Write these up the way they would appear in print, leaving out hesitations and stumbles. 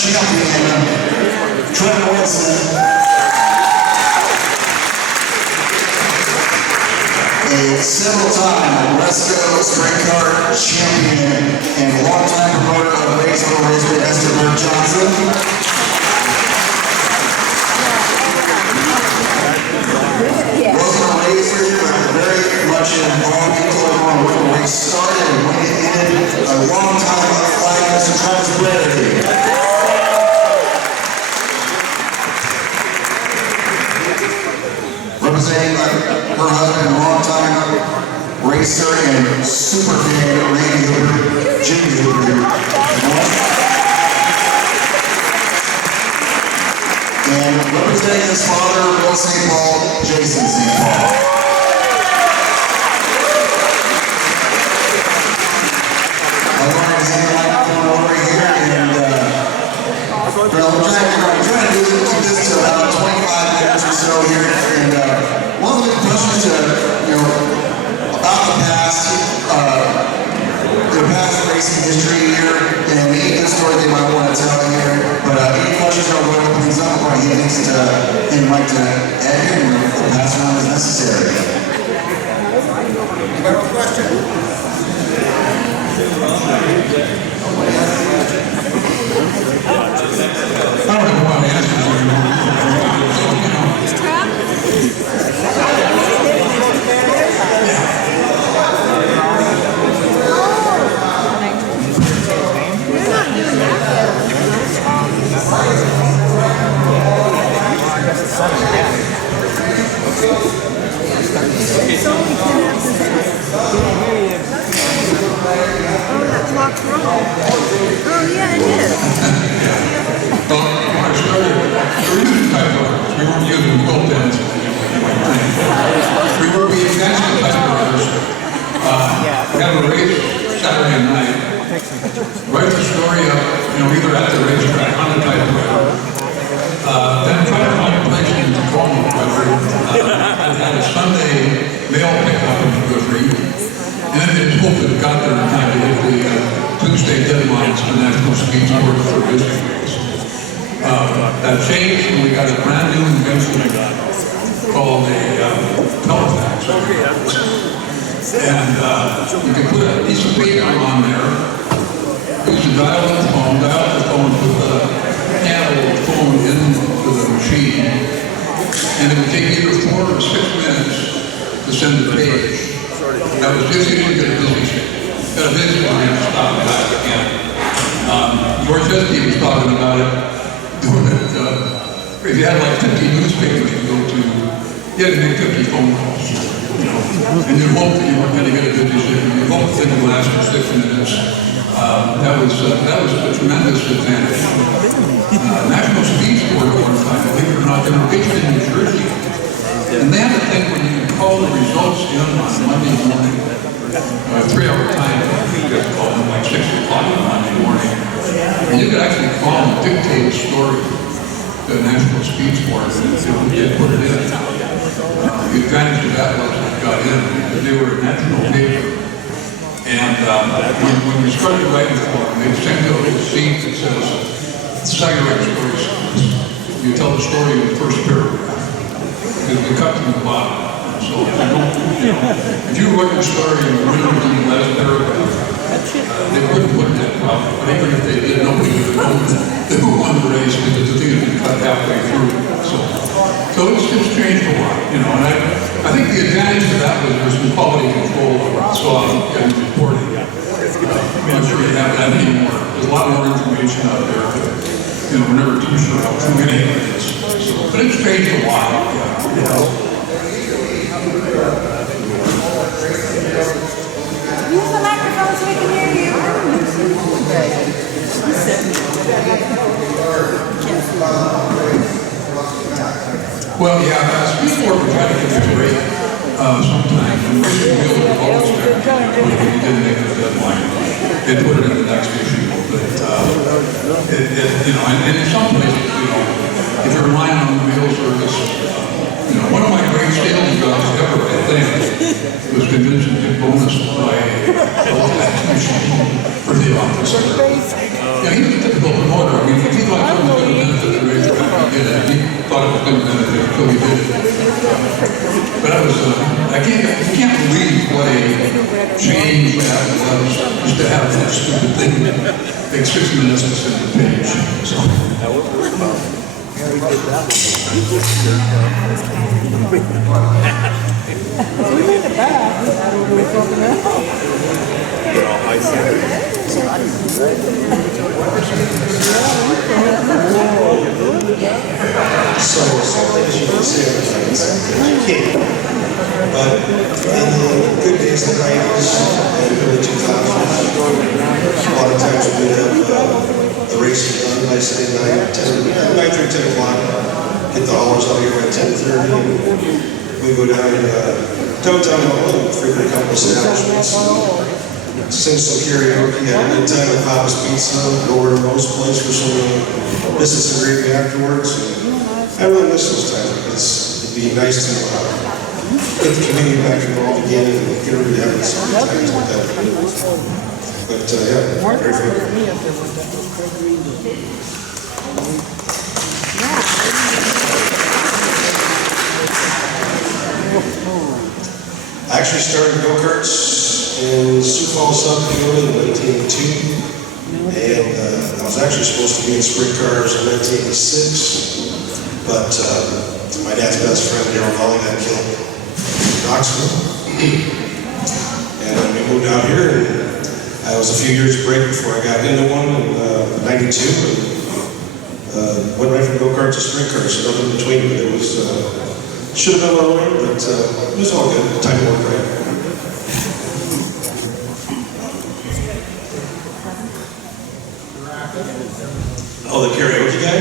champion, Trev Wilson. A several-time Resco Sprint Car champion and longtime promoter of race for Bert Johnson. Wasn't a racer, but very much involved in when the race started and when it ended. A long time flying Mr. Trev Brearty. Representing her husband, long-time racer and super fan, Jimmy Hooper. And representing his father, Bill St. Paul, Jason St. Paul. I wanted to hand the microphone over here, and I'm trying to do this to about 25 minutes or so here. And one of the questions about the past racing history here, and any good story they might want to tell here. But any questions are going to open things up, or he thinks he'd like to add here, and we'll pass around as necessary. You got a question? I don't know why I asked you. Write the story up, either at the racetrack, on the typewriter, then try to find a place in Tacoma, and had a Sunday mail pickup in Brearty, and then they hope that it got there in time to hit the Tuesday deadlines for National Speedway for visiting race. That changed when we got a brand new invention called a telefax. And you can put a piece of paper on there. Use the dial the phone, put the handle of the phone into the machine, and it would take either 4 or 6 minutes to send the page. That was just you didn't get a busy stick. Got a busy one, you have to stop it back again. George Esty was talking about it, doing it, if you had like 50 newspapers to go to, you had to make 50 phone calls. And you hope that you weren't going to get a good decision. You hope that it would last for 6 minutes. That was a tremendous advantage. National Speedway at one time, believe it or not, they were based in New Jersey. And they had a thing when you could call the results in on Monday morning, 3-hour time, you could call them like 6 o'clock on Monday morning. And you could actually call and dictate a story to National Speedway, and they put it in. The advantage of that was it got in, because they were a national paper. And when we started writing for them, they sent out a sheet that says, Skagit stories. You tell the story in the first paragraph, because we cut from the bottom. So if you wrote your story and you went over to the last paragraph, they wouldn't put that problem. But even if they did, nobody would have known that they were on the race, because the thing had been cut halfway through. So it's changed a lot, and I think the advantage of that was there's some quality control over soft and reporting. I'm not sure you have that anymore. There's a lot more information out there, but we're never too sure how too many it is. But it's changed a lot. Use the microphone so we can hear you. Well, yeah, Speedway would try to get it great sometimes. And Racing Wheel would always try to get it when you didn't make the deadline. They'd put it in the next issue. But, and in some places, if you're relying on the wheel service, one of my great can't believe what a change that was just to have that stupid thing that takes 6 minutes to send the page. So. So as you can see, you can't. But in the good days, the 90s and early 2000s, a lot of times we would have the racing done by say 9 through 10 o'clock, get the haulers out here by 10:30, and we go down in downtown Elma, frequent a couple of establishments, sing some karaoke, have a good time at Papa's Pizza, go over to Rose Place for some business and gravy afterwards. I really miss those times because it'd be nice to get the community back involved again and get everybody having some times like that. But yeah, very favorite. I actually started go-karts in Sioux Falls, South Dakota in 1982. And I was actually supposed to be in sprint cars in 1986. But my dad's best friend, Darryl Molly, got killed in Knoxville. And we moved out here, and I was a few years break before I got into one in 92. And went right from go-kart to sprint cars, so nothing in between. But it was, should have been a little later, but it was all good. The time worked right. Oh, the karaoke guy?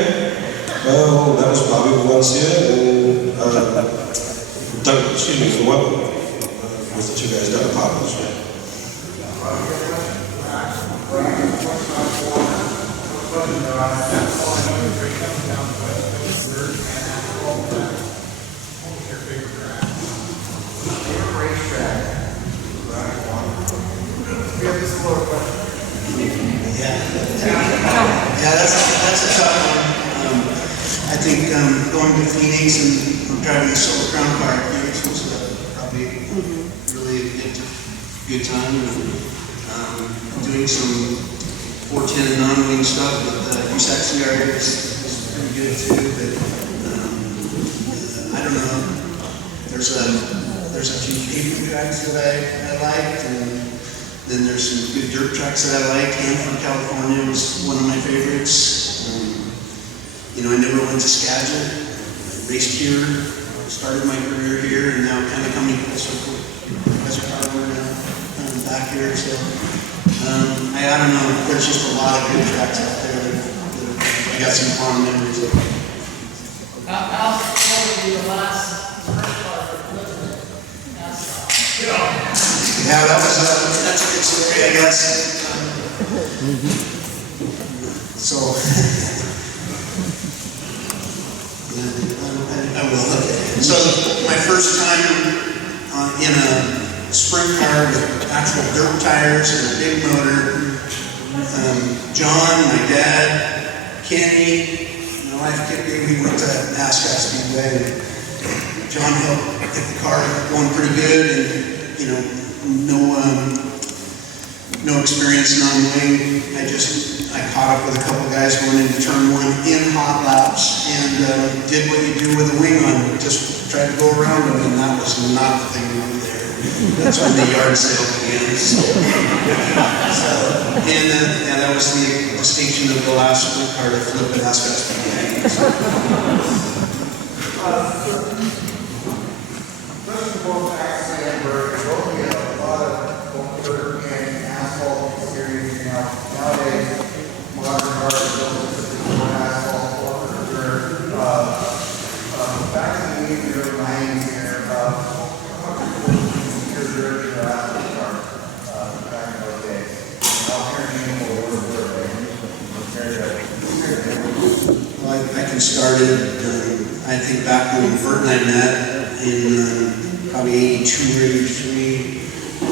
Oh, that was Bobby Valencia and Doug, excuse me, Noel was the two guys down at Papa's. Yeah, that's a tough one. I think going to Phoenix and driving a Silver Crown car at Phoenix was probably really a good time. And, doing some 410 non-wing stuff with USAC CR is pretty good too. But I don't know. There's a few pavement tracks that I liked, and then there's some good dirt tracks that I liked. Hanford, California was one of my favorites. You know, I never went to Skagit. Raced here, started my career here, and now kind of coming full circle as a car owner now, back here. So I don't know. There's just a lot of good tracks out there that I got some fond memories of. How's the last first car for Clifton? Yeah, that's a good story, I guess. So, I will look at it. So, my first time in a sprint car with actual dirt tires and a big motor, John, my dad, Kenny, my wife Kippy, we went to Skagit Speedway, and John helped get the car going pretty good, and you know, no experience non-wing. I caught up with a couple guys going into turn one in hot laps and did what you do with a wing on. Just tried to go around them, and that was not the thing over there. That's when the yard sale began. And that was the distinction of the last sprint car to flip at Skagit Speedway. First of all, Axel and Bert, both we have a lot of dirt and asphalt experience now. Nowadays, modern cars are built with asphalt or dirt. Back in the early 90s here, pure dirt in your asphalt car back in those days. Now here in England, Well, I can start it. I think back when Bert and I met in probably 82 or 83,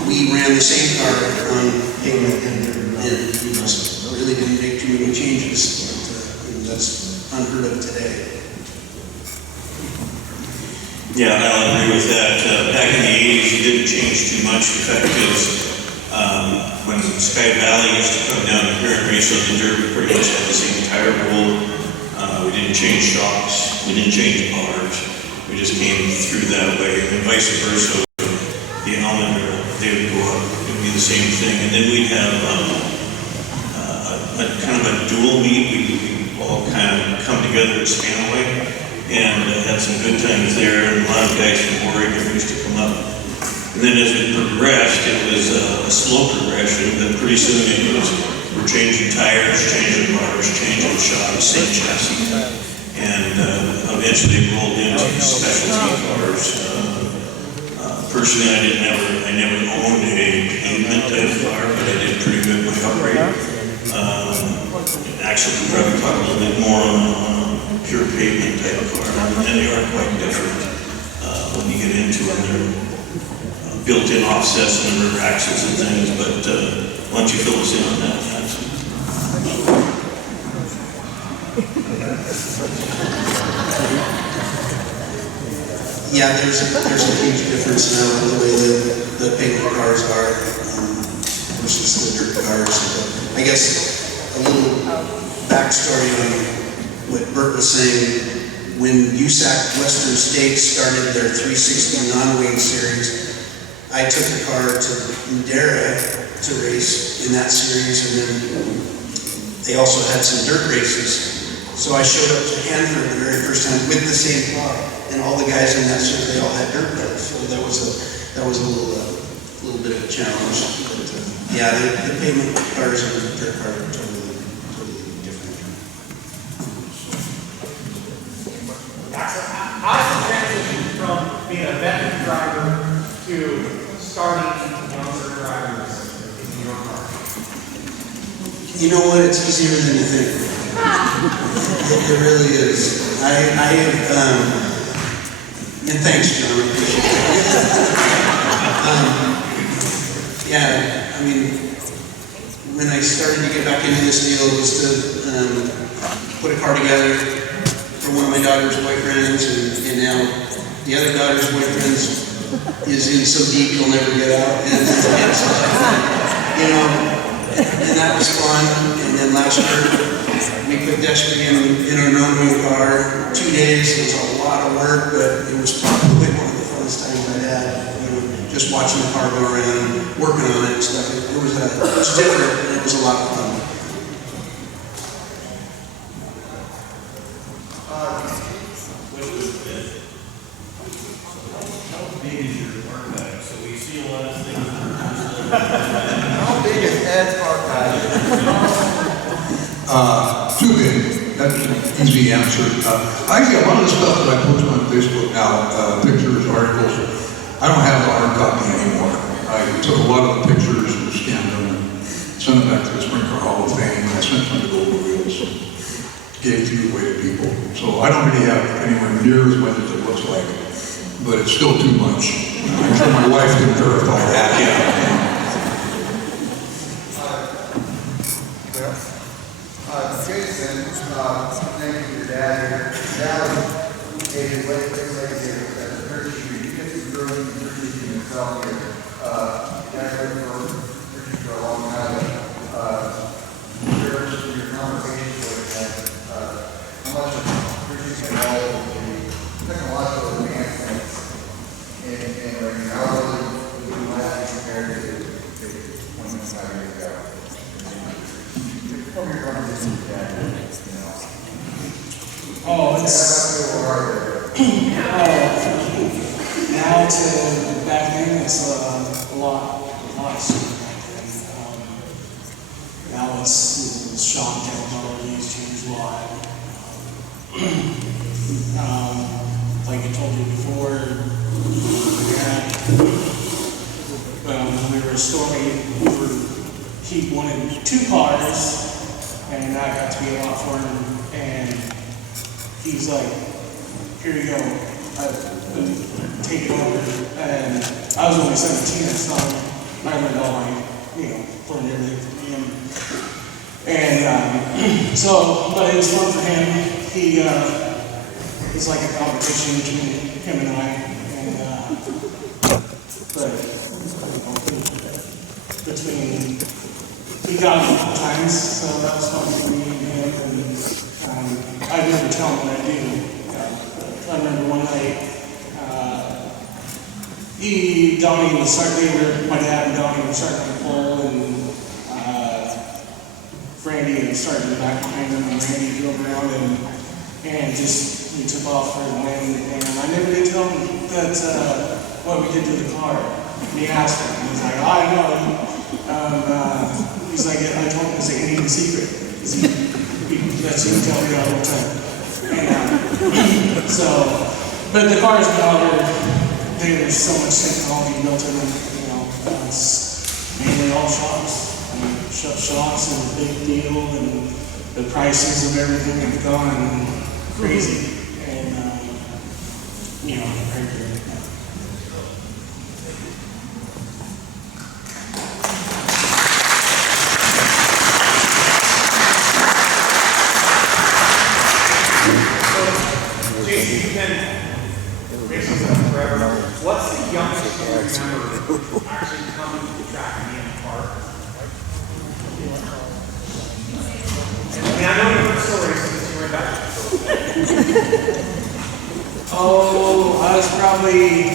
we ran the same car on pavement, and we just really didn't make too many changes. But, that's unheard of today. Yeah, I'll agree with that. Back in the 80s, you didn't change too much. In fact, when Sky Valley used to come down here and race on the dirt, we pretty much had the same tire roll. We didn't change shocks. We didn't change bars. We just came through that way, and vice versa. The Elma, they would go up. It would be the same thing. And then we'd have a kind of a dual meet. We all kind of come together at Spanaway and had some good times there. And a lot of guys from Oregon used to come up. And then as we progressed, it was a slow progression. But pretty soon it was, we're changing tires, changing bars, changing shocks, same chassis. And eventually rolled into specialty cars. Personally, I never owned a pavement type car, but I did pretty good with upgrade. Axel could probably talk a little bit more on a pure pavement type car, and they are quite different when you get into them. They're built-in offsets and rear axles and things, but why don't you fill us in on that, Axel? Yeah, there's a huge difference now in the way the pavement cars are versus the dirt cars. I guess a little backstory on what Bert was saying. When USAC Western States started their 360 non-wing series, I took the car to Madera to race in that series, and then they also had some dirt races. So I showed up to Hanford the very first time with the same car, and all the guys in that series, they all had dirt bikes. So that was a little bit of a challenge. But yeah, the pavement cars and the dirt cars are totally different. How's the transition from being a veteran driver to starting younger drivers in your car? You know what? It's easier than you think. It really is. I have, and thanks, John. I appreciate it. Yeah, I mean, when I started to get back into this deal, it was to put a car together for one of my daughter's boyfriends, and now the other daughter's boyfriend is in so deep he'll never get out. And you know, and that was fun. And then last year, we put Destry in our non-wing car. 2 days, it was a lot of work, but it was probably one of the funnest times I had. You know, just watching the car go around, working on it and stuff. It was different, and it was a lot of fun. How big is your archive? So we see a lot of things. How big is Ed's archive? Too big. That's an easy answer. Actually, a lot of the stuff that I post on Facebook now, pictures, articles, I don't have the hard copy anymore. I took a lot of the pictures and scanned them and sent them back to the Sprint Car Hall of Fame. I sent them to Golden Wheels and gave it away to people. So I don't really have anywhere near as much as it looks like, but it's still too much. I'm sure my wife can verify that. Yeah. Jason, thank you, your dad here. Dad gave his legacy as a dirt shooter. You get some really introducing yourself here. Dad worked for Brearty for a long time. Your conversations with that, how much of Brearty's involved in the technological advancements in racing? How would you last compared to 25 years ago? From your conversation with Dad, Oh, it's now to back then, it's a lot sooner back then. Now it's shock technologies changed a lot. Like I told you before, when we were storming, he wanted 2 cars, and that got to be a lot for him. And he's like, here you go, take it over. And I was only 17 at the time. I learned all my, learned everything from him. And so, but it was fun for him. it's like a competition between him and I. And, but, between, he got him a couple times, so that was fun for me and him. And I never tell him what I do. I remember one night, Donnie was starting, my dad and Donnie were starting to pull, and Randy had started back behind him, and Randy drove around and just we took off for the win. And I never did tell him that what we did to the car. And he asked me, and he's like, oh, I know. He's like, I told him, it's like, it ain't a secret. That's you tell me all the time. And so, but the cars now, there's so much technology built in them, you know, it's mainly all shocks. I mean, shocks is a big deal, and the prices of everything have gone crazy. And, you know, right here. Jason, you've been racing forever. What's the youngest you remember actually coming to the track and being in the park? I mean, I know you've heard stories since you were back. Oh, I was probably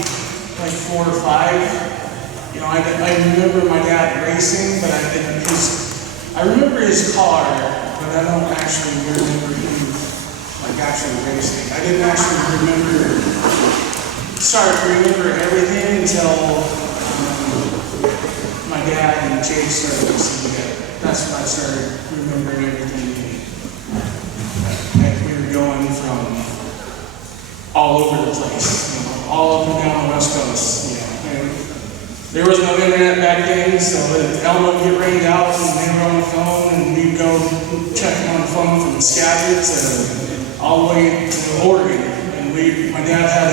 like 4 or 5. You know, I remember my dad racing, but I remember his car, but I don't actually remember him like actually racing. I didn't actually start to remember everything until my dad and Jake started racing together. That's when I started remembering everything. Like we were going from all over the place, you know, all up and down the West Coast. You know, and there was no internet back then, so Elma would get rained out and they were on the phone, and we'd go check them on the phone from Skagit to all the way to Oregon. And my dad had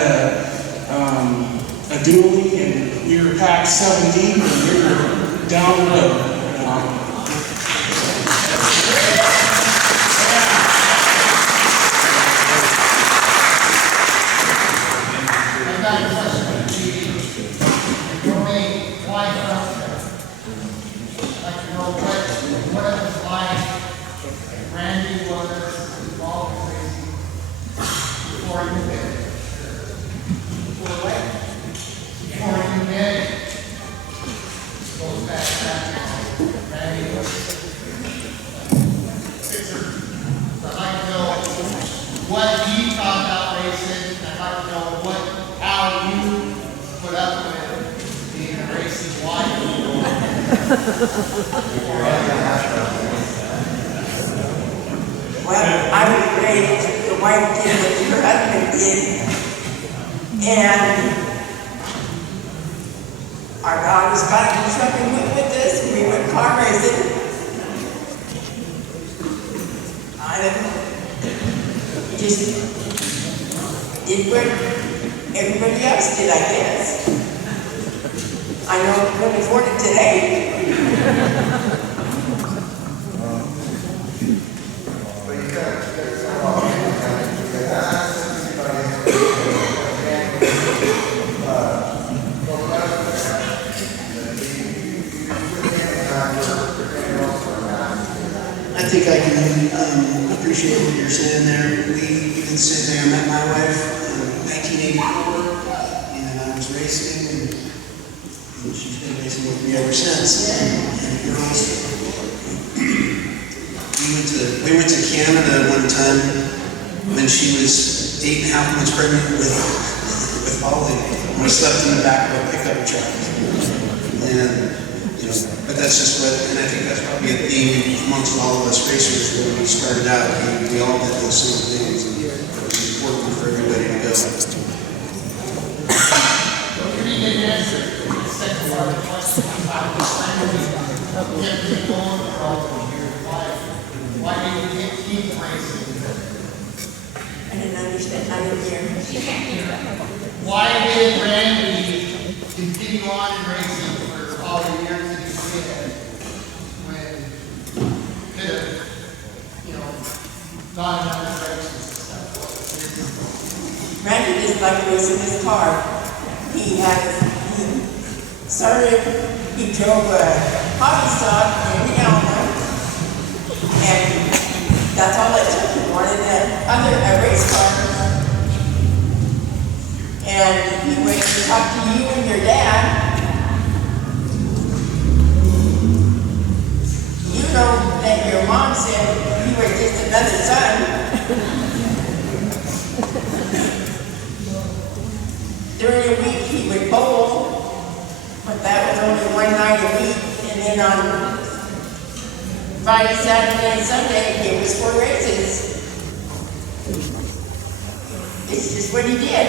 a dually, and we were packed 7 deep, and we were down the road. I've got a question for you. Your main wife out there. I'd like to know what it was like Randy was involved in racing before you met him. Before you met him. Goes back to Randy was. I'd like to know what he thought about racing. I'd like to know how you put up with being a racing wife. Well, I was raised the wife did what her husband did, and our daughters got in the truck and went with us, and we went car racing. I don't know, just did what everybody else did, I guess. I know I couldn't afford it today. I think I can appreciate what you're saying there. We did the same thing. I met my wife in 1984, and I was racing, and she's been racing with me ever since. And girls, we went to Canada one time when she was 8.5 months pregnant with Holly. And we slept in the back of a pickup truck. And but that's just what, and I think that's probably a theme amongst all of us racers when we started out. We all did those same things, and it was important for everybody to go. Pretty good answer. The second part of the question about kept going for all those years. Why did you keep racing? I didn't understand, I didn't hear. Why did Randy continue on in racing for all the years that he did when he could have, gone on other races and stuff? just like it was in his car. He drove a hobby stock in Elma, and that's all it took. He wanted a race car. And he went to talk to you and your dad. You know that your mom said you were just another son. During the week he would bowl, but that was only one night a week. And then on Friday, Saturday, and Sunday, it was 4 races. It's just what he did.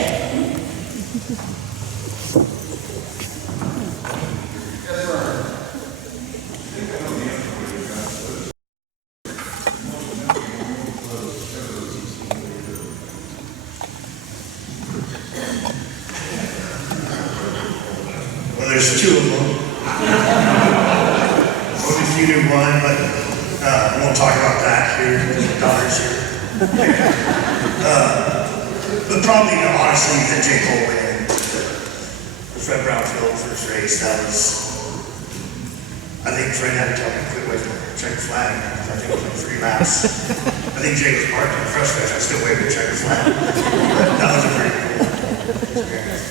Well, there's 2 of them. Only if you knew one, but we won't talk about that here. There's daughters here. But probably, honestly, the J. Cole win, the Fred Brownfield first race, that was, I think Fred had to tell me to quit waving the checker flag. I think it was like 3 laps. I think Jake was parked in the first race, I still waving the checker flag. That was a pretty cool experience.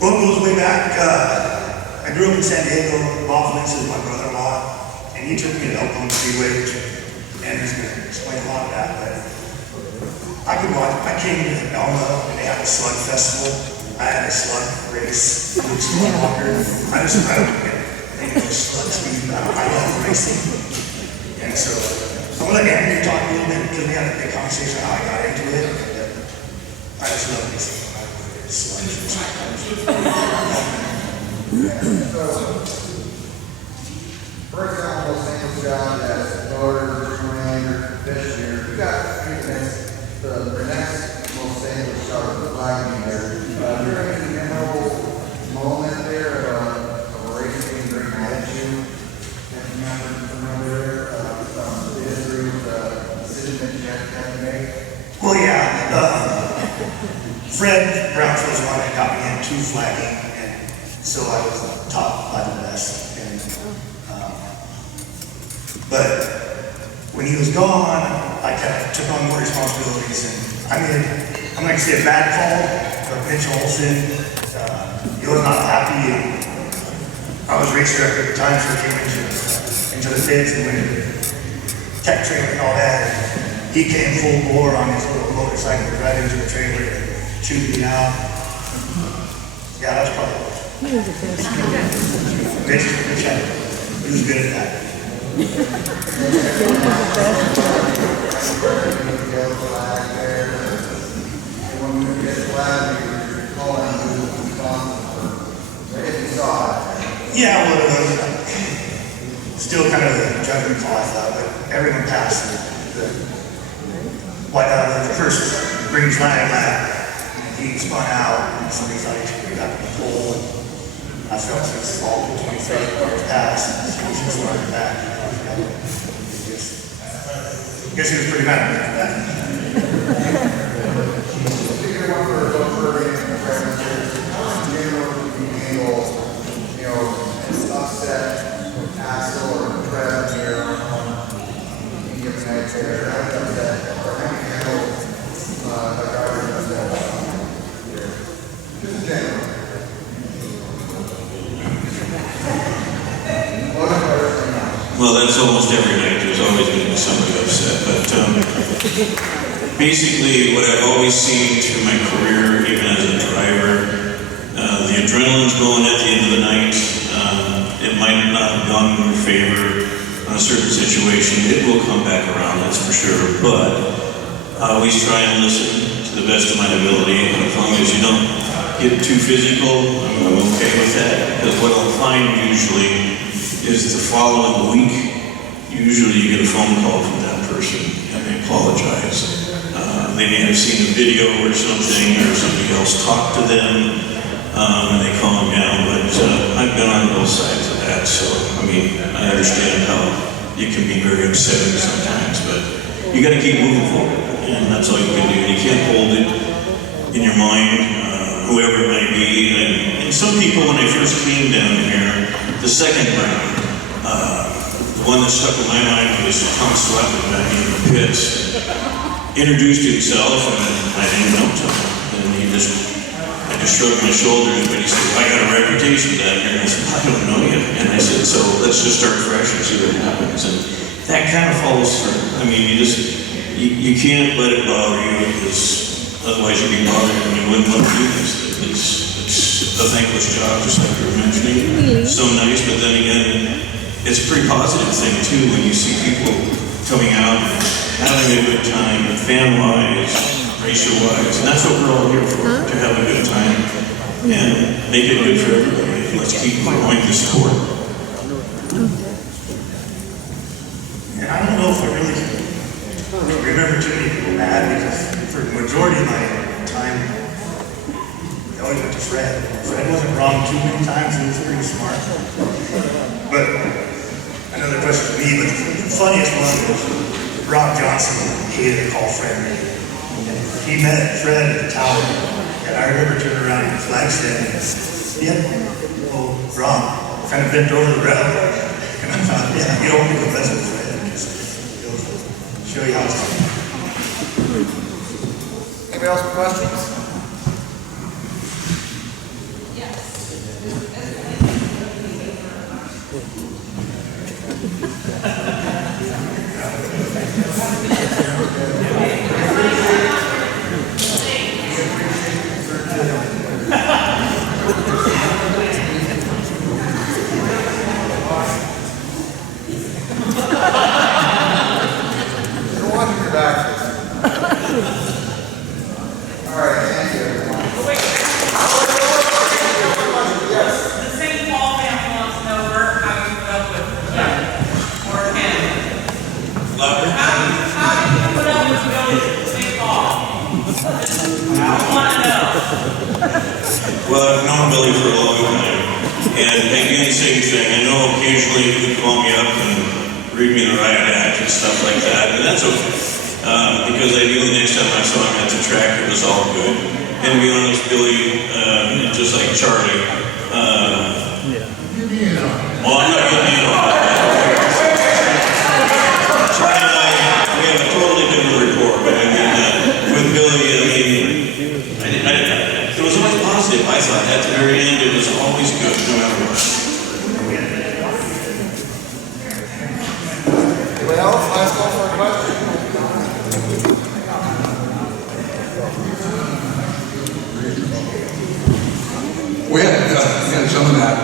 Well, it goes way back. I grew up in San Diego. Bob Lynch is my brother-in-law, and he took me to Deming Speedway, which Andrew's going to explain a lot of that. But I could watch. I came to Elma, and they had a slug festival. I had a slug race. It was slug walker. I don't get it. I think it was slug speed. I love racing, and so I'm gonna let Andrew talk a little bit because we had a big conversation on how I got into it. I just love racing. So, for example, same job as motor, commander, this year, you got the next most famous shot of the flag meter. Do you have any memorable moment there of a race being very mad at you? If you remember the history of the decision that you had to make? Well, yeah. Fred Brownfield's one that got me into flagging, and so I was taught by the best. And, but when he was gone, I kind of took on more responsibilities, and I made, I'm not gonna say a bad call, but Mitch Olson, he was not happy, and I was race director at the time, so I came into the bids and went tech trailer and all that. And he came full bore on his little motorcycle right into the trailer. Chewed me out. Yeah, that's probably what it was. He was good at that. Yeah, well, it was still kind of a judgment call, I thought, but everyone passed the first green flag lap. He spun out, and somebody thought he should have got the pole, and I felt since all 23 cars passed, and he just running back. I guess he was pretty mad at that. Speaking of one for and upset Axel or Trev here on any given night there, how do you upset, or how do you handle the driver upset? Just in general. Well, that's almost every night. There's always going to be somebody upset. But basically, what I've always seen through my career, even as a driver, the adrenaline's going at the end of the night. It might not have gone in your favor on a certain situation. It will come back around, that's for sure. But I always try and listen to the best of my ability. And as long as you don't get too physical, I'm okay with that. Because what I'll find usually is the following week, usually you get a phone call from that person and they apologize. They may have seen a video or something, or somebody else talked to them, and they calm down. But I've been on both sides of that, so I mean, I understand how it can be very upsetting sometimes, but you got to keep moving forward, and that's all you can do. You can't hold it in your mind, whoever it may be. And some people, when they first came down here, the second round, the one that stuck in my mind was Tom Sweatman back in the pits. Introduced himself, and I didn't know Tom. And I just shrugged my shoulders, but he said, I got a reputation down here. And I said, I don't know you. And I said, so let's just start fresh and see what happens. And that kind of follows through. I mean, you can't let it bother you, because otherwise you'd be bothered and you wouldn't want to do this. It's a thankless job, just like you were mentioning. So nice, but then again, it's a pretty positive thing too when you see people coming out and having a good time, fan-wise, racer-wise, and that's what we're all here for, to have a good time and make it good for everybody. Let's keep growing the sport. And I don't know if I really remember too many people mad, because for the majority of my time, I always went to Fred. Fred wasn't wrong too many times, he was pretty smart. But another question for me, but the funniest one was Bert Johnson hated to call Fred Rannard. He met Fred at the tower, and I remember turning around in the flag stand and well, Rob kind of bent over the rail. And I thought, yeah, you don't need to mess with Fred. He'll show you how it's done. Anybody else with questions? Well, I've known Billy for a long time, and again, same thing. I know occasionally he would call me up and read me the riot act and stuff like that, and that's okay, because I knew the next time I saw him at the track, it was all good. And to be honest, Billy, just like Charlie, well, I'm not giving you Charlie and I, we have a totally different rapport, but I mean, with Billy, it was always positive. I thought at the very end it was always good, no matter what. Anybody else? Last call for a question. We had some of that.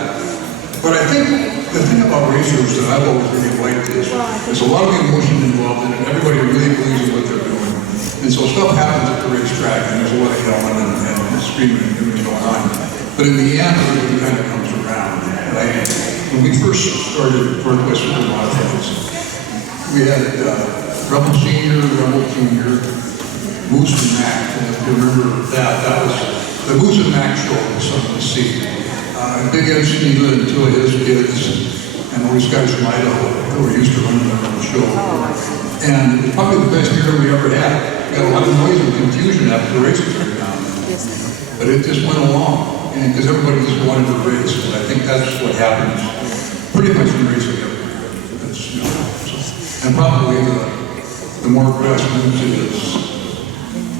But I think the thing about racers that I've always really liked is there's a lot of emotion involved in it. Everybody really believes in what they're doing. And so stuff happens at the racetrack, and there's a lot of yelling and screaming and doing going on. But in the end, everybody kind of comes around. Right? When we first started Northwest Supermodels, we had Rebel Senior, Rebel Junior, Moose and Mac. And if you remember that was the Moose and Mac show was something to see. Big Ed Sneedler and two of his kids, and all these guys from Idaho who were used to running the show. And it's probably the best year we ever had. We got a lot of noise and confusion after the races were down. But it just went along, and because everybody just wanted to race. And I think that's what happens pretty much in racing everywhere. And probably the more grassroots it is,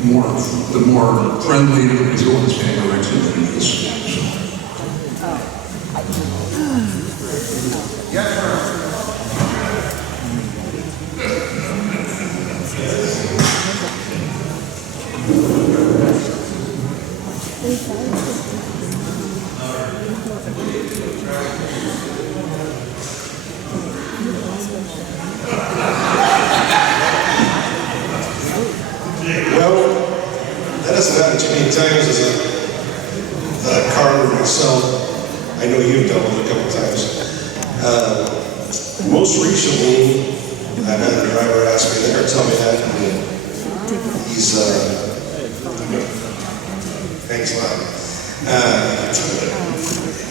the more friendly everybody's going to stand direction than it is. Yes, sir. Well, that hasn't happened too many times as a carver myself. I know you've dealt with it a couple times. Most recently, I've had a driver ask me that or tell me that he's, thanks a lot.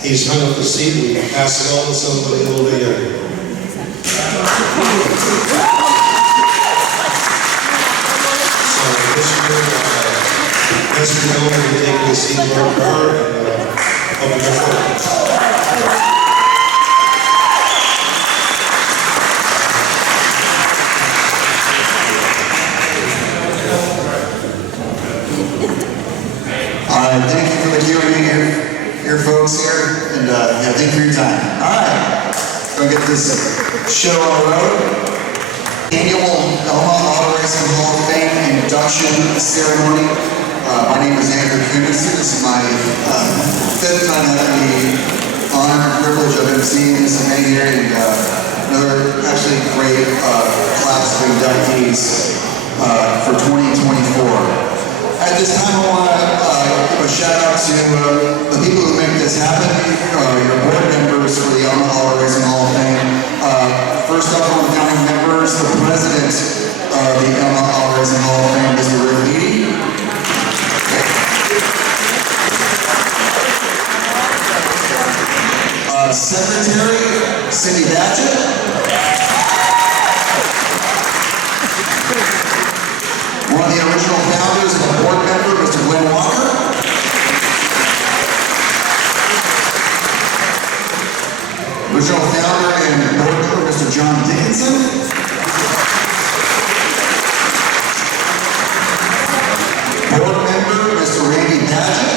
He's hung up the seat and passed it on to somebody a little bit younger. will occur, and hope you go forward. Thank you for the Q&A here, folks here, and yeah, thank you for your time. All right, gonna get this show on the road. Annual Elma Auto Racing Hall of Fame induction ceremony. My name is Andrew Kunis. This is my fifth time having the honor and privilege of emceeing this event here, and another actually great class of inductees for 2024. At this time, I want to give a shout out to the people who make this happen, your board members for the Elma Auto Racing Hall of Fame. First up on the founding members, the president of the Elma Auto Racing Hall of Fame, Mr. Brearty. Secretary, Cindy Batchett. One of the original founders and a board member, Mr. Glenn Walker. Original founder and board member, Mr. John Gibson. Board member, Mr. Randy Padgett.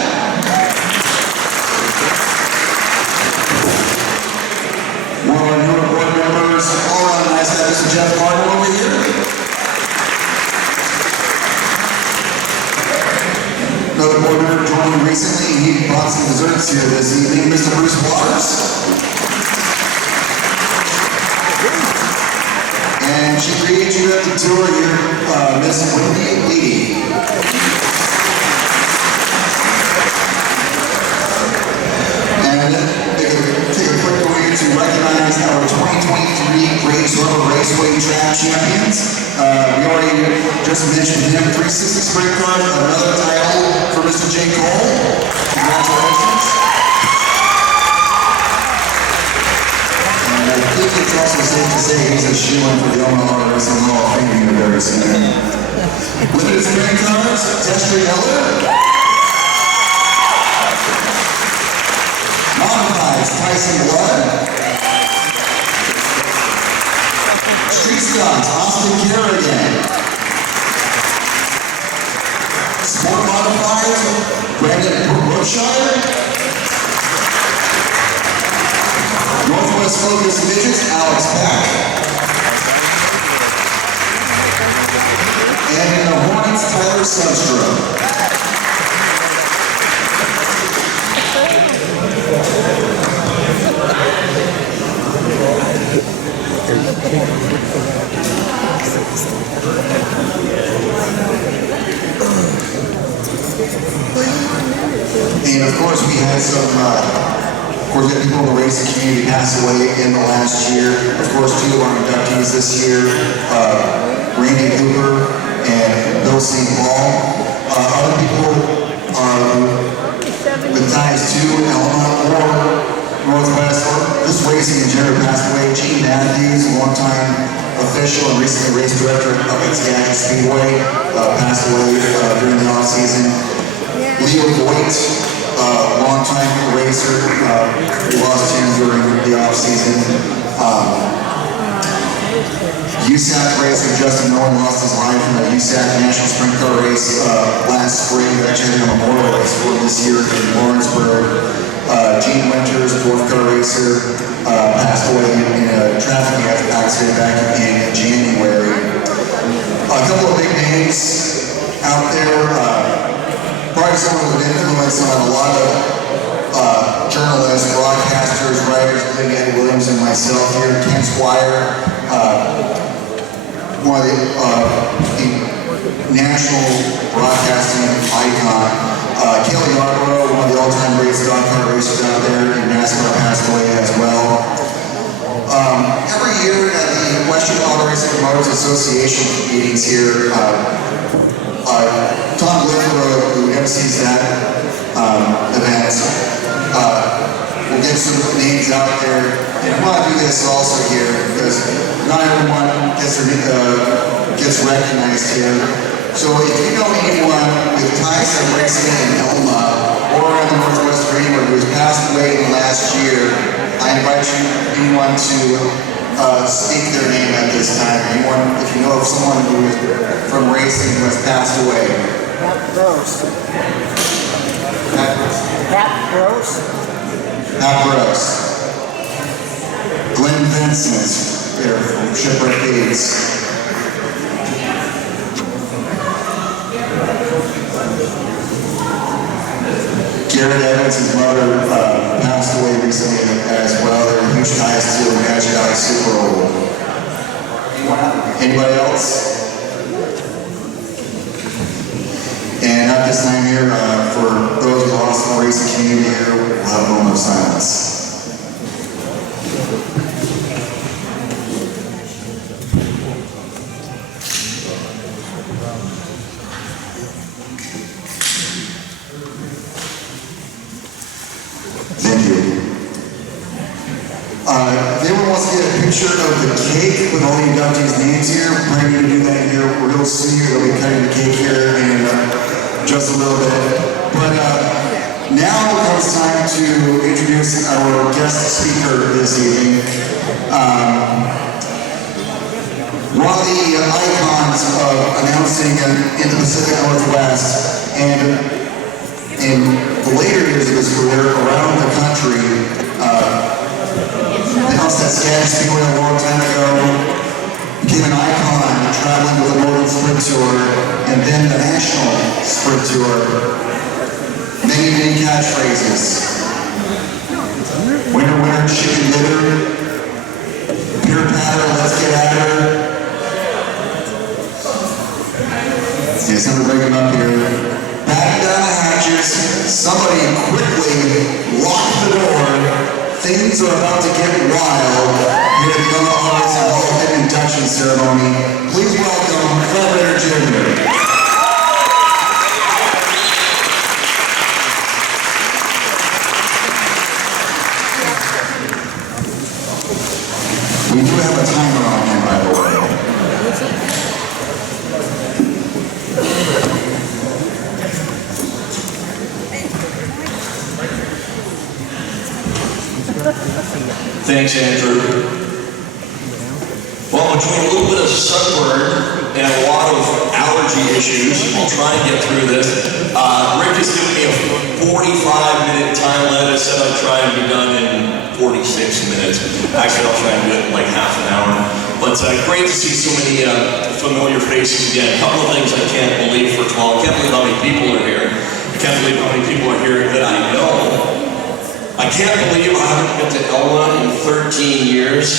One of our newer board members, all around nice to have Mr. Jeff Martin over here. Another board member joining recently, he brought some desserts here this evening, Mr. Bruce Waters. And she created you at the tour here, Miss Wendy Lee. And take a quick moment to recognize our 2023 Great Rubber Raceway Track Champions. We already just mentioned him, 360 Sprint Car, another title for Mr. J. Cole. Congratulations. And I think it's also safe to say he's a shoo-in for the Elma Auto Racing Hall of Fame here very soon. Limited Sprint Cars, Destry Miller. Modifieds, Tyson Blood. Street Stocks, Austin Kerrigan. Sport Modifieds, Brandon Brookshire. Northwest Focus Midgets, Alex Pack. And in the Hornets, Tyler Sundstrom. And of course, we had some, we had people in the racing community pass away in the last year. Of course, two of our inductees this year, Randy Hooper and Bill St. Paul. Other people with ties to Elma or Northwest, or just racing in general passed away. Gene Matthews, a longtime official and recently race director up at Skagit Speedway, passed away during the off season. Leo Voigt, longtime racer, lost him during the off season. USAC racer Justin Owen lost his life in the USAC National Sprint Car Race last spring. They actually had a memorial race for him this year in Lawrenceburg. Gene Winters, fourth car racer, passed away in a traffic accident back in January. A couple of big names out there. Probably someone with influence on a lot of journalists, broadcasters, writers, including Ed Williams and myself here. Ken Squire, one of the national broadcasting icon. Kelly Yarborough, one of the all-time great stock car racers out there in NASCAR, passed away as well. Every year at the Western Auto Racing Promoters Association meetings here, Tom Glenborough, who MCs that event, we'll get some names out there. And I want to do this also here because not everyone gets recognized here. So if you know anyone with ties to racing in Elma or the Northwest Radio who has passed away in the last year. I invite anyone to speak their name at this time. Anyone, if you know of someone who is from racing who has passed away. Pat Gross. Pat Gross. Glenn Vincent, there from Shipwreck Days. Garrett Evans, his mother, passed away recently as well. They're huge ties to Magic Eye Super Bowl. Anybody else? And at this time here, for those who lost in the racing community here, we'll have a moment of silence. Thank you. If anyone wants to get a picture of the cake with all the inductees' names here, we're going to do that here real soon. They'll be cutting the cake here in just a little bit. But now comes time to introduce our guest speaker this evening. One of the icons of announcing in the Pacific Northwest, and in the later years of his career around the country, announced at Skagit Speedway a long time ago, became an icon, traveling with the World Sprint Tour, and then the National Sprint Tour. Many, many catchphrases. Winner, winner, chicken litter. Pure patter, let's get at her. See, somebody bring him up here. Batten down the hatches. Somebody quickly lock the door. Things are about to get wild here at the Young Artists Hall of Fame induction ceremony. Please welcome Fred Rannard Jr. We do have a timer on him, by the way. Thanks, Andrew. Well, between a little bit of sunburn and a lot of allergy issues, I'll try and get through this. Rick has given me a 45-minute time limit. I said I'd try and be done in 46 minutes. Actually, I'll try and do it in like half an hour. But great to see so many familiar faces again. A couple of things I can't believe. First of all, I can't believe how many people are here. I can't believe how many people are here that I know. I can't believe I haven't been to Elma in 13 years.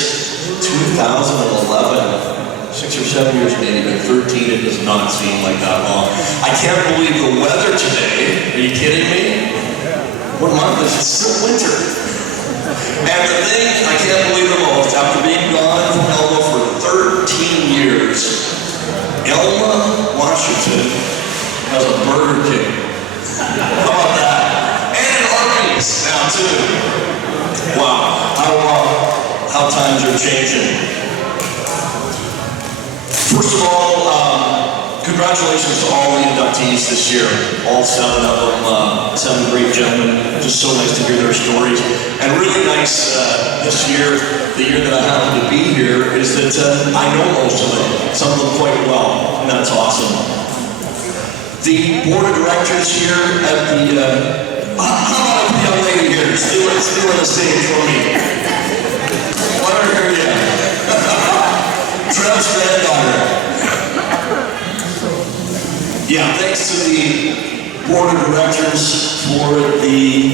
2011. 6 or 7 years maybe, but 13 it does not seem like that long. I can't believe the weather today. Are you kidding me? What month is it? It's still winter. And the thing I can't believe the most, after being gone from Elma for 13 years, Elma, Washington has a Burger King. How about that? Now too. Wow, how times are changing. First of all, congratulations to all the inductees this year. All 7 of them, 7 great gentlemen. Just so nice to hear their stories. And really nice this year, the year that I happen to be here, is that I know most of them, some of them quite well, and that's awesome. The board of directors here at the how about the young lady here, still on the stage for me? Let her hear you. Trev's granddaughter. Yeah, thanks to the board of directors for the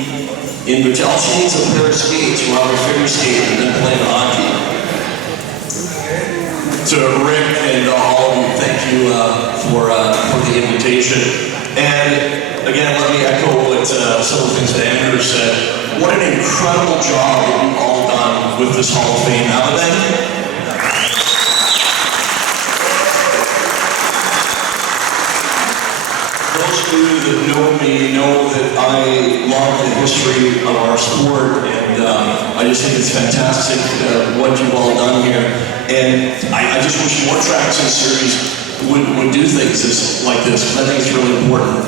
invitation. She needs a pair of skates while we're figure skating and then playing hockey. To Rick and all of you, thank you for the invitation. And again, let me echo what some of the things that Andrew said. What an incredible job that you've all done with this Hall of Fame, haven't they? Those of you that know me know that I love the history of our sport, and I just think it's fantastic what you've all done here. And I just wish more tracks and series would do things like this, because I think it's really important.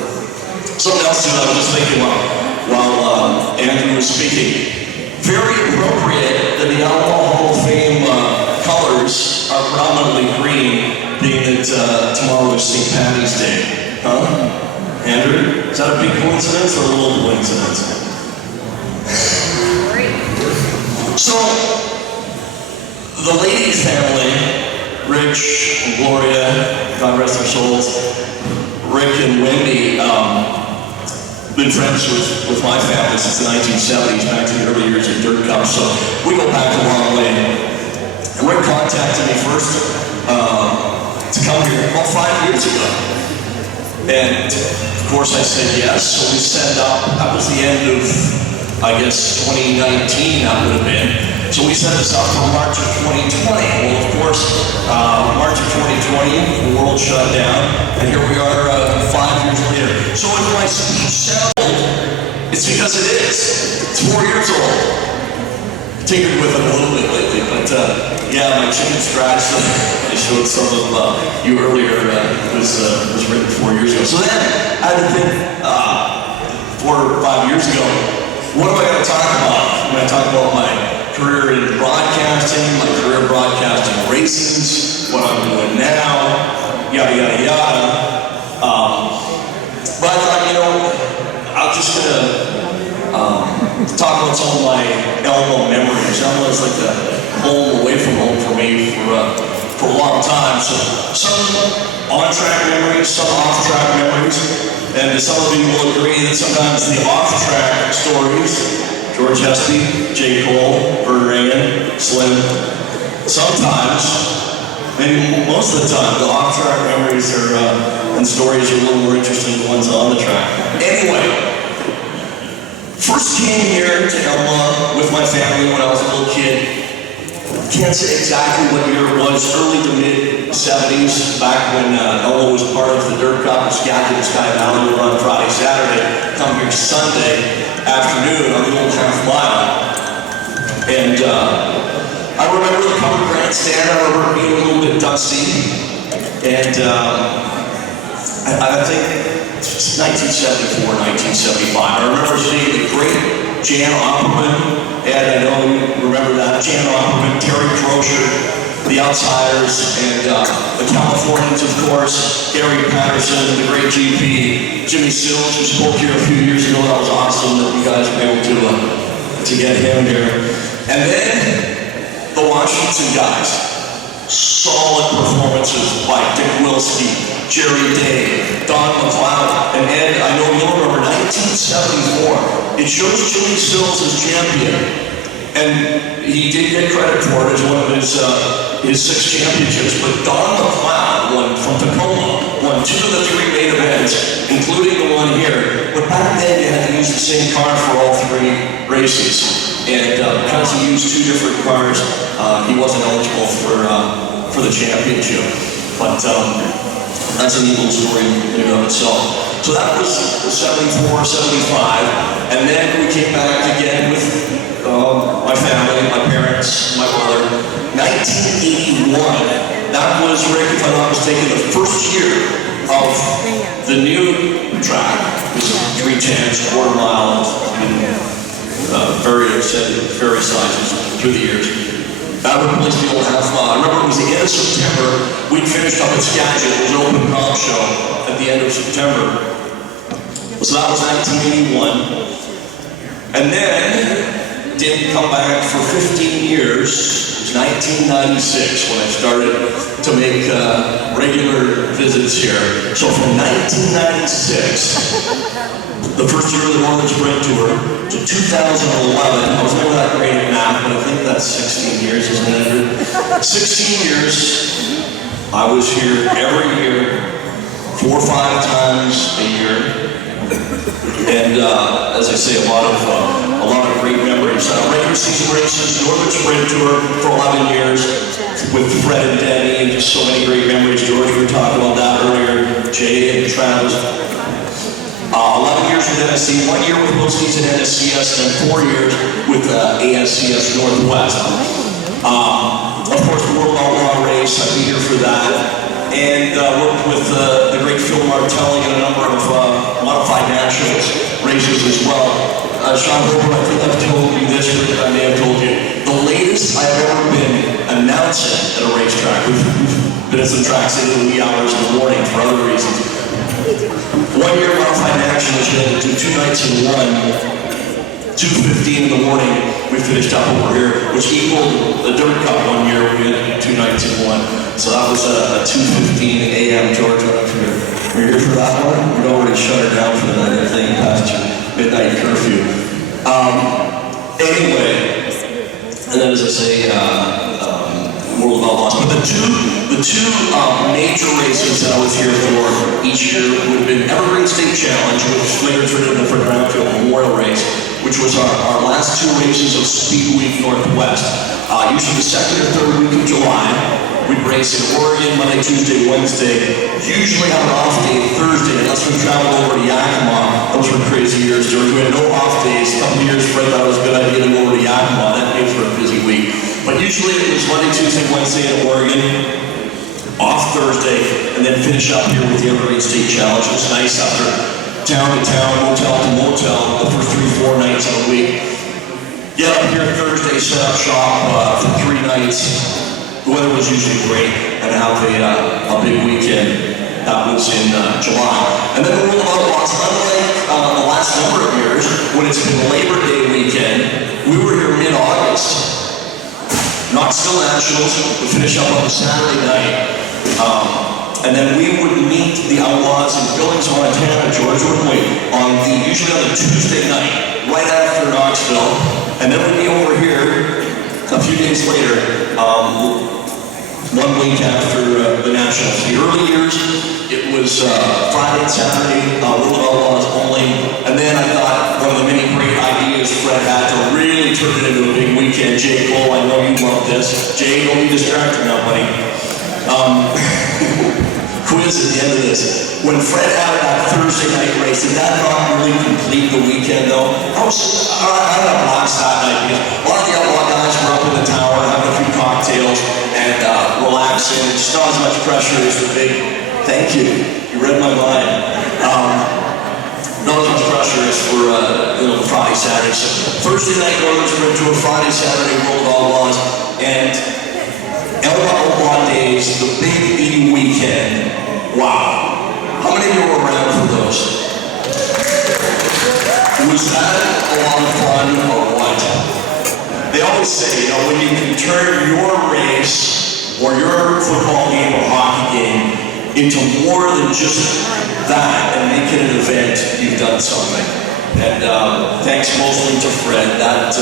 Something else too, I was just thinking, well, while Andrew was speaking. Very appropriate that the Outlaw Hall of Fame colors are predominantly green, being that tomorrow is St. Patty's Day. Huh? Andrew? Is that a big coincidence or a little coincidence? So, the Lady family, Rich and Gloria, God rest their souls, Rick and Wendy, been friends with my family since the 1970s, back to the early years of Dirt Cup, so we go back a long way. And Rick contacted me first to come here about 5 years ago. And of course I said yes, so we set up, that was the end of, I guess, 2019 that would have been. So we set this up for March of 2020. Well, of course, March of 2020, the world shut down, and here we are 5 years later. So if my speech sounds old, it's because it is. It's 4 years old. Tinkered with it a little bit lately, but yeah, my chicken scratch I showed some of you earlier was written 4 years ago. So then I had to think 4 or 5 years ago, what am I going to talk about when I talk about my career in broadcasting, my career broadcasting races, what I'm doing now, yada, yada, yada. But I thought, you know, I'm just going to talk about some of my Elma memories. Elma is like the home away from home for me for a long time. So some on-track memories, some off-track memories. And some of you will agree that sometimes the off-track stories, George Hespy, J. Cole, Bert Rannard, Slim. Sometimes, maybe most of the time, the off-track memories and stories are a little more interesting than the ones on the track. Anyway, first came here to Elma with my family when I was a little kid. Can't say exactly what year it was, early to mid-70s, back when Elma was part of the Dirt Cup in Skagit Speedway. We run Friday, Saturday, come here Sunday afternoon on the old half mile. And I remember the covered grandstand. I remember it being a little bit dusty. And I think it's 1974, 1975. I remember seeing the great Jan Opperman, and I know you remember that, Jan Opperman, Terry Crozier, the Outsiders, and the Californians, of course, Gary Patterson, the great GP, Jimmy Sills, who spoke here a few years ago. That was awesome that you guys were able to get him here. And then the Washington guys. Solid performances by Dick Wilson, Jerry Day, Don McLeod, and Ed. I know you'll remember 1974. It shows Jimmy Sills as champion, and he did get credit for it as one of his 6 championships. But Don McLeod won from Tacoma, won 2 of the 3 main events, including the one here. But back then you had to use the same car for all 3 races. And because he used 2 different cars, he wasn't eligible for the championship. But that's a neat little story in and of itself. So that was 74, 75. And then we came back again with my family, my parents, my brother. 1981, that was, Rick, if I'm not mistaken, the first year of the new track. It was 310s, quarter miles, various sizes through the years. That replaced the old half mile. I remember it was the end of September. We'd finished up at Skagit. It was an open comp show at the end of September. So that was 1981. And then didn't come back for 15 years. It was 1996 when I started to make regular visits here. So from 1996, the first year of the World Sprint Tour, to 2011, I was never that great at math, but I think that's 16 years, isn't it? 16 years, I was here every year, 4 or 5 times a year. And as I say, a lot of great memories. Regular season races, Northern Sprint Tour for 11 years with Fred and Denny, and just so many great memories. George, we were talking about that earlier. Jay and Travis. 11 years with NSC, 1 year with Postseason NSCS, and then 4 years with ASCS Northwest. Of course, the World of Outlaws race, I'd be here for that. And worked with the great Phil Martelli and a number of modified nationals races as well. Sean Hofer, I think I've told you this, but I may have told you. The latest I've ever been announcing at a racetrack, we've been at some tracks into the wee hours in the morning for other reasons. 1 year modified action was going to do 2 nights in one, 2:15 in the morning, we finished up over here, which equaled the Dirt Cup 1 year, we had 2 nights in one. So that was a 2:15 a.m. George, I don't know if you're here for that one. We'd already shut her down for the night, I think, past your midnight curfew. Anyway, and then as I say, World of Outlaws. But the two major races that I was here for each year would have been Evergreen State Challenge, which later turned into the Fred Rannard Jr. Memorial Race, which was our last 2 races of Speed Week Northwest. Usually the 2nd or 3rd week of July. We'd race in Oregon Monday, Tuesday, Wednesday. Usually have an off day Thursday, unless we traveled over to Yakima. Those were crazy years, George. We had no off days. A couple years, Fred thought it was a good idea to go over to Yakima. That made for a busy week. But usually it was Monday, Tuesday, Wednesday in Oregon, off Thursday, and then finish up here with the Evergreen State Challenge. It was nice after town to town, motel to motel, the first 3-4 nights of the week. Get up here Thursday, set up shop for 3 nights. The weather was usually great, and have a big weekend. That was in July. And then the World of Outlaws, unlike the last number of years, when it's been Labor Day weekend, we were here mid-August. Knoxville Nationals would finish up on a Saturday night. And then we would meet the Outlaws in Billings, Montana, George, wouldn't we? Usually on the Tuesday night, right after Knoxville. And then we'd be over here a few days later, 1 week after the Nationals. The early years, it was Friday and Saturday, World of Outlaws only. And then I thought one of the many great ideas Fred had to really turn it into a big weekend. Jay Cole, I know you love this. Jay, don't be distracted now, buddy. Quiz at the end of this. When Fred had that Thursday night race, did that not really complete the weekend though? I had a blast that night because a lot of the Outlaw guys were up in the tower having a few cocktails and relaxing. Just not as much pressure as the big, thank you, you read my mind. Not as much pressure as for the Friday, Saturday. So Thursday night Northerners went to a Friday, Saturday World of Outlaws, and Elma Outlaw Days, the Big E weekend. Wow. How many of you were around for those? Was that a lot of fun or what? They always say, when you can turn your race or your football game or hockey game into more than just that and make it an event, you've done something. And thanks mostly to Fred, that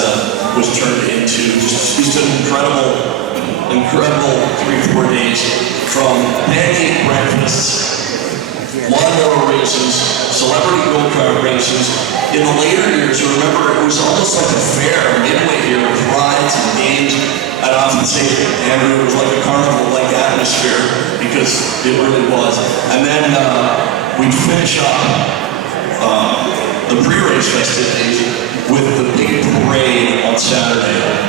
was turned into just an incredible 3-4 days, from pancake breakfasts, lawnmower races, celebrity go-kart races. In the later years, remember, it was almost like a fair midway here with rides and games. I'd often say that Andrew, it was like a carnival-like atmosphere, because it really was. And then we'd finish up the pre-race festivities with the big parade on Saturday.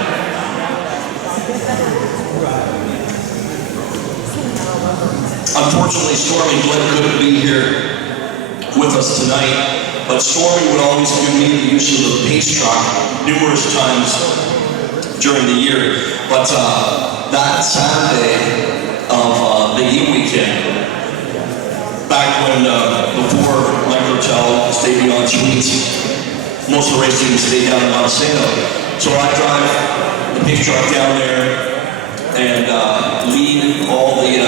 Unfortunately, Stormy Glenn couldn't be here with us tonight, but Stormy would always give me the use of the pace truck numerous times during the year. But that Saturday of the E weekend, back when before Mike Hotel stayed beyond Suites, most of the race teams stayed down in Montesano. So I drive the pace truck down there and lead all the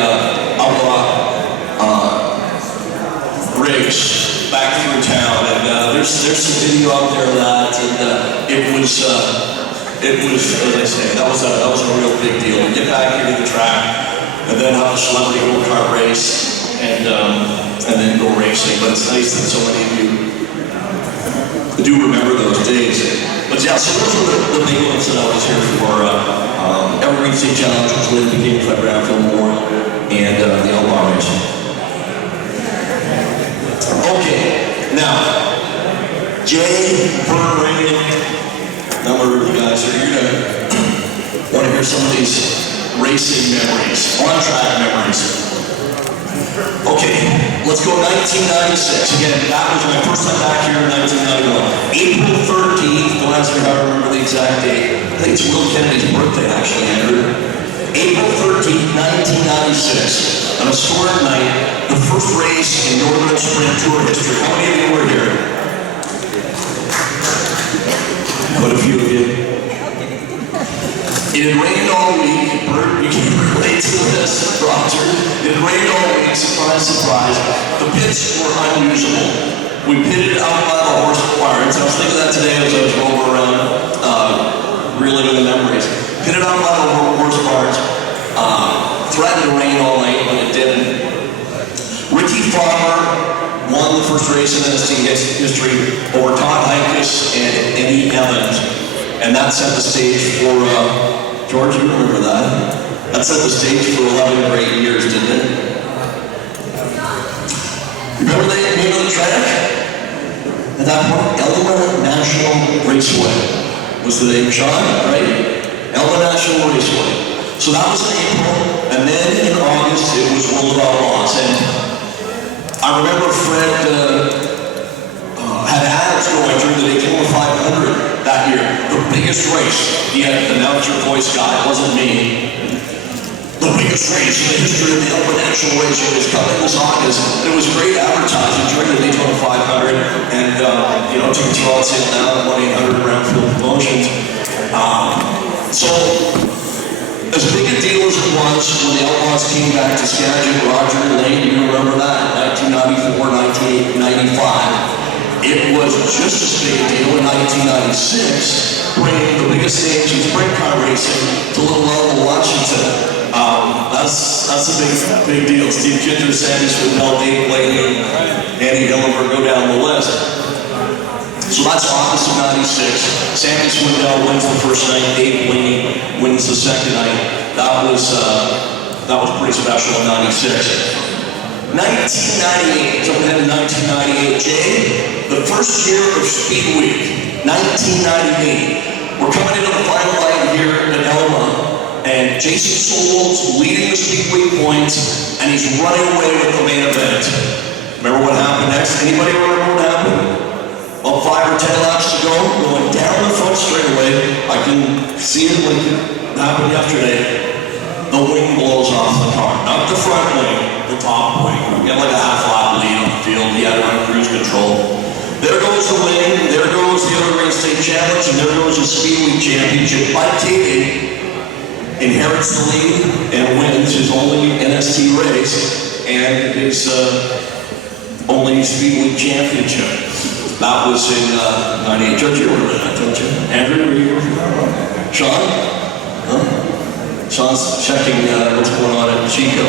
Outlaw rigs back through town, and there's some video out there of that, and it was, as I say, that was a real big deal. To get back here to the track, and then have a celebrity go-kart race, and then go racing. But it's nice that so many of you do remember those days. But yeah, so those were the big ones that I was here for. Evergreen State Challenge, which later became Fred Rannard Memorial, and the Outlaw race. Okay, now, Jay, Bert, Raymond, a number of you guys are here to want to hear some of these racing memories, on-track memories. Okay, let's go 1996. Again, that was my first time back here in 1991. April 13th, don't ask me how I remember the exact date. I think it's Will Kennedy's birthday, actually, Andrew. April 13th, 1996. An historic night, the first race in Northern Sprint Tour history. How many of you were here? Quite a few of you. It had rained all week. Bert, you can relate to this, Roger. It had rained all week, surprise, surprise. The pits were unusable. We pitted out by the horse barns. I was thinking that today as I was rolling around, reeling in the memories. Pitted out by the horse barns. Threatened to rain all night, but it didn't. Ricky Farmer won the first race in NST history over Todd Heikus and Eddie Evans. And that set the stage for, George, you remember that? That set the stage for 11 great years, didn't it? Remember the name of the track? At that point, Elma National Raceway was the name, Sean, right? Elma National Raceway. So that was in April, and then in August, it was World of Outlaws. And I remember Fred had ads going through the Daytona 500 that year, the biggest race. He had the announce your voice guy, it wasn't me. The biggest race in the history of the Elma National Raceway is coming this August. It was great advertising during the Daytona 500, and you know, you can throw it now at 1-800 Brownfield Promotions. So, as big a deal as it was when the Outlaws came back to Skagit, Roger Lane, you remember that, 1994, 1995. It was just as big a deal in 1996, bringing the biggest names in sprint car racing to Little Elma, Washington. That's a big deal. Steve Kinder, Sandy Swindell, Dave Blaney, Andy Hillenberg go down the list. So that's August of 96. Sandy Swindell wins the first night, Dave Blaney wins the second night. That was pretty special in 96. 1998, so we had 1998. Jay, the first year of Speed Week, 1998. We're coming into the final line here at Elma, and Jason Sowell's leading the Speed Week points, and he's running away with the main event. Remember what happened next? Anybody remember what happened? About 5 or 10 laps to go, going down the front straightaway. I can see it like it happened yesterday. The wing blows off the car, not the front wing, the top wing. We had like a half-lap lead on the field. He had it on cruise control. There goes the wing, there goes the other Ring State Challenge, and there goes the Speed Week Championship. Mike Katie inherits the lead and wins his only NST race and his only Speed Week Championship. That was in 98. Judge, you were in that, don't you? Andrew, were you? Sean? Huh? Sean's checking what's going on at Chico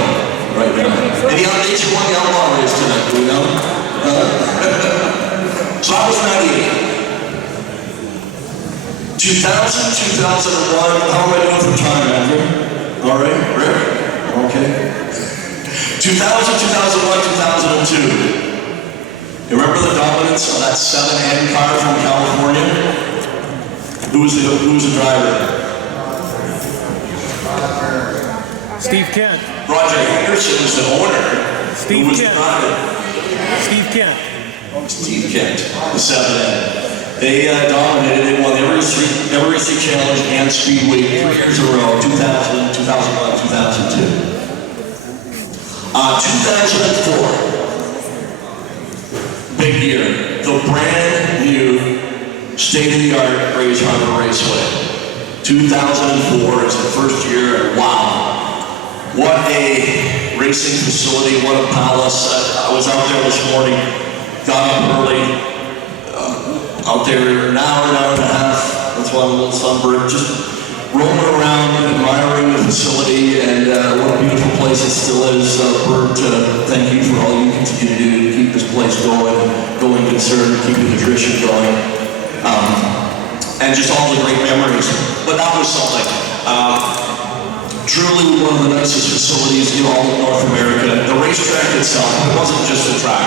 right now. Any updates you want the Outlaw race tonight? Do we know? So that was 98. 2000, 2001. How am I doing for time, Andrew? All right, Rick? Okay. 2000, 2001, 2002. You remember the dominance of that 7N car from California? Who was the driver? Steve Kent. Roger Henderson was the owner. Steve Who was Kent. the driver? Steve Kent. Steve Kent, the 7N. They dominated. They won every street challenge and Speedway 3 years in a row, 2000, 2001, 2002. 2004. Big year. The brand new state-of-the-art Grays Harbor Raceway. 2004 is the first year, and wow. What a racing facility, what a palace. I was out there this morning, got up early, out there an hour and a half. That's why I'm a little sunburned, just roaming around, admiring the facility, and what a beautiful place it still is. Bert, thank you for all you continue to do to keep this place going concern, keeping the tradition going. And just all the great memories. But that was something. Truly one of the nicest facilities in all of North America. The racetrack itself, it wasn't just a track.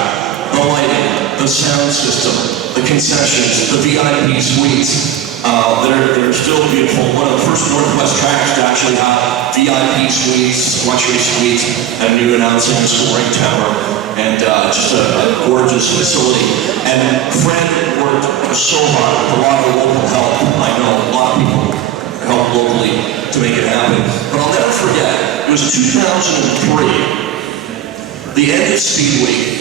The lighting, the sound system, the concessions, the VIP suites. They're still beautiful. One of the first Northwest tracks to actually have VIP suites, luxury suites, and a new announcing and scoring tower, and just a gorgeous facility. And Fred worked so hard with a lot of local help. I know a lot of people helped locally to make it happen. But I'll never forget, it was 2003, the end of Speedway.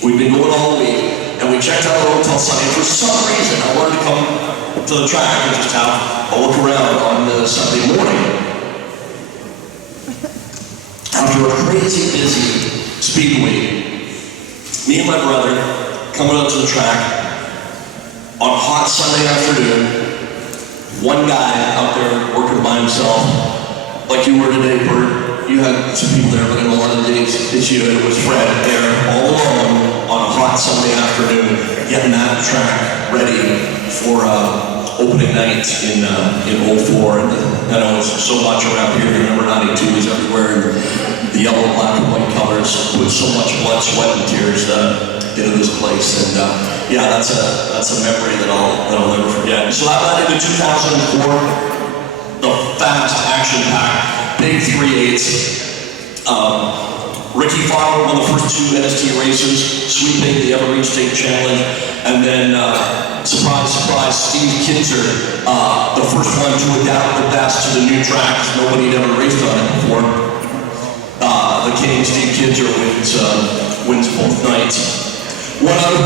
We'd been going all week, and we checked out the hotel Sunday. For some reason, I wanted to come to the track and just have a look around on the Sunday morning. After a crazy busy Speedway, me and my brother coming up to the track on a hot Sunday afternoon. One guy out there working by himself, like you were today, Bert. You had some people there, but in a lot of days, it's you. It was Fred there, all alone on a hot Sunday afternoon, getting that track ready for opening night in 04. And I know it's so much around here. The number 92 is everywhere, and the yellow, black, and white colors put so much blood, sweat, and tears into this place. And yeah, that's a memory that I'll never forget. So that led into 2004. The fast, action-packed, big 3/8. Ricky Farmer won the first 2 NST races, sweeping the Evergreen State Challenge, and then, surprise, surprise, Steve Kinzer, the first one to adapt the best to the new track, because nobody had ever raced on it before. The King, Steve Kinzer, wins both nights. One other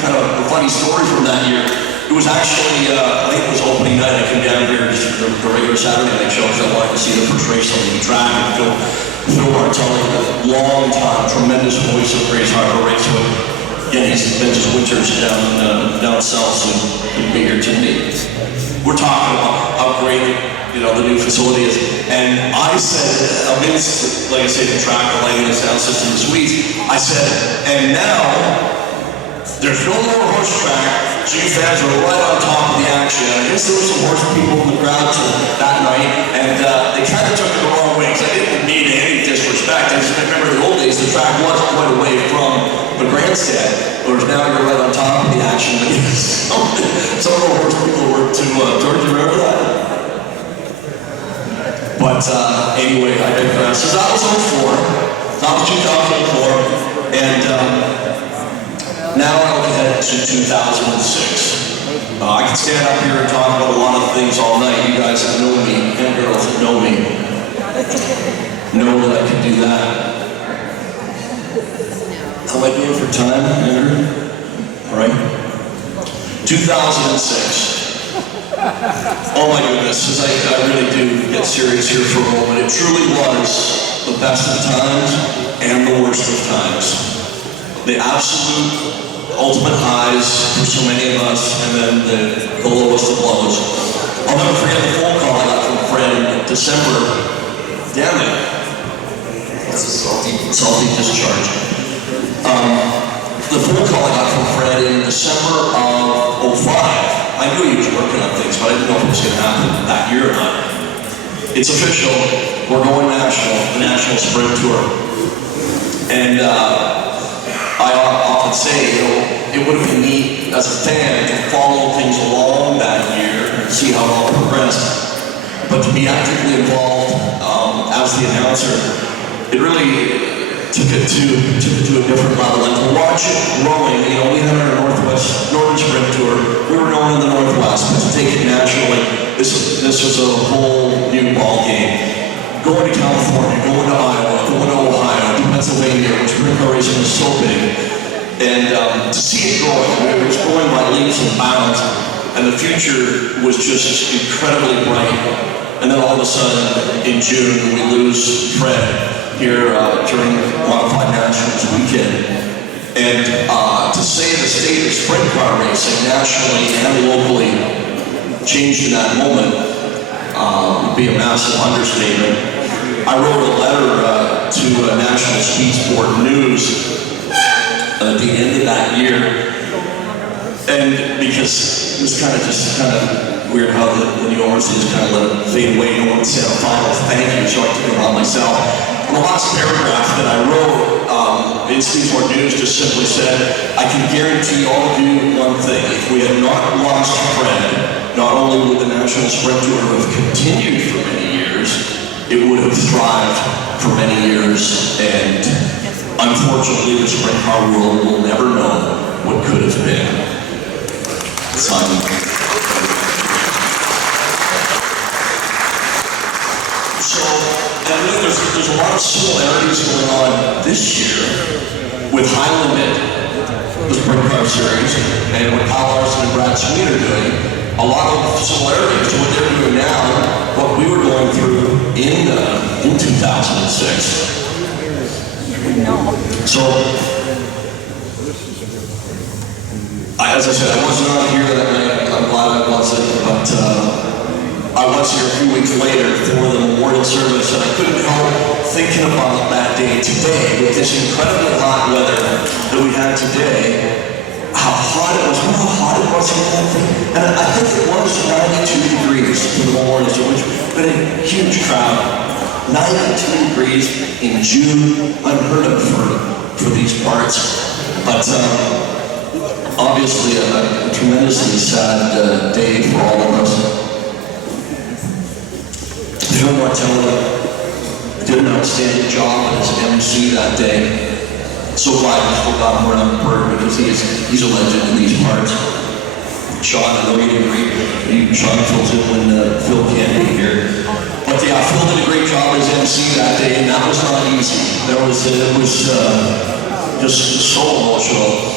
kind of a funny story from that year. It was actually, I think it was opening night. I came down here just for the regular Saturday night show because I wanted to see the first race on the track. And Phil Martelli, a long time, tremendous voice of Grays Harbor Raceway. Again, he's been just winters down south, so he'll be here to me. We're talking about how great, the new facility is. And I said, amidst, like I say, the track, the lighting, the sound system, the suites, I said, and now, there's no more horse track, so you fans are right on top of the action. I guess there were some horse people in the crowd that night, and they kind of took it the wrong way, because I didn't mean any disrespect. I just remember in the old days, the track was quite away from the grandstand, whereas now you're right on top of the action. But yes, some of the horse people were too, George, you remember that? But anyway, I digress. So that was 04, that was 2004, and now I look ahead to 2006. I can stand up here and talk about a lot of things all night. You guys that know me, and girls that know me, know that I can do that. How am I doing for time, Andrew? All right. 2006. Oh my goodness, I really do get serious here for a moment. It truly was the best of times and the worst of times. The absolute ultimate highs for so many of us, and then the lowest of lows. I'll never forget the phone call I got from Fred in December. Damn it. That's a salty discharge. The phone call I got from Fred in December of 05. I knew he was working on things, but I didn't know if it was going to happen that year or not. It's official. We're going national, the National Sprint Tour. And I often say, it would have been neat as a fan to follow things along that year and see how it all progressed. But to be actively involved as the announcer, it really took it to a different level. And to watch it growing, we had our Northern Sprint Tour. We were known in the Northwest, but to take it nationally, this was a whole new ball game. Going to California, going to Iowa, going to Ohio, to Pennsylvania, which sprint car racing was so big. And to see it growing, it was growing by leaps and bounds, and the future was just incredibly bright. And then all of a sudden, in June, we lose Fred here during Modified Nationals weekend. And to say the state of sprint car racing nationally and locally changed in that moment would be a massive understatement. I wrote a letter to National Speed Sport News at the end of that year, and because it was kind of weird how the New Orleans just kind of let it fade away. No one said a final thank you, so I took it on myself. the last paragraph that I wrote in Speedsport News just simply said, I can guarantee all of you one thing. If we had not lost Fred, not only would the National Sprint Tour have continued for many years, it would have thrived for many years, and unfortunately the sprint car world will never know what could have been. Simon. So, and look, there's a lot of similarities going on this year with High Limit, the sprint car series, and what Kyle Larson and Brad Sweet are doing. A lot of similarities to what they're doing now, what we were going through in 2006. So, as I said, I was not here that night. I'm glad I wasn't, but I was here a few weeks later for the memorial service, and I couldn't help thinking about that day today with this incredibly hot weather that we had today. How hot it was, how hot it was in that thing. And I think it was 92 degrees for the memorial service, but a huge crowd. 92 degrees in June, unheard of for these parts. But obviously a tremendously sad day for all of us. Phil Martello did an outstanding job as MC that day. So glad we still got him around Bert because he's a legend in these parts. Sean, I know you didn't agree. Sean fills in when Phil can't be here. But yeah, Phil did a great job as MC that day, and that was not easy. It was just so emotional.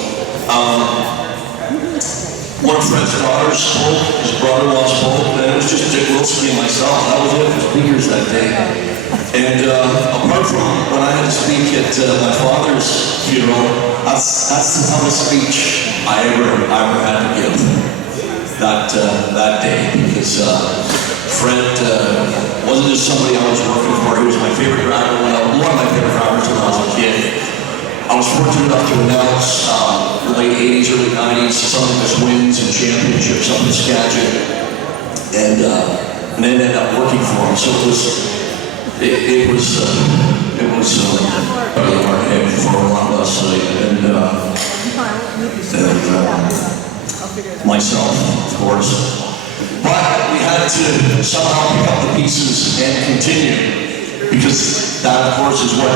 One of Fred's daughters spoke, his brother-in-law spoke, and it was just Dick Wilson and myself. That was it for speakers that day. And apart from when I had to speak at my father's funeral, that's the toughest speech I ever had to give that day, because Fred wasn't just somebody I was working for. He was my favorite driver, one of my favorite drivers when I was a kid. I was fortunate enough to announce the late 80s, early 90s, some of his wins and championships up in Skagit, and then ended up working for him. So it was really hard day for a lot of us, and myself, of course. But we had to somehow pick up the pieces and continue, because that, of course, is what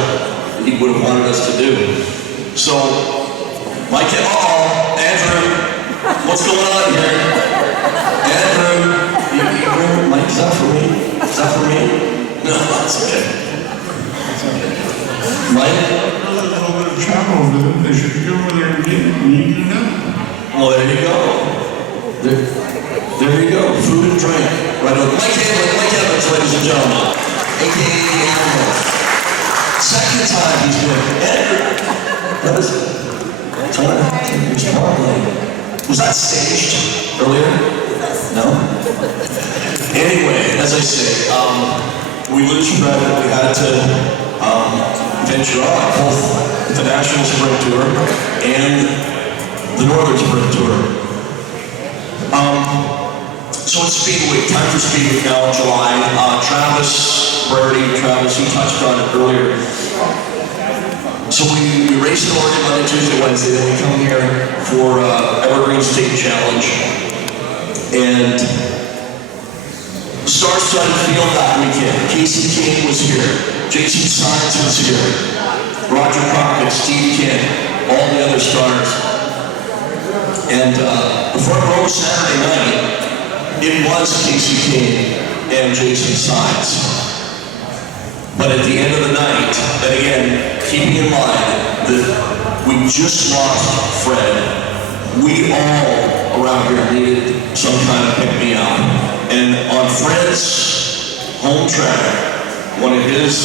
he would have wanted us to do. So, Mike, Andrew, what's going on here? Andrew, Mike, is that for me? Is that for me? No, that's okay. Mike? A little bit of travel over them. They should go over there and need to know. Well, there you go. There you go. Food and drink. Right over. Mike Evans, ladies and gentlemen. A.K.A. Elma. Second time he's been. That was was that staged earlier? No? Anyway, as I say, we lose Fred. We had to venture on both the National Sprint Tour and the Northern Sprint Tour. So it's Speedway, time for Speedway now in July. Brearty, Travis, he touched on it earlier. So we race in Oregon Monday, Tuesday, Wednesday, then we come here for Evergreen State Challenge. And star-studded field that weekend. Casey Kane was here. Jason Science was here. Roger Crockett, Steve Kent, all the other stars. And the front row Saturday night, it was Casey Kane and Jason Science. But at the end of the night, and again, keeping in mind that we just lost Fred, we all around here needed some kind of pick-me-up. And on Fred's home track, one of his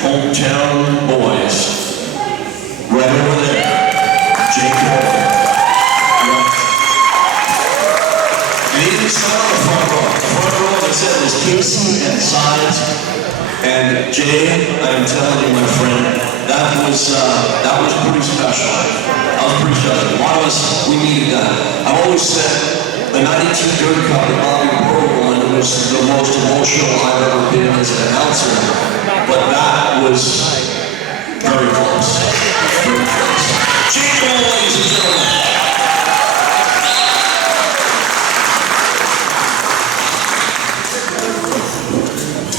hometown boys, right over there, Jacob. And he didn't start on the front row. The front row, as I said, was Casey and Science. And Jay, I'm telling you, my friend, that was pretty special. That was pretty special. A lot of us, we needed that. I've always said the 92 Dirt Cup that Bobby Burrow won was the most emotional I've ever been as an announcer. But that was very close. Very close. Jake Ball, ladies and gentlemen.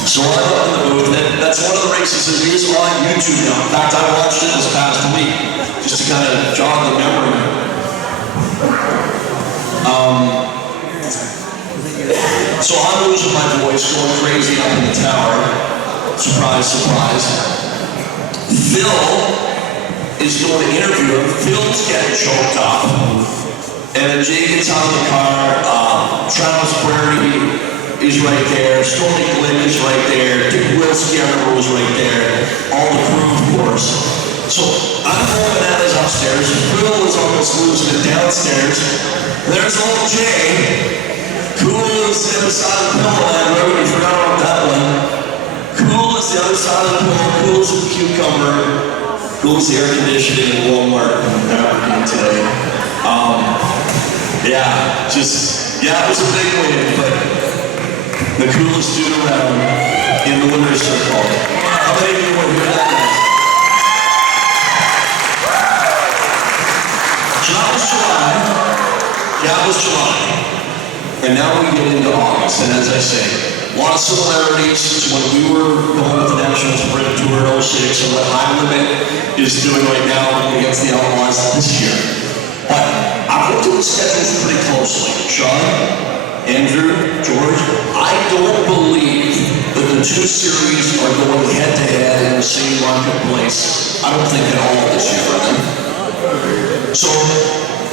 So I'm up in the booth, and that's one of the races that is on YouTube now. In fact, I watched it this past week, just to kind of jog the memory. So I'm losing my voice, going crazy up in the tower. Surprise, surprise. Phil is going to interview him. Phil's getting choked up. And then Jay gets out of the car. Travis Brearty is right there. Stormy Glenn is right there. Dick Wilson, I remember, was right there. All the crew, of course. So I'm going bananas upstairs. Phil is almost losing it downstairs. There's old Jay. Cool is the other side of the pill, man. Remember, you forgot about that one. Cool is the other side of the pill. Cool is the cucumber. Cool is the air conditioning in Walmart today. Yeah, it was a big win, but the coolest dude around in the winner's circle. How many of you want to hear that? So that was July. Yeah, it was July. And now we get into August, and as I say, a lot of similarities to when we were going with the National Sprint Tour in 06 and what High Limit is doing right now going against the Outlaws this year. But I've looked at the schedules pretty closely. Sean, Andrew, George, I don't believe that the two series are going head-to-head in the same marketplace. I don't think at all this year, are they? So,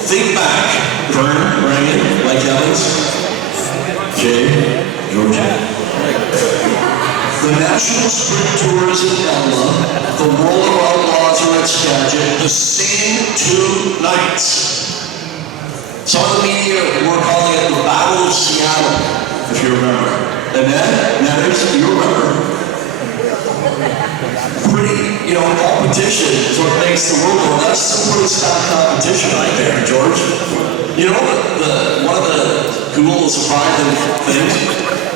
think back. Vern, Ryan, Mike Evans, Jay, George. The National Sprint Tour is in Elma. The World of Outlaws are at Skagit. The same 2 nights. Some of the media were calling it the Battle of Seattle, if you remember. And that is, you remember. Pretty, competition is what makes the world go. That's some pretty stock competition right there, George. You know, one of the cool surprising things,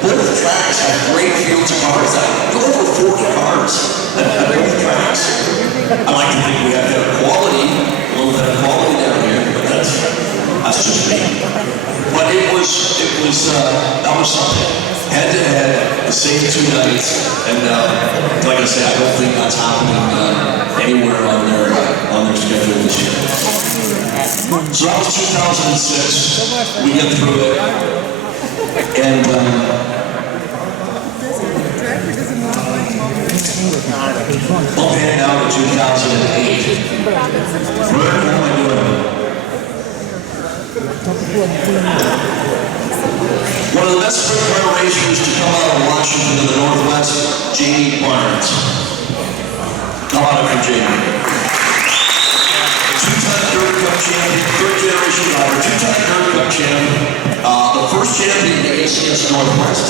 both tracks have great fields of cars. Go over 40 cars at both tracks. I like to think we have better quality, a little better quality down here, but that's just me. But that was something. Head to head, the same 2 nights, and like I said, I don't think that's happening anywhere on their schedule this year. So that was 2006. We get through it, and I'll pan down to 2008. What am I doing? One of the best sprint car racers to come out of Washington to the Northwest, Jamie Barnes. How about it for Jamie? 2-time Dirt Cup champion, 3rd generation driver, 2-time Dirt Cup champion. The first champion in ACS Northwest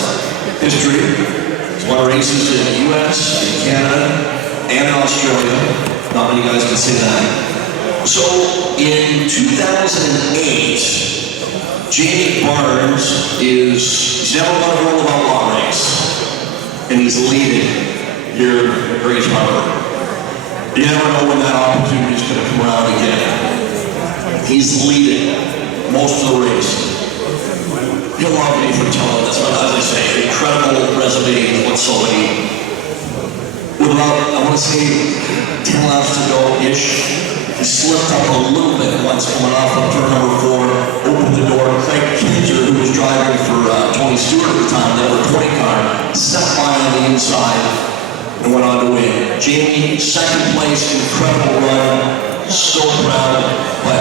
history. He's won races in the US, in Canada, and in Australia. Not many guys can say that. So in 2008, Jamie Barnes he's never won a World of Outlaw race, and he's leading here at Grace Harbor. You never know when that opportunity is going to come around again. He's leading most of the race. He'll love me for telling this, but as I say, incredible resume with somebody. With about, I want to say, 10 laps to go-ish. He slipped up a little bit once coming off of turn number 4, opened the door. Craig Kinzer, who was driving for Tony Stewart at the time, the number 20 car, stepped by on the inside and went on to win. Jamie, 2nd place, incredible run, so proud, but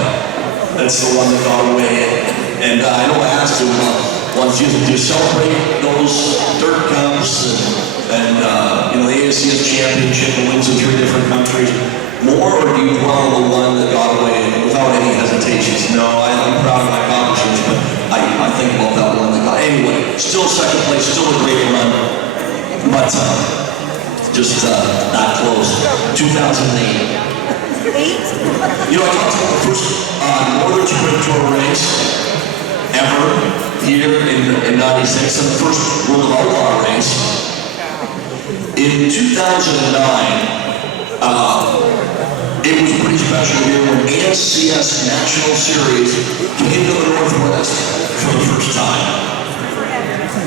that's the one that got away. And I know I asked him once, do you celebrate those dirt cups and the ACS championship and wins in 3 different countries more, or do you dwell on the one that got away without any hesitations? No, I'm proud of my accomplishments, but I think about that one that got. Anyway, still 2nd place, still a great run, but just that close. 2008. I talked about the first Northern Sprint Tour race ever here in '96, and the first World of Outlaw race In 2009, it was a pretty special year when ASCS National Series came to the Northwest for the first time.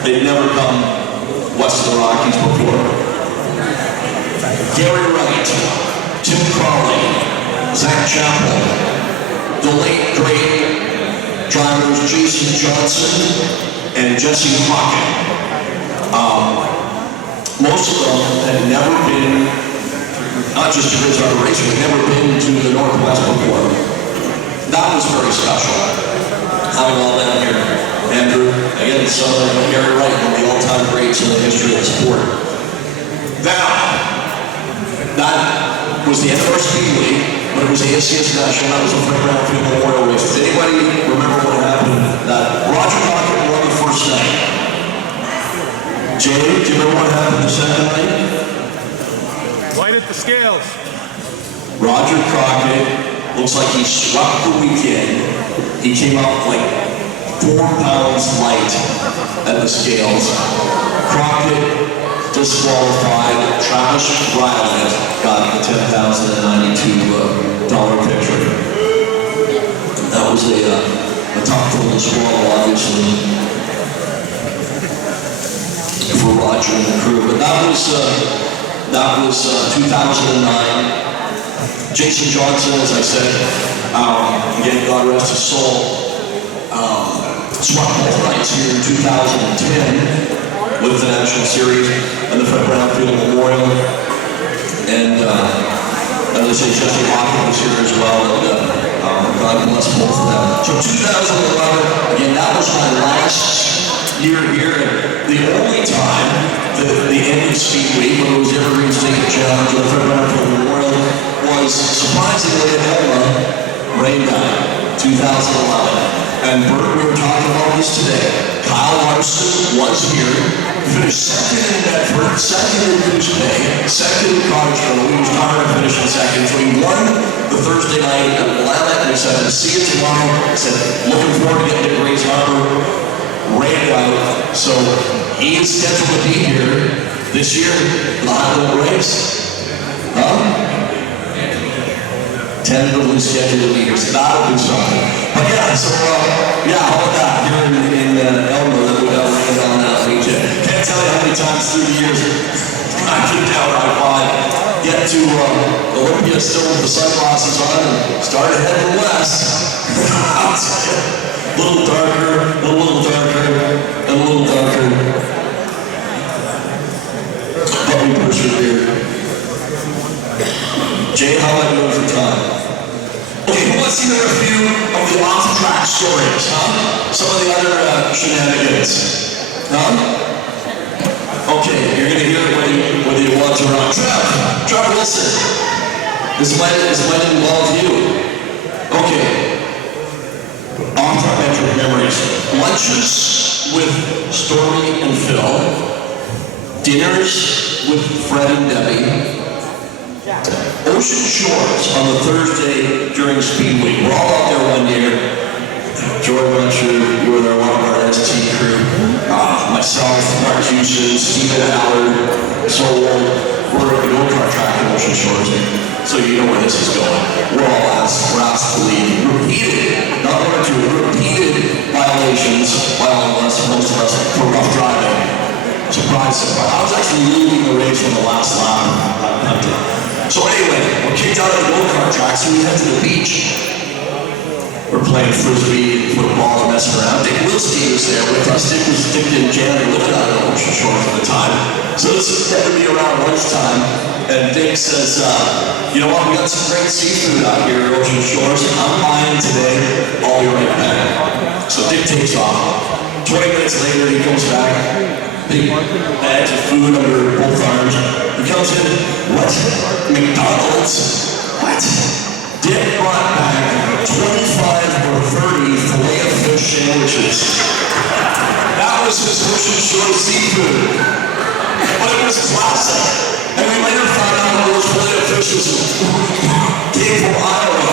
They'd never come west of the Rockies before. Gary Wright, Tim Crawley, Zach Chappell, the late great drivers Jason Johnson and Jesse Hawken. Most of them had never been, not just to Rizzo Racing, had never been to the Northwest before. That was very special. Having all that here. Andrew, again, son of Gary Wright, one of the all-time greats in the history of the sport. Now, that was the end of our Speedway, but it was ASCS National. That was a Fred Rannard Jr. Memorial race. Does anybody remember what happened? That Roger Crockett won the first night. Jay, do you remember what happened the second night? White at the scales. Roger Crockett looks like he swept the weekend. He came out like 4 pounds light at the scales. Crockett disqualified. Travis Ryland got the $10,092 picture. That was a tough pill to swallow, obviously, for Roger and the crew. But that was 2009. Jason Johnson, as I said, again, God rest his soul, swept both nights here in 2010 with the National Series and the Fred Rannard Jr. Memorial. And as I say, Jesse Hawken was here as well. And God bless both of them. So 2011, again, that was my last year here. And the only time that the end of Speedway, when it was Evergreen State Challenge or the Fred Rannard Jr. Memorial, was surprisingly at Elma, rain night, 2011. And Bert, we were talking about this today. Kyle Larson was here, finished second in Bedford, second in Goose Bay, second in Cottage Grove. He was tired of finishing second, so he won the Thursday night at Atlanta, and he said, see you tomorrow. He said, looking forward to getting to Grace Harbor. Ran out, so he is scheduled to be here this year for the Highland race. Tentatively scheduled to be here, so that'll do something. But yeah, so yeah, how about that? Here in Elma, that we got rain on that weekend. Can't tell you how many times through the years I've been down I-5, get to Olympia still with the sunglasses on, and start to head to the west. A little darker, and a little darker. But we persevere. Jay, how am I doing for time? Okay, who wants to hear a few of the off-track stories, huh? Some of the other shenanigans, huh? Okay, you're going to hear it whether you want to or not. Trev Wilson, this might involve you. Okay. Off-track memories. Lunches with Stormy and Phil. Dinners with Fred and Debbie. Ocean Shores on the Thursday during Speedway. We're all out there one year. Joy Venture, you were there, one of our ST crew. Myself, Mark Houston, Stephen Allard, so we're at the go-kart track in Ocean Shores. So you know where this is going. We're asked to leave. Repeated, not one or two, repeated violations by all of us, most of us, for rough driving. Surprise. I was actually leading the race on the last lap. So anyway, we're kicked out of the go-kart track, so we head to the beach. We're playing frisbee, football, and messing around. Dick Wilson was there with us. Dick and Janet living out of Ocean Shores at the time. So this is going to be around lunchtime, and Dick says, you know what, we got some great seafood out here at Ocean Shores. I'm buying today, I'll be right back. So Dick takes off. 20 minutes later, he comes back. Big bags of food under both arms. He comes in, what? McDonald's? What? Dick brought back 25 or 30 filet of fish sandwiches. That was his Ocean Shore seafood. But it was classic. And we later found out that those filet of fish came from Iowa.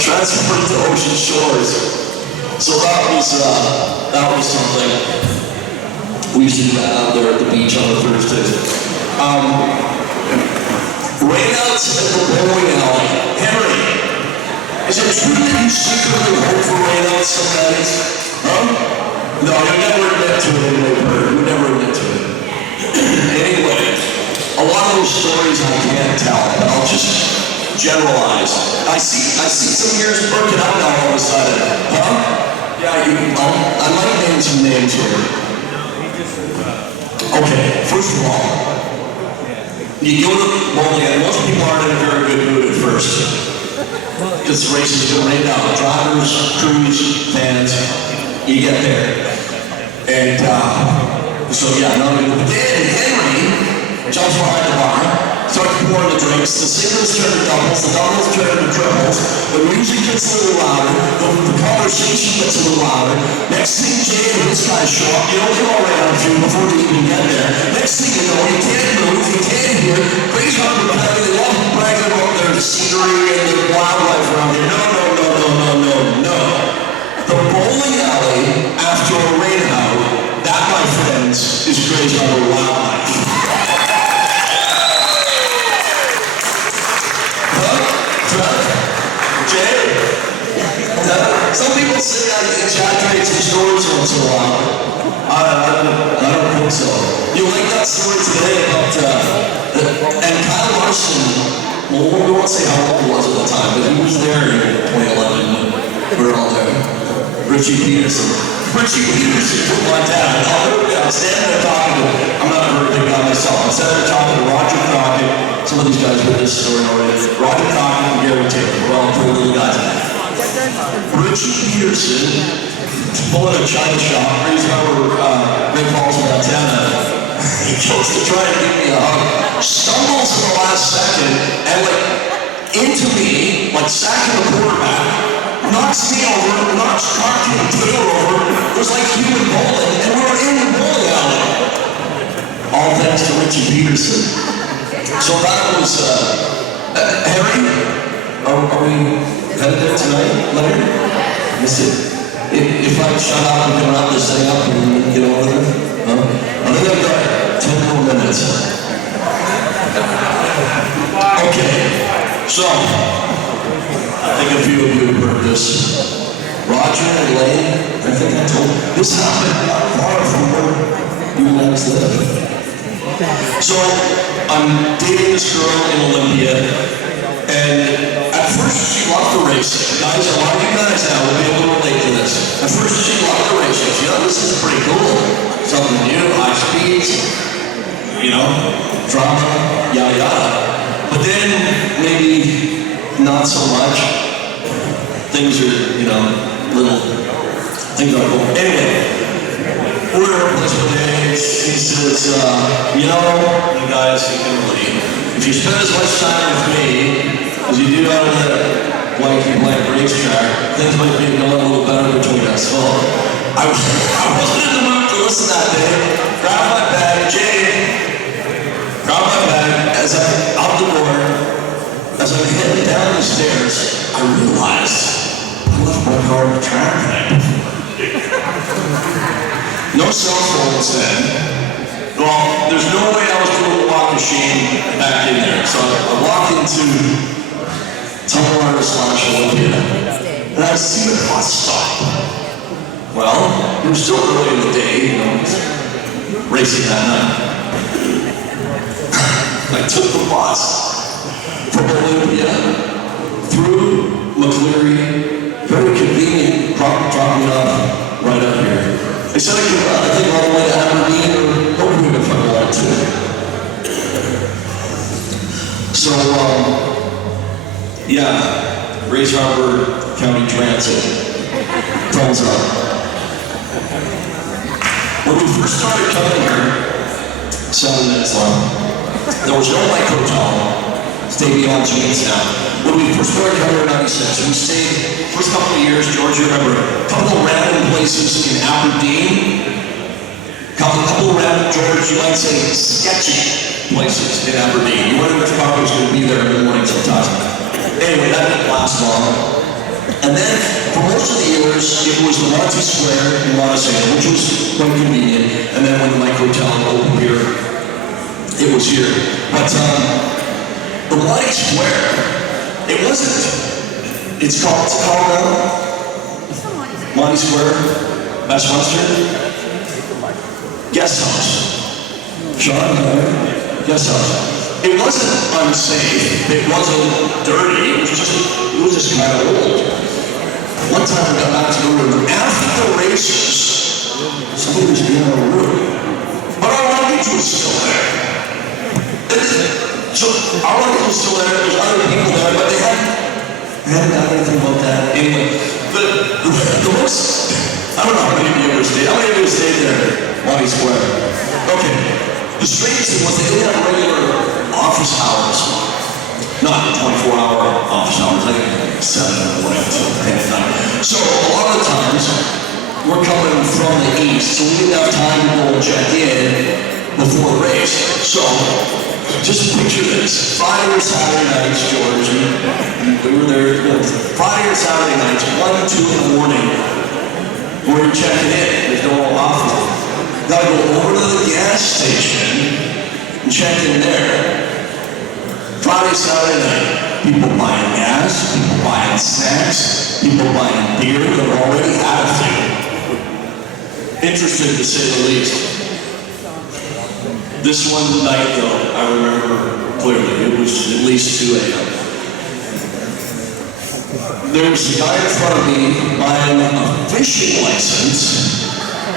Transferred to Ocean Shores. So that was something. We used to do that out there at the beach on a Thursday. Rainouts at the bowling alley. Henry, is it true that you secretly hope for rainouts some nights? Huh? No, you never admit to it anyway, Bert. You never admit to it. Anyway, a lot of those stories I can't tell, but I'll just generalize. I see some ears perking up now all of a sudden. Huh? Yeah, I might name some names here. Okay, first of all, you go to bowling, and most people aren't in a very good mood at first. This race is going right now. Drivers, crews, fans, you get there. And so yeah, no, then Henry jumps behind the bar, starts pouring the drinks, the singles turn to doubles, the doubles turn to triples, the music gets a little louder, the conversation gets a little louder. Next thing Jay and this guy show up, you know, they all ran out of fuel before they even get there. Next thing you know, you can't move, you can't hear, crazy hard repetitive, they love bragging about their scenery and their wildlife around here. No. The bowling alley after a rain out, that, my friends, is crazy harbor wildlife. Some people say I exaggerate some stories once in a while. I don't think so. You like that story today about, and Kyle Larson, well, we won't say how old he was at the time, but he was there in 2011 when we were all there. Richie Peterson from Montana. I'm standing there talking to, I'm not a very big guy myself, I'm standing there talking to Roger Crockett. Some of these guys heard this story already. Roger Crockett and Gary Taylor, we're all three little guys. Richie Peterson, pulling a China shop, crazy over Great Falls, Montana. He goes to try and give me a hug, stumbles in the last second, and into me, sacking the quarterback. Knocks me over, knocks Crockett and Taylor over. It was like human bowling, and we were in the bowling alley. All thanks to Richie Peterson. So that was, Harry, are we headed there tonight, later? Listen, if I shut up and can wrap this thing up and get over there, I think I've got 10 more minutes. Okay, so, I think a few of you have heard this. Roger and Lane, I think I told you, this happened not far from where you guys live. So, I'm dating this girl in Olympia, and at first she loved the racing. Guys, a lot of you guys now will be able to relate to this. At first she loved the racing. She thought this is pretty cool. Something new, high speeds, drama, yada yada. But then, maybe not so much. Things are, things are cool. Anyway, we're in a place one day, he says, you guys, you can relate. If you spend as much time with me as you do out of that blank racetrack, things might be going a little better between us. Well, I wasn't in the mood to listen that day. Grab my bag, as I'm out the door. As I'm heading down the stairs, I realized I left my car in the track tonight. No cell phones then. Well, there's no way I was doing a walk of shame back in there. So I walk into Tumblr/Olympia, and I see the bus stop. Well, it was still early in the day, racing that night. I took the bus from Olympia through McCleary, very convenient, dropping me off right up here. They said I could run, I think, all the way to Aberdeen or Oakwood if I wanted to. So, Grays Harbor County Transit, thumbs up. When we first started coming here, 7 minutes long, there was no micro-tone. Stay beyond Jamestown. When we first started here in 96, we stayed, first couple of years, George, you remember, a couple of random places in Aberdeen. Couple of random, George, you might say, sketchy places in Aberdeen. You wondered if car was going to be there in the morning sometimes. Anyway, that didn't last long. And then, for most of the years, it was the Monty Square in Montesano, which was quite convenient. And then when the Mike Hotel opened here, it was here. But the Monty Square, it wasn't. It's called Monty Square, Westminster, Guest House. John, Guest House. It wasn't unsafe, it wasn't dirty, it was just kind of old. One time we got back to the room, after the races, somebody was in our room, but our luggage was still there. So our luggage was still there, there was other people there, but they hadn't done anything about that. Anyway, the most, I don't know how many of you ever stayed. How many of you stayed there, Monty Square? Okay. The strangest thing was they didn't have regular office hours. Not 24-hour office hours, like 7 in the morning to 10 at night. So a lot of the times, we're coming from the east, so we didn't have time to go and check in before the race. So, just picture this. Friday or Saturday nights, George, we were there, Friday or Saturday nights, 1, 2 in the morning, we're checking in. There's no office. Gotta go over to the gas station and check in there. Friday, Saturday night, people buying gas, people buying snacks, people buying beer that already had a few. Interesting to say the least. This one night though, I remember clearly, it was at least 2 a.m. There was a guy in front of me buying a fishing license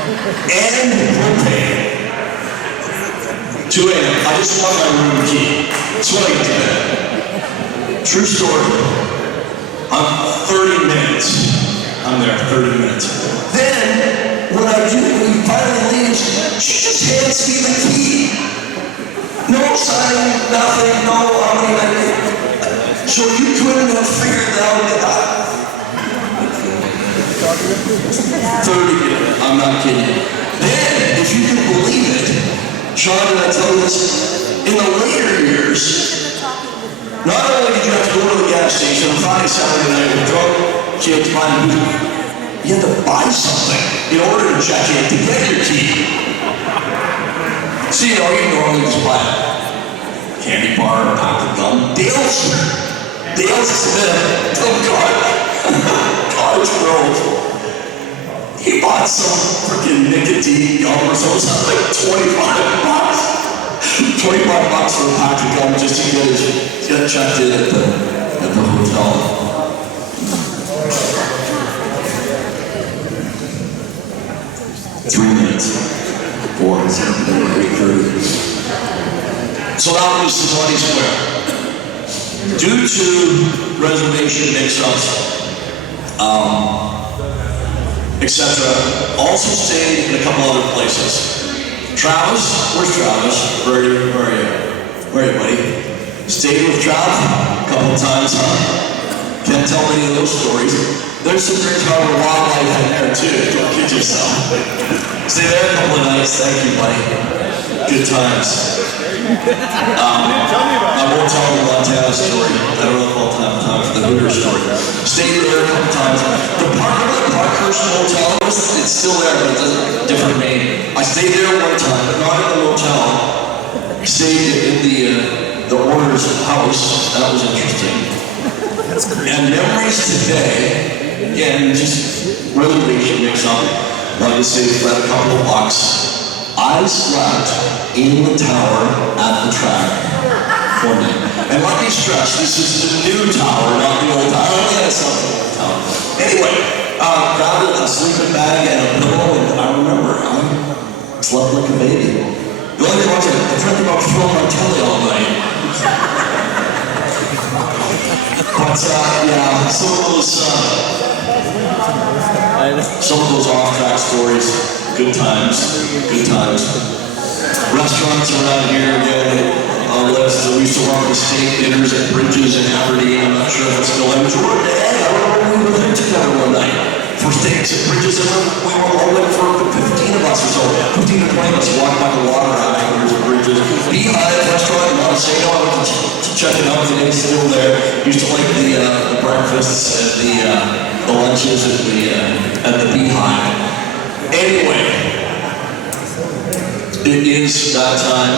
and propane. 2 a.m. I just want my room key. That's what I get to bed. True story. I'm 30 minutes. I'm there 30 minutes. Then, when he finally leaves, she just hands me the key. No sign, nothing, no, so you couldn't have figured out that 30, I'm not kidding. Then, if you can believe it, Sean, did I tell you this? In the later years, not only did you have to go to the gas station on Friday, Saturday night with drunk, you had to buy food, you had to buy something in order to check in to get your key. So, you normally just buy a candy bar or a pack of gum. Dale Smith, oh God, College Grove. He bought some freaking nicotine gum or something, like $25. $25 for a pack of gum just to get checked in at the hotel. So that was the Monty Square. Due to reservation mix-ups, etc., also stayed in a couple other places. Travis, where's Travis? Where are you, buddy? Stayed with Trav a couple of times, huh? Can't tell many of those stories. There's some great harbor wildlife in there too, don't kid yourself. Stay there a couple of nights, thank you, buddy. Good times. I won't tell the Montana story. I don't know if I'll have time for the Hooter story. Stayed there a couple times. The Parkhurst Motel, it's still there, but it's a different name. I stayed there one time, but not in the motel. I stayed in the owner's house. That was interesting. And memories today, again, just reservation mix up. Like I say, we had a couple of bucks. I slept in the tower at the track for me. And let me stress, this is the new tower, not the old tower. Oh yeah, it's not the old tower. Anyway, grabbed a sleeping bag and a pillow, and I remember I slept like a baby. The only thing was I dreamt about throwing my telly all night. But yeah, some of those off-track stories, good times. Restaurants around here, again, on the list. We used to walk the steak dinners at Bridges in Aberdeen. I'm not sure if it's still there. Jordan, I remember we were there together one night for steaks at Bridges, and we were all there for 15 of us or so. 15 to 20 of us walked by the water afterwards at Bridges. Beehive restaurant in Montesano, I went to check it out today, it's still there. Used to like the breakfasts and the the lunches at the Beehive. Anyway, it is that time.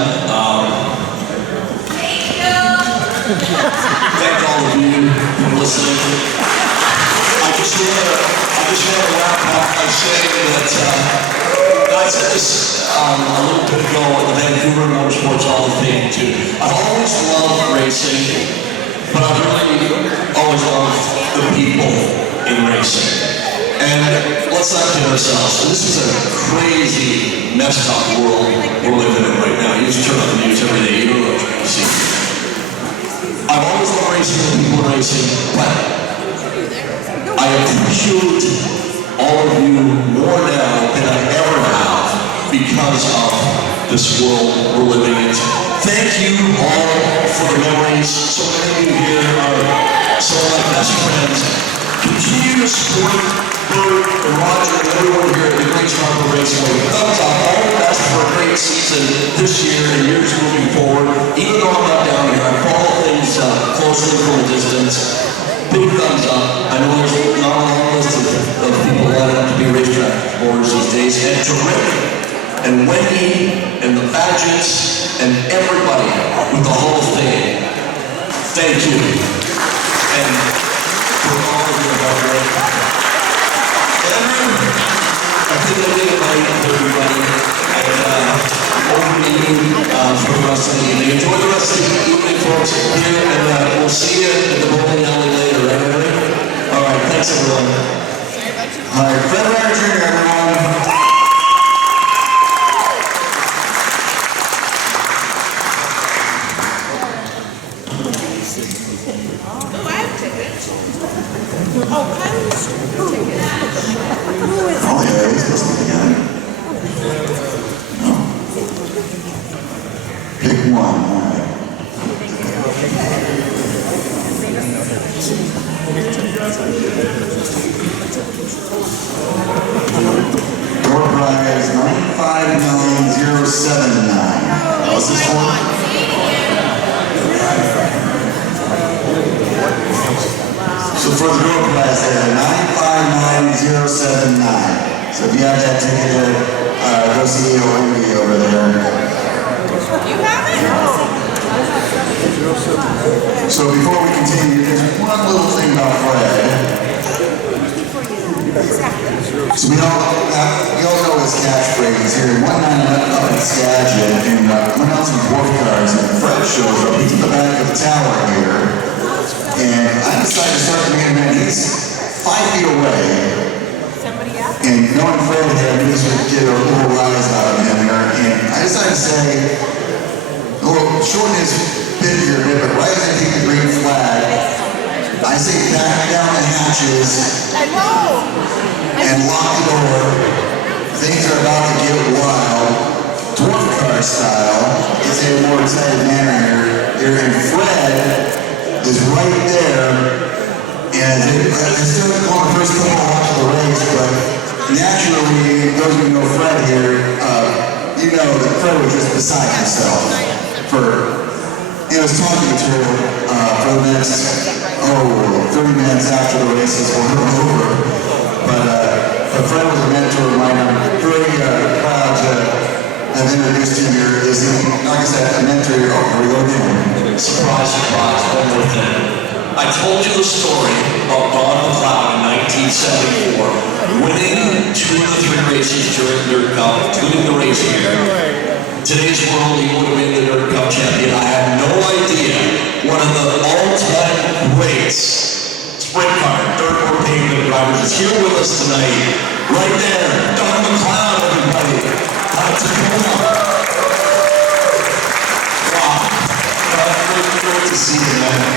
Thank all of you for listening. I just want to wrap up by saying that I said this a little bit ago at the Vancouver Motorsports Hall of Fame too. I've always loved racing, but I've really always loved the people in racing. And let's not kid ourselves. This is a crazy, messed up world we're living in right now. You just turn on the news every day, you don't know what you're going to see. I've always loved racing and people racing, but I appreciate all of you more now than I ever have because of this world we're living in. Thank you all for the memories. So many of you here are some of my best friends. Continue to support Bert and Roger and everyone here at the Great Chicago Raceway. Thumbs up, all the best for a great season this year and years moving forward. Even though I'm not down here, I follow things closely from a distance. Big thumbs up. I know there's not a long list of people lining up to be racetrack boards these days. And to Rick and Wendy and the Badgets and everybody with the Hall of Fame, thank you. And for all of you about Rick. I think I did invite everybody. And over to you for the rest of the evening. Enjoy the rest of the evening, folks, here, and we'll see you at the bowling alley later, right, everybody? All right, thanks, everyone. All right, Fred Rannard Jr., everyone. Oh, yeah, he's listening again. No. Pick one, all right. Door prize $95,079. What's this for? So for the door prize there, $95,079. So if you have that ticket, go see Elma over there. You have it? So before we continue, there's one little thing about Fred. So we all know his catchphrase here. One night up in Skagit, and one else in dwarf cars, and Fred shows up. He's in the back of the tower here, and I decided to start the main event. He's 5 feet away, and knowing Fred here, I knew this would get a little rise out of him here, and I decided to say, shorten his bit here a bit, but right as I take the green flag, I say back down the hatches and lock the door. Things are about to get wild, dwarf car style. It's a more excited manner here, and Fred is right there. And I still on the first couple of watch of the race, but naturally, those of you who know Fred here, you know that Fred was just beside himself he was talking to her for the next 30 minutes after the races were over. But Fred was a mentor of mine. I'm very proud to have introduced him here. Is he, like I said, a mentor? Oh, here we go again. Surprise, surprise, one more thing. I told you the story of Don McLeod in 1974, winning 2 of the 3 races during the Dirt Cup, including the race here. Today's world, he would have been the Dirt Cup champion. I had no idea. One of the all-time greats, sprint car, dirt or pavement drivers, is here with us tonight. Right there, Don McLeod, everybody. Tacoma. Wow. Great to see you, man.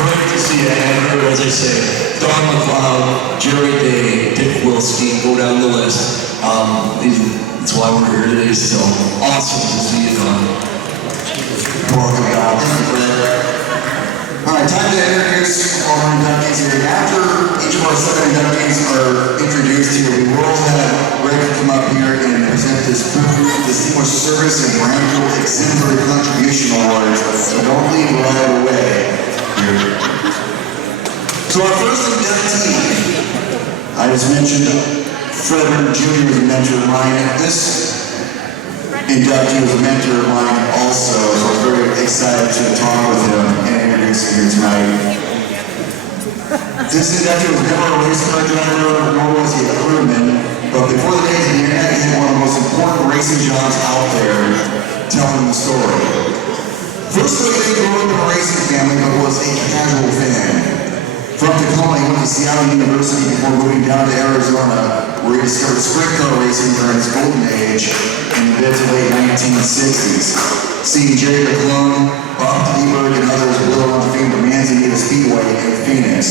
Great to see you, Andrew. As I say, Don McLeod, Jerry Day, Dick Wilson, go down the list. That's why we're here today still. Awesome to see you, Don. Welcome, Don. Thank you, Fred. All right, time to introduce all our inductees here. After each of our 7 inductees are introduced here, we will have Rick come up here and present this Distinguished Service and Brandful Exemplary Contribution Awards. So don't leave right away here. So our first inductee, I just mentioned Fred Rannard Jr. was a mentor of mine. This inductee was a mentor of mine also, so I was very excited to talk with him and introduce him here tonight. This inductee was never a race car driver, nor was he a crewman, but before the days of the internet, he had one of the most important racing jobs out there telling the story. First, he didn't grow up in a racing family, but was a casual fan. From Tacoma, he went to Seattle University before moving down to Arizona, where he discovered sprint car racing during his golden age in the mid to late 1960s. Seeing Jerry McClone, Bob Kleberg, and others blow on the fame of Manzanita Speedway in Phoenix.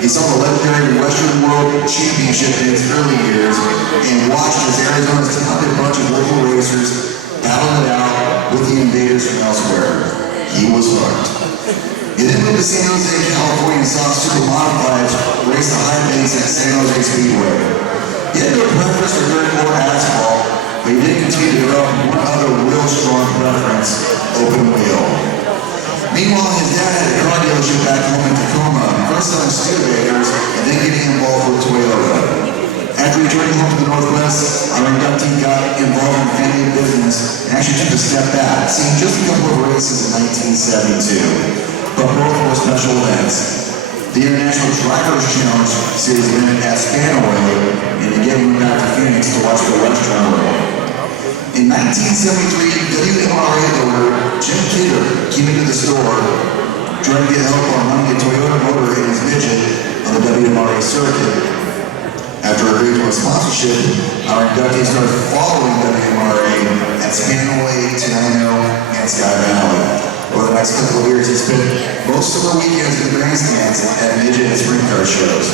He saw the legendary Western World Championship in its early years and watched as Arizona's talented bunch of local racers battled it out with the invaders from elsewhere. He was hooked. He then moved to San Jose, California and saw super modifieds race the high banks at San Jose Speedway. He had no preference for dirt or asphalt, but he did continue to develop one other real strong preference, open wheel. Meanwhile, his dad had a car dealership back home in Tacoma, first selling Studevaders and then getting involved with Toyota. After returning home to the Northwest, our inductee got involved in family business and actually took a step back, seeing just a couple of races in 1972. But both were special events. The International Drivers Challenge Series event at Spanaway, and again went back to Phoenix to watch the Western Road. In 1973, WMRA owner Jim Kidder came into the store trying to get help on running a Toyota motor in his midget on the WMRA circuit. After agreeing to a sponsorship, our inductees started following WMRA at Spanaway, Tenino, and Sky Valley. Over the next couple of years, he spent most of the weekends in the grandstands at midget and sprint car shows.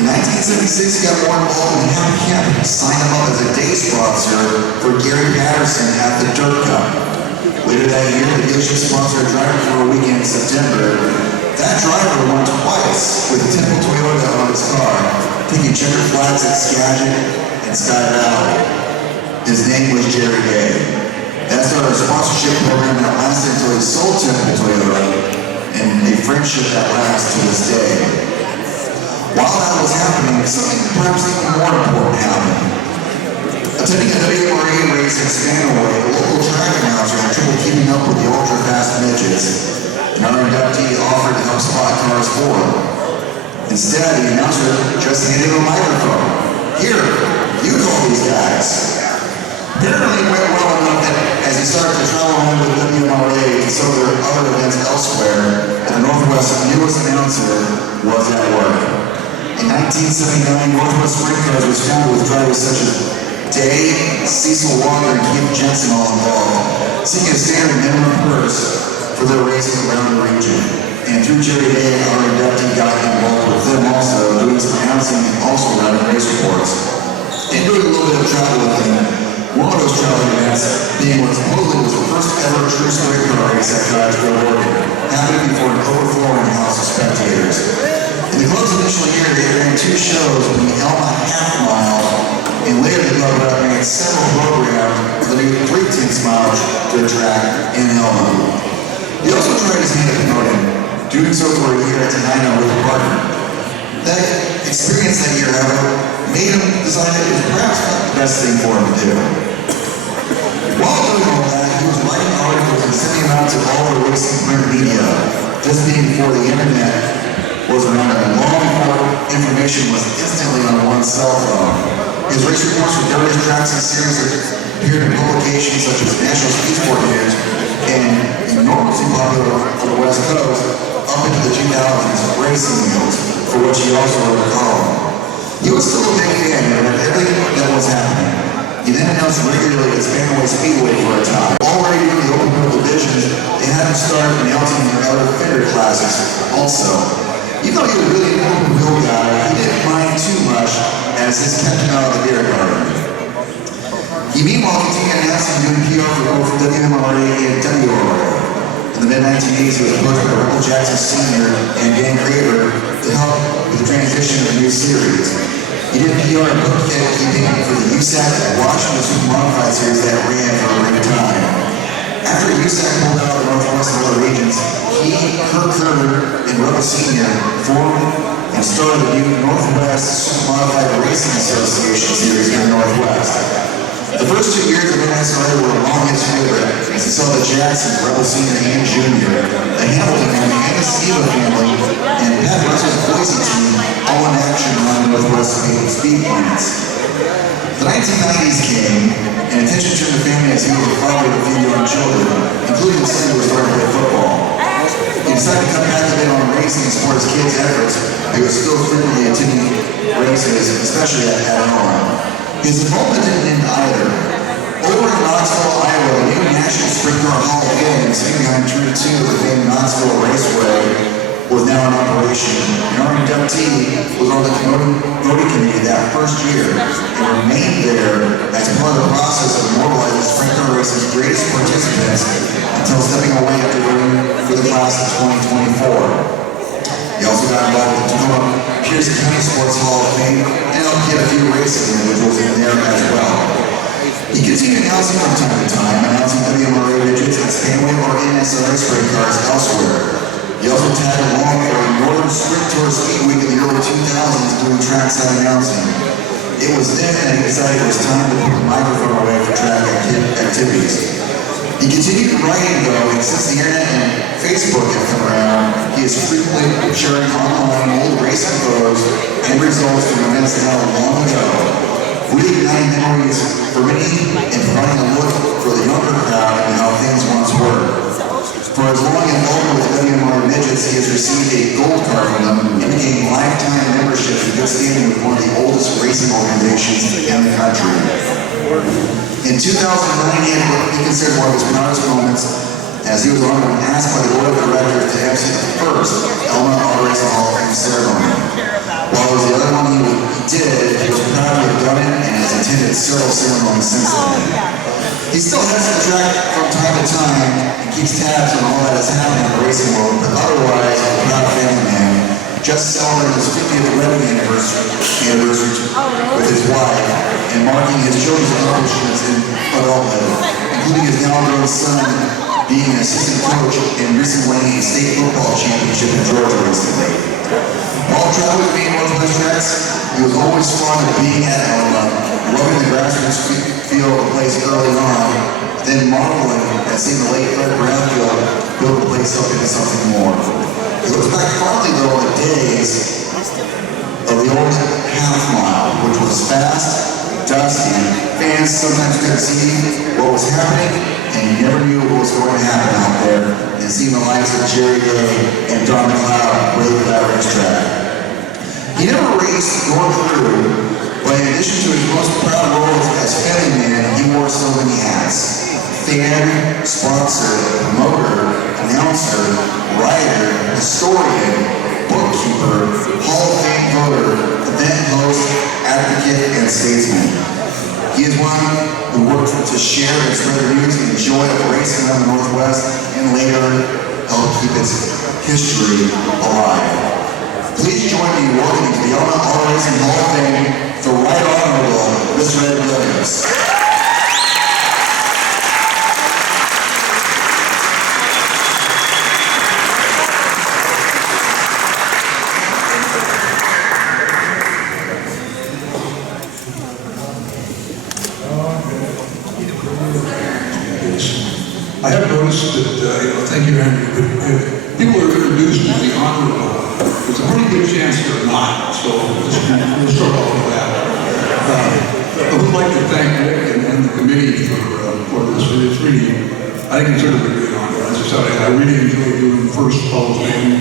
In 1976, he got more involved in Happy Camp and signed him up as a day sponsor for Gary Patterson at the Dirt Cup. Later that year, the dealership sponsored a driver for a weekend in September. That driver won twice with Temple Toyota on his car, taking checkered flags at Skagit and Sky Valley. His name was Jerry Day. That started a sponsorship program that lasted until he sold Temple Toyota, and a friendship that lasts to this day. While that was happening, something perhaps even more important happened. Attending a WMRA race at Spanaway, the local track announcer had trouble keeping up with the ultra-fast midgets, and our inductee offered to help spot cars for him. Instead, the announcer just handed him a microphone. Here, you call these guys. Apparently it went well enough that as he started to travel home with WMRA to some of their other events elsewhere, the Northwest's newest announcer was at work. In 1979, Northwest Sprint Cars was founded with drivers such as Day, Cecil Walker, and Keith Jensen all involved, seeking a standard minimum purse for their races around the region. And through Jerry Day, our inductee got involved with them also, doing some announcing and also running race reports. And doing a little bit of travel with them. One of those traveling events being what supposedly was the first ever true sprint car race at Scottsdale, Oregon, happening before an overflowing house of spectators. In the club's initial year, they ran 2 shows in the Elma half mile, and later the club ran several programs for the new 3/10 mile dirt track in Elma. He also tried his hand at promoting, doing so for a year at Tenino with a partner. That experience that year, however, made him decide that it was perhaps not the best thing for him to do. While doing all that, he was writing articles and sending them out to all the racing print media, just being before the internet was around and long before information was instantly on one's cell phone. His race reports for various tracks and series appeared in publications such as National Speed Sport News and enormously popular on the West Coast up into the 2000s, Racing News, for which he also wrote a column. He was still a big fan of everything that was happening. He then announced regularly at Skagit Speedway for a time. Already in the open wheel divisions, they had him start announcing the other fender classes also. Even though he was really an open wheel guy, he didn't mind too much as this kept him out of the beer garden. He meanwhile continued announcing and doing PR for both WMRA and WRA. In the mid-1980s, he was approached by Rebel Jackson Sr. and Dan Graber to help with the transition of the new series. He did PR and bookkeeping for the USAC and Washington Super Modified series that ran for a brief time. After USAC pulled out of the Northwest and other regions, he he, Kirk Kerner, and Rebel Sr. formed and started the new Northwest Modified Racing Association series here in Northwest. The first 2 years of NSRA were a long history of it, as we saw the Jackson, Rebel Sr. and Jr., the Hamilton family, and the Steele family, and Pat Russell's Boise team all in action around Northwest Skagit Speedway. The 1990s came, and attention turned to the family as he was a father of a few young children, including the son who was starting to play football. He decided to come back a bit on racing and support his kids' efforts. He was still frequently attending races, especially at Elma. His involvement didn't end either. Over in Knoxville, Iowa, the new National Sprint Car Hall of Fame, sitting behind Turn 2 of the famed Knoxville Raceway, was now in operation. An Army inductee was on the voting committee that first year and remained there as part of the process of immortalizing sprint car racing's greatest participants until stepping away after voting for the class of 2024. He also got involved with the Tacoma Pierce County Sports Hall of Fame and helped get a few racing individuals in there as well. He continued announcing from time to time, announcing WMRA widgets and Speedway or NSRA sprint cars elsewhere. He also tagged along for a Northern Sprint Tour Speed Week in the early 2000s doing trackside announcing. It was then that he decided it was time to put the microphone away for track activities. He continued writing though, and since the internet and Facebook have come around, he is frequently sharing online old racing photos and results from events held long ago, reigniting memories for many and providing a look for the younger crowd and how things once were. For his long involvement with WMR Midgets, he has received a gold card from them and became lifetime membership in good standing with one of the oldest racing organizations in the country. In 2009, he had what he considered one of his proudest moments as he was honored and asked by the board of directors to MC the first Elma Auto Racing Hall of Fame ceremony. While it was the other one he did, he was proud to have done it and has attended several ceremonies since then. He still heads to the track from time to time and keeps tabs on all that is happening in the racing world, but otherwise, a proud family man, just celebrating his 50th wedding anniversary with his wife, and marking his children's accomplishments in adulthood, including his now grown son being an assistant coach and recently winning a state football championship in Georgia recently. While traveling with me in Northwest tracks, he was always fond of being at Elma, loving the grassroots feel of the place early on, then marveling at seeing the late Fred Rannard build the place up into something more. He looks back fondly though on the days of the old half mile, which was fast, dusty, fans sometimes couldn't see what was happening, and you never knew what was going to happen out there, and seeing the likes of Jerry Day and Don McLeod waiting for that racetrack. He never raced nor crew, but in addition to his most proud roles as family man, he wore so many hats. Fan, sponsor, promoter, announcer, writer, historian, bookkeeper, Hall of Fame voter, event host, advocate, and statesman. He is one who worked to share and spread the news and joy of racing around the Northwest and later help keep its history alive. Please join me in welcoming to the Elma Auto Racing Hall of Fame the Right Honorable Mr. Ed Williams. I have noticed that, thank you, Andrew, but if people are introduced as the honorable, there's a pretty good chance they're not, so we'll start off with that. I would like to thank Rick and the committee for this. It's really, I think it's sort of a great honor. As I said, I really enjoy doing the first Hall of Fame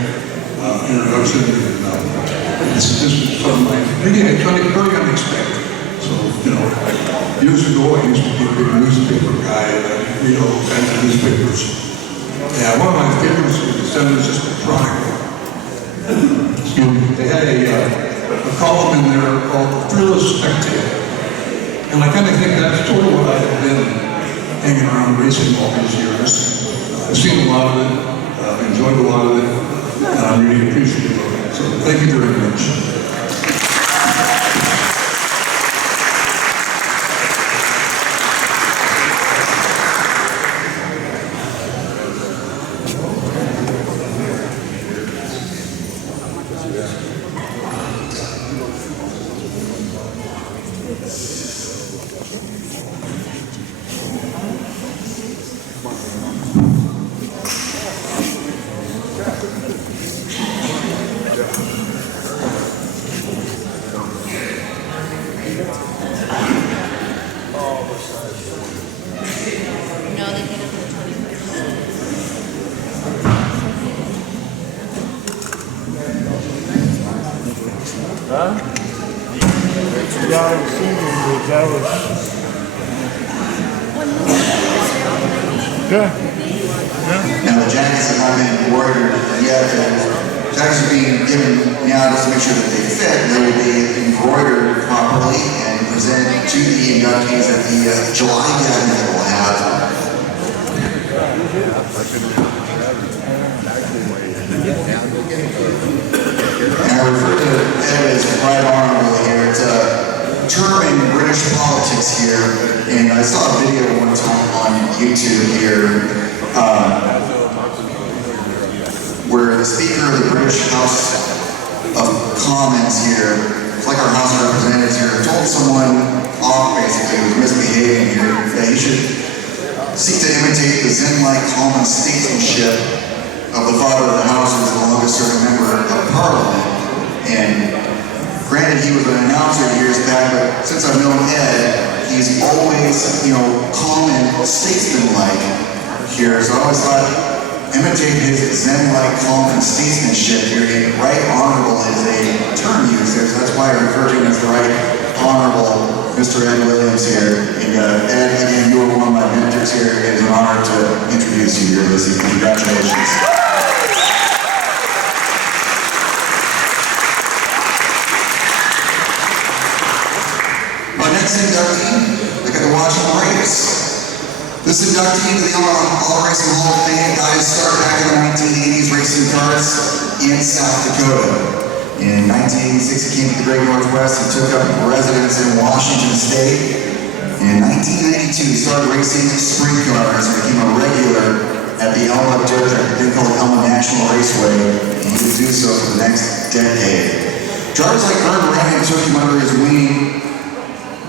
introduction, and this is sort of my, really, I find it very unexpected. So, years ago I used to be a big newspaper guy, and newspapers. Yeah, one of my favorites was the San Francisco Chronicle. Excuse me. They had a column in there called The Fearless Spectator. And I kind of think that's sort of what I have been hanging around racing all these years. I've seen a lot of it, enjoyed a lot of it, and I'm really appreciative of it. So thank you very much. Yeah, I was singing, but that was... Good. Now the jackets have not been embroidered yet. The jackets are being given now just to make sure that they fit. They will be embroidered properly and presented to the inductees at the July gathering that we'll have. And I refer to Ed as Right Honorable here. It's a term in British politics here, and I saw a video one time on YouTube here where the Speaker of the British House of Commons here, it's like our House of Representatives here, told someone off basically who was misbehaving here that he should seek to imitate the Zen-like calm and statesmanship of the father of the House, who was the longest serving member of Parliament. And granted, he was an announcer years back, but since I've known Ed, he's always, calm and statesman-like here. So I always thought, imitate his Zen-like calm and statesmanship here. And Right Honorable is a term used there, so that's why I refer to him as the Right Honorable Mr. Ed Williams here. And Ed, again, you were one of my mentors here. It is an honor to introduce you here this evening. Congratulations. Our next inductee, I got to watch him race. This inductee into the All Racing Hall of Fame got his start back in the 1980s racing cars in South Dakota. In 1986, he came to the Great Northwest and took up residence in Washington State. In 1992, he started racing sprint cars and became a regular at the Elma dirt track, they call it Elma National Raceway, and he would do so for the next decade. Drivers like Fred Rannard took him under his wing,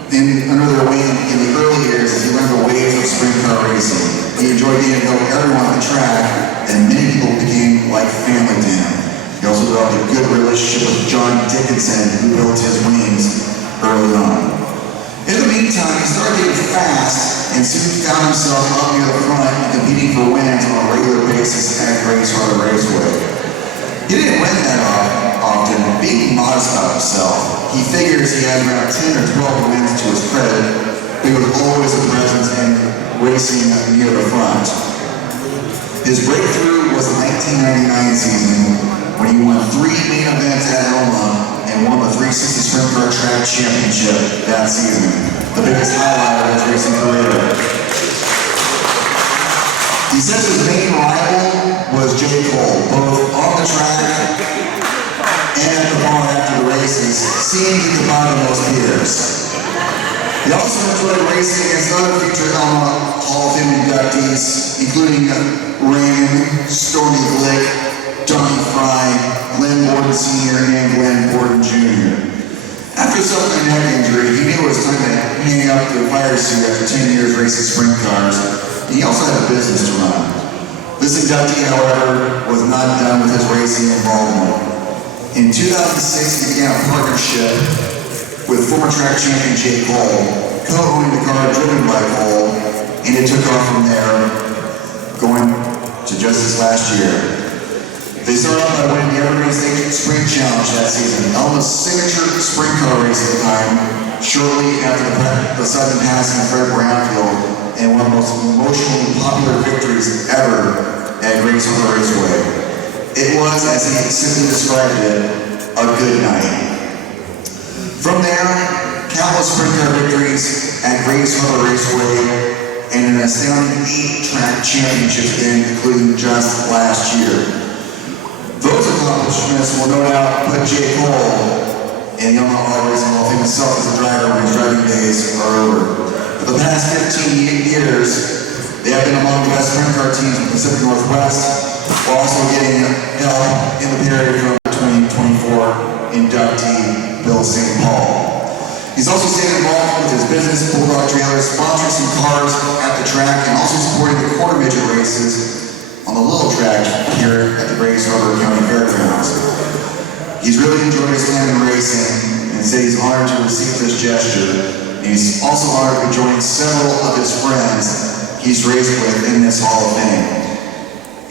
under their wing in the early years as he learned the ways of sprint car racing. He enjoyed getting to know everyone on the track, and many people became like family to him. He also developed a good relationship with John Gibson, who built his wings early on. In the meantime, he started getting fast and soon found himself up near the front and competing for wins on a regular basis at Grace Harbor Raceway. He didn't win that often, being modest about himself. He figures he had around 10 or 12 wins to his credit, but he was always a presence in racing near the front. His breakthrough was the 1999 season when he won 3 main events at Elma and won the 360 Sprint Car Track Championship that season, the biggest highlight of his racing career. He says his main rival was J. Cole, both on the track and at the bar after the races, seeing he could bond most peers. He also enjoyed racing against other future Elma Hall of Fame inductees, including Raymond, Stormy Glick, Donnie Fry, Glenn Borden Sr., and Glenn Borden Jr. After suffering a neck injury, he knew it was time to hang up the fire suit after 10 years racing sprint cars. He also had a business to run. This inductee, however, was not done with his racing involvement. In 2006, he began a partnership with former track champion J. Cole, co-owning the car driven by Cole, and it took off from there, going to just this last year. They started off by winning the Evergreen State Spring Challenge that season, Elma's signature sprint car race at the time, shortly after the sudden passing of Fred Rannard and one of the most emotionally popular victories ever at Grace Harbor Raceway. It was, as he simply described it, a good night. From there, countless sprint car victories at Grace Harbor Raceway and an astounding 8 track championships including just last year. Those accomplishments will no doubt put J. Cole in the Elma All Racing Hall of Fame himself as a driver when his driving days are over. For the past 15 years, they have been among the best sprint car teams in the Pacific Northwest, while also getting help in the period from 2024 inductee Bill St. Paul. He's also stayed involved with his business, Bulldog Trailers, sponsoring some cars at the track, and also supporting the quarter midget races on the little track here at the Grace Harbor County Fairgrounds. He's really enjoyed his time in racing and said he's honored to receive this gesture. He's also honored to be joining several of his friends he's raced with in this Hall of Fame.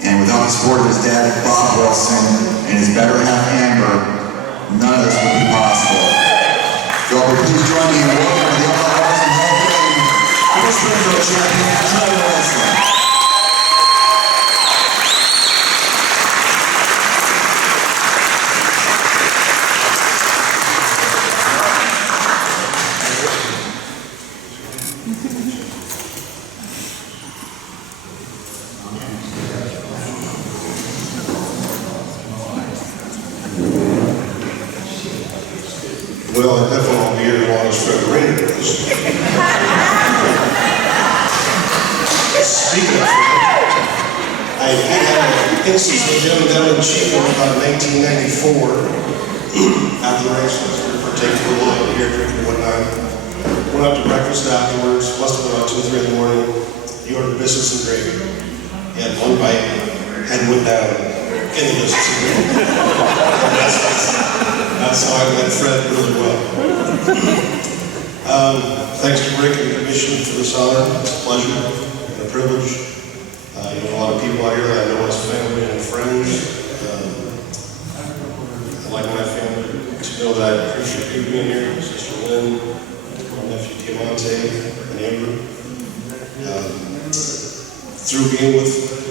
And without the support of his dad, Bob Wilson, and his better half, Amber, none of this would be possible. Y'all will please join me in welcoming the Elma Hall of Fame, Upper Springfield champion, Trev Wilson. Well, I definitely won't be here as long as Fred Rannard is. Speaking of Fred, I did have an instance with him down in Chico about 1994 at the races. We were taking a little out here, drinking one night. Went out to breakfast afterwards, must have been about 2 or 3 in the morning. He ordered biscuits and gravy. He had one bite, head went down in the biscuits and gravy. That's how I met Fred really well. Thanks to Rick and the commission for this honor. It's a pleasure and a privilege. You know a lot of people out here that I know as family and friends. I'd like my family to know that I appreciate you being here. Sister Lynn, my nephew Diamante, and Amber. Through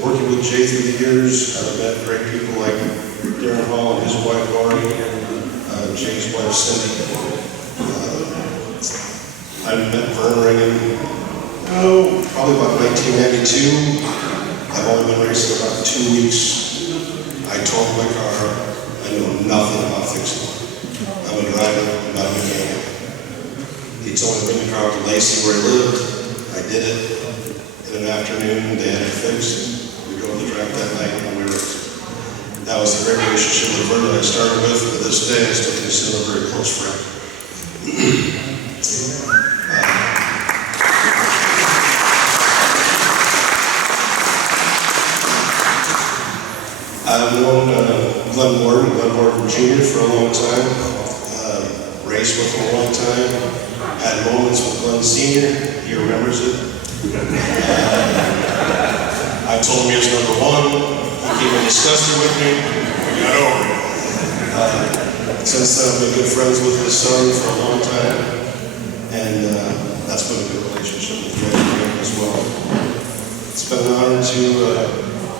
working with Jay through the years, I've met great people like Darren Hall and his wife Laurie. Jay's wife Cindy. I met Vern Ringen, probably about 1992. I've only been racing about 2 weeks. I told my car, I know nothing about fixing it. I'm a driver, I'm not a mechanic. He told me to bring the car to Lacey where he lived. I did it. In an afternoon, they had it fixed. We go to the track that night and we raced. That was the great relationship with Bert that I started with. To this day, I still consider a very close friend. I've known Glenn Morton Jr. for a long time. Raced with him a long time. Had moments with Glenn Sr. He remembers it. I told him he was #1. He came and discussed it with me. We got over it. Since then, I've been good friends with his son for a long time, and that's been a good relationship with Fred as well. It's been an honor to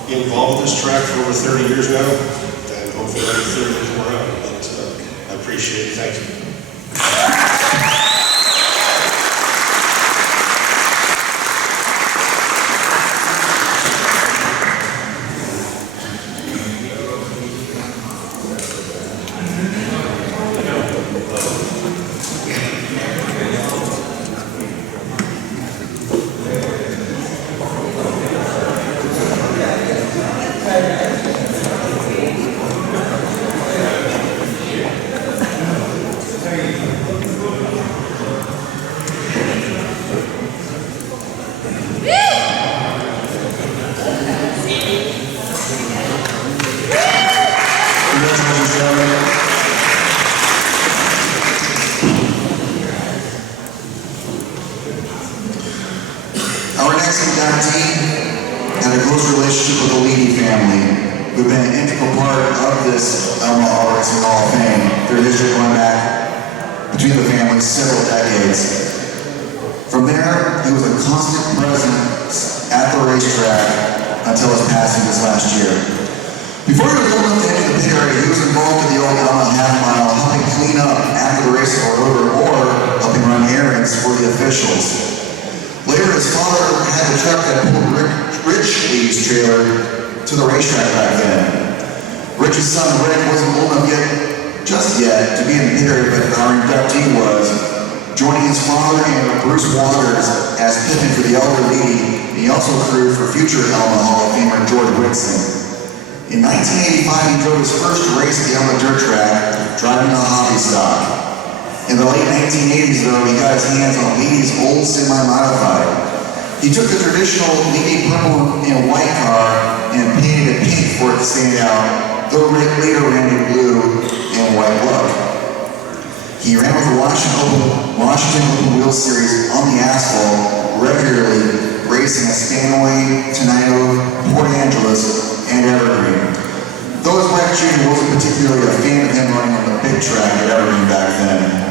be involved with this track for over 30 years now, and hopefully another 30 years more out. But I appreciate it. Thank you. Our next inductee had a close relationship with the Leedy family, who've been an integral part of this Elma Hall of Fame. Their history going back between the families several decades. From there, he was a constant presence at the racetrack until his passing this last year. Before he was old enough to enter the pit area, he was involved in the old Elma half mile, helping clean up after the races were over, or helping run errands for the officials. Later, his father had a truck that pulled Rich Lee's trailer to the racetrack back then. Rich's son Rick wasn't old enough just yet, to be in the pit area, but our inductee was, joining his father and Bruce Waters as pitman for the elder Lee. He also crewed for future Elma Hall of Famer George Whitson. In 1985, he drove his first race at the Elma dirt track, driving a hobby stock. In the late 1980s, though, he got his hands on Leedy's old semi-modified. He took the traditional Leedy purple and white car and painted it pink for it to stand out, though later ran in blue and white look. He ran with the Washington Open Wheel Series on the asphalt regularly, racing at Stanway, Tenino, Port Angeles, and Evergreen. Though his wife Junior wasn't particularly a fan of him running on the big track at Evergreen back then.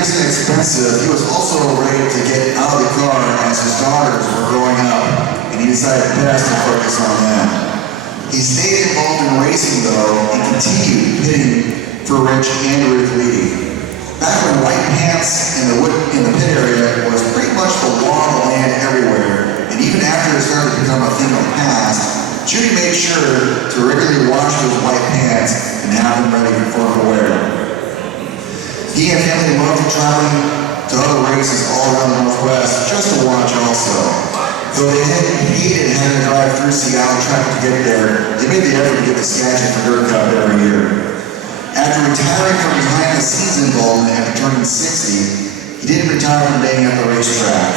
increasingly expensive, he was also ready to get out of the car as his daughters were growing up, and he decided best to focus on them. He stayed involved in racing though, and continued pitting for Rich and Ruth Lee. Back when white pants in the pit area was pretty much the law of the land everywhere, and even after it started to become a thing of the past, Judy made sure to regularly wash those white pants and have them ready for her to wear. He and family loved traveling to other races all around the Northwest just to watch also. Though they hated having to drive through Seattle traffic to get there, they made the effort to get to Skagit for Dirt Cup every year. After retiring from behind the scenes involvement after turning 60, he didn't retire from being at the racetrack.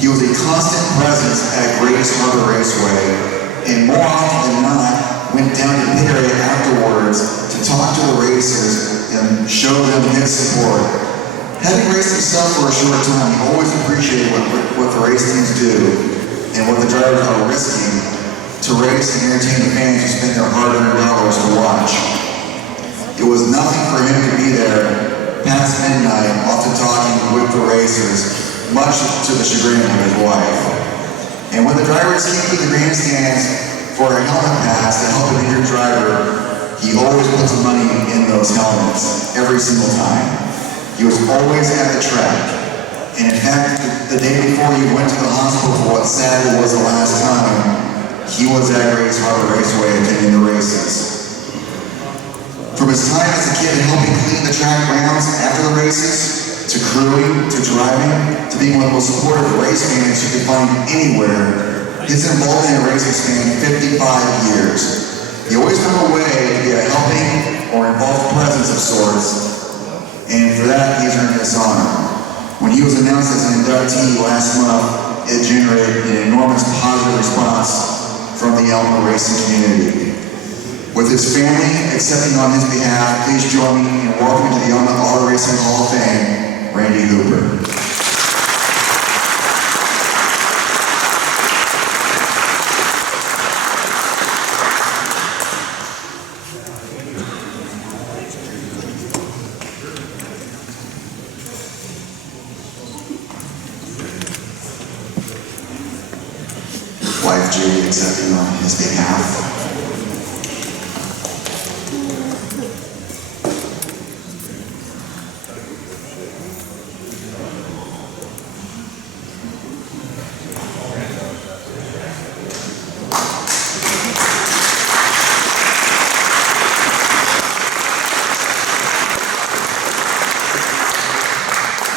He was a constant presence at Greatest Harbor Raceway, and more often than not, went down to the pit area afterwards to talk to the racers and show them his support. Having raced himself for a short time, he always appreciated what the race teams do and what the drivers are risking to race and entertain the fans who spend their hard-earned dollars to watch. It was nothing for him to be there past midnight, often talking with the racers, much to the chagrin of his wife. And when the drivers came to the grandstands for a helmet pass to help an injured driver, he always put some money in those helmets, every single time. He was always at the track. And in fact, the day before he went to the hospital for what sadly was the last time, he was at Greatest Harbor Raceway attending the races. From his time as a kid helping clean the track grounds after the races, to crewing, to driving, to being one of the most supportive race fans you could find anywhere, his involvement in racing spanned 55 years. He always found a way to be a helping or involved presence of sorts, and for that he's earned this honor. When he was announced as an inductee last month, it generated an enormous positive response from the Elma racing community. With his family accepting on his behalf, please join me in welcoming to the Elma Auto Racing Hall of Fame, Randy Hooper. Wife Judy accepting on his behalf.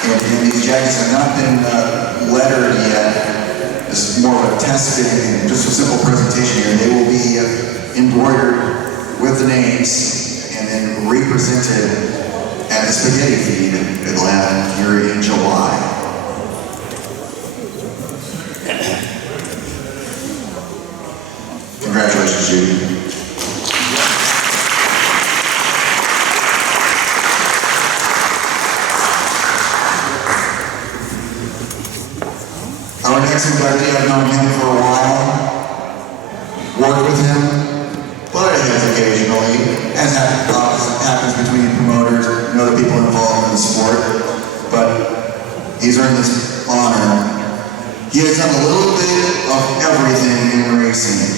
And these jackets have not been lettered yet. This is more of a test fitting and just a simple presentation here. They will be embroidered with the names and then represented at the Spaghetti Feed in Atlanta here in July. Congratulations, Judy. Our next inductee, I've known him for a while, worked with him, butted heads occasionally, as happens between promoters and other people involved in the sport, but he's earned this honor. He has done a little bit of everything in racing.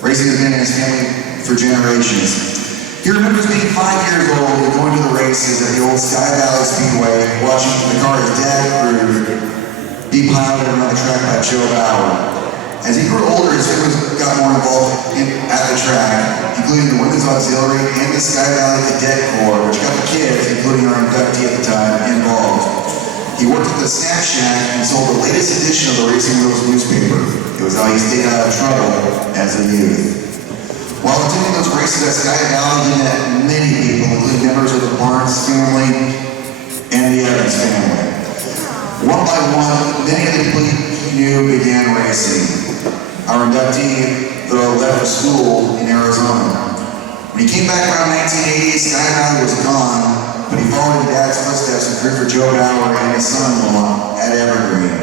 Racing has been in his family for generations. He remembers being 5 years old and going to the races at the old Skagit Speedway, watching the car his dad crewed be piloted around the track by Joe Bauer. As he grew older, his family got more involved at the track, including the Women's Auxiliary and the Sky Valley Cadet Corps, which got the kids, including our inductee at the time, involved. He worked at the Snack Shack and sold the latest edition of the Racing Wheels newspaper. It was how he stayed out of trouble as a youth. While attending those races at Sky Valley, he met many people, including members of the Barnes family and the Evans family. One by one, many of the people he knew began racing. Our inductee, though, left for school in Arizona. When he came back around 1980, Sky Valley was gone, but he followed in Dad's footsteps and crewed for Joe Bauer and his son-in-law at Evergreen.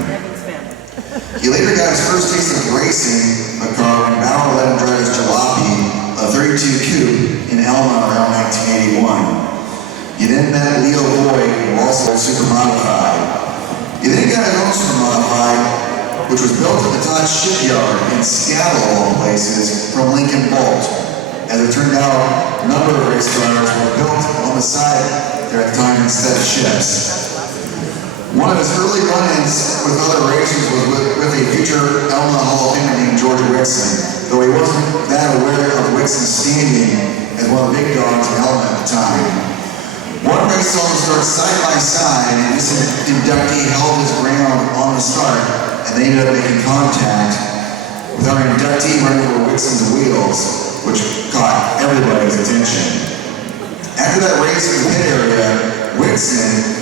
He later got his first taste of racing a car when Bauer let him drive his Jalopy, a 32 Coupe, in Elma around 1981. He then then met Leo Boyd, who also super modified. He then got his own super modified, which was built at the Todd Shipyard in Seattle, of all places, from Lincoln Bolt. As it turned out, a number of race cars were built on the side there at the time instead of ships. One of his early run-ins with other racers was with a future Elma Hall of Famer named George Wixon, though he wasn't that aware of Wixon's standing as one of the big dogs in Elma at the time. One race saw them start side by side, and this inductee held his ground on the start, and they ended up making contact with our inductee running over Wixon's wheels, which caught everybody's attention. After that race in the pit area, Wixon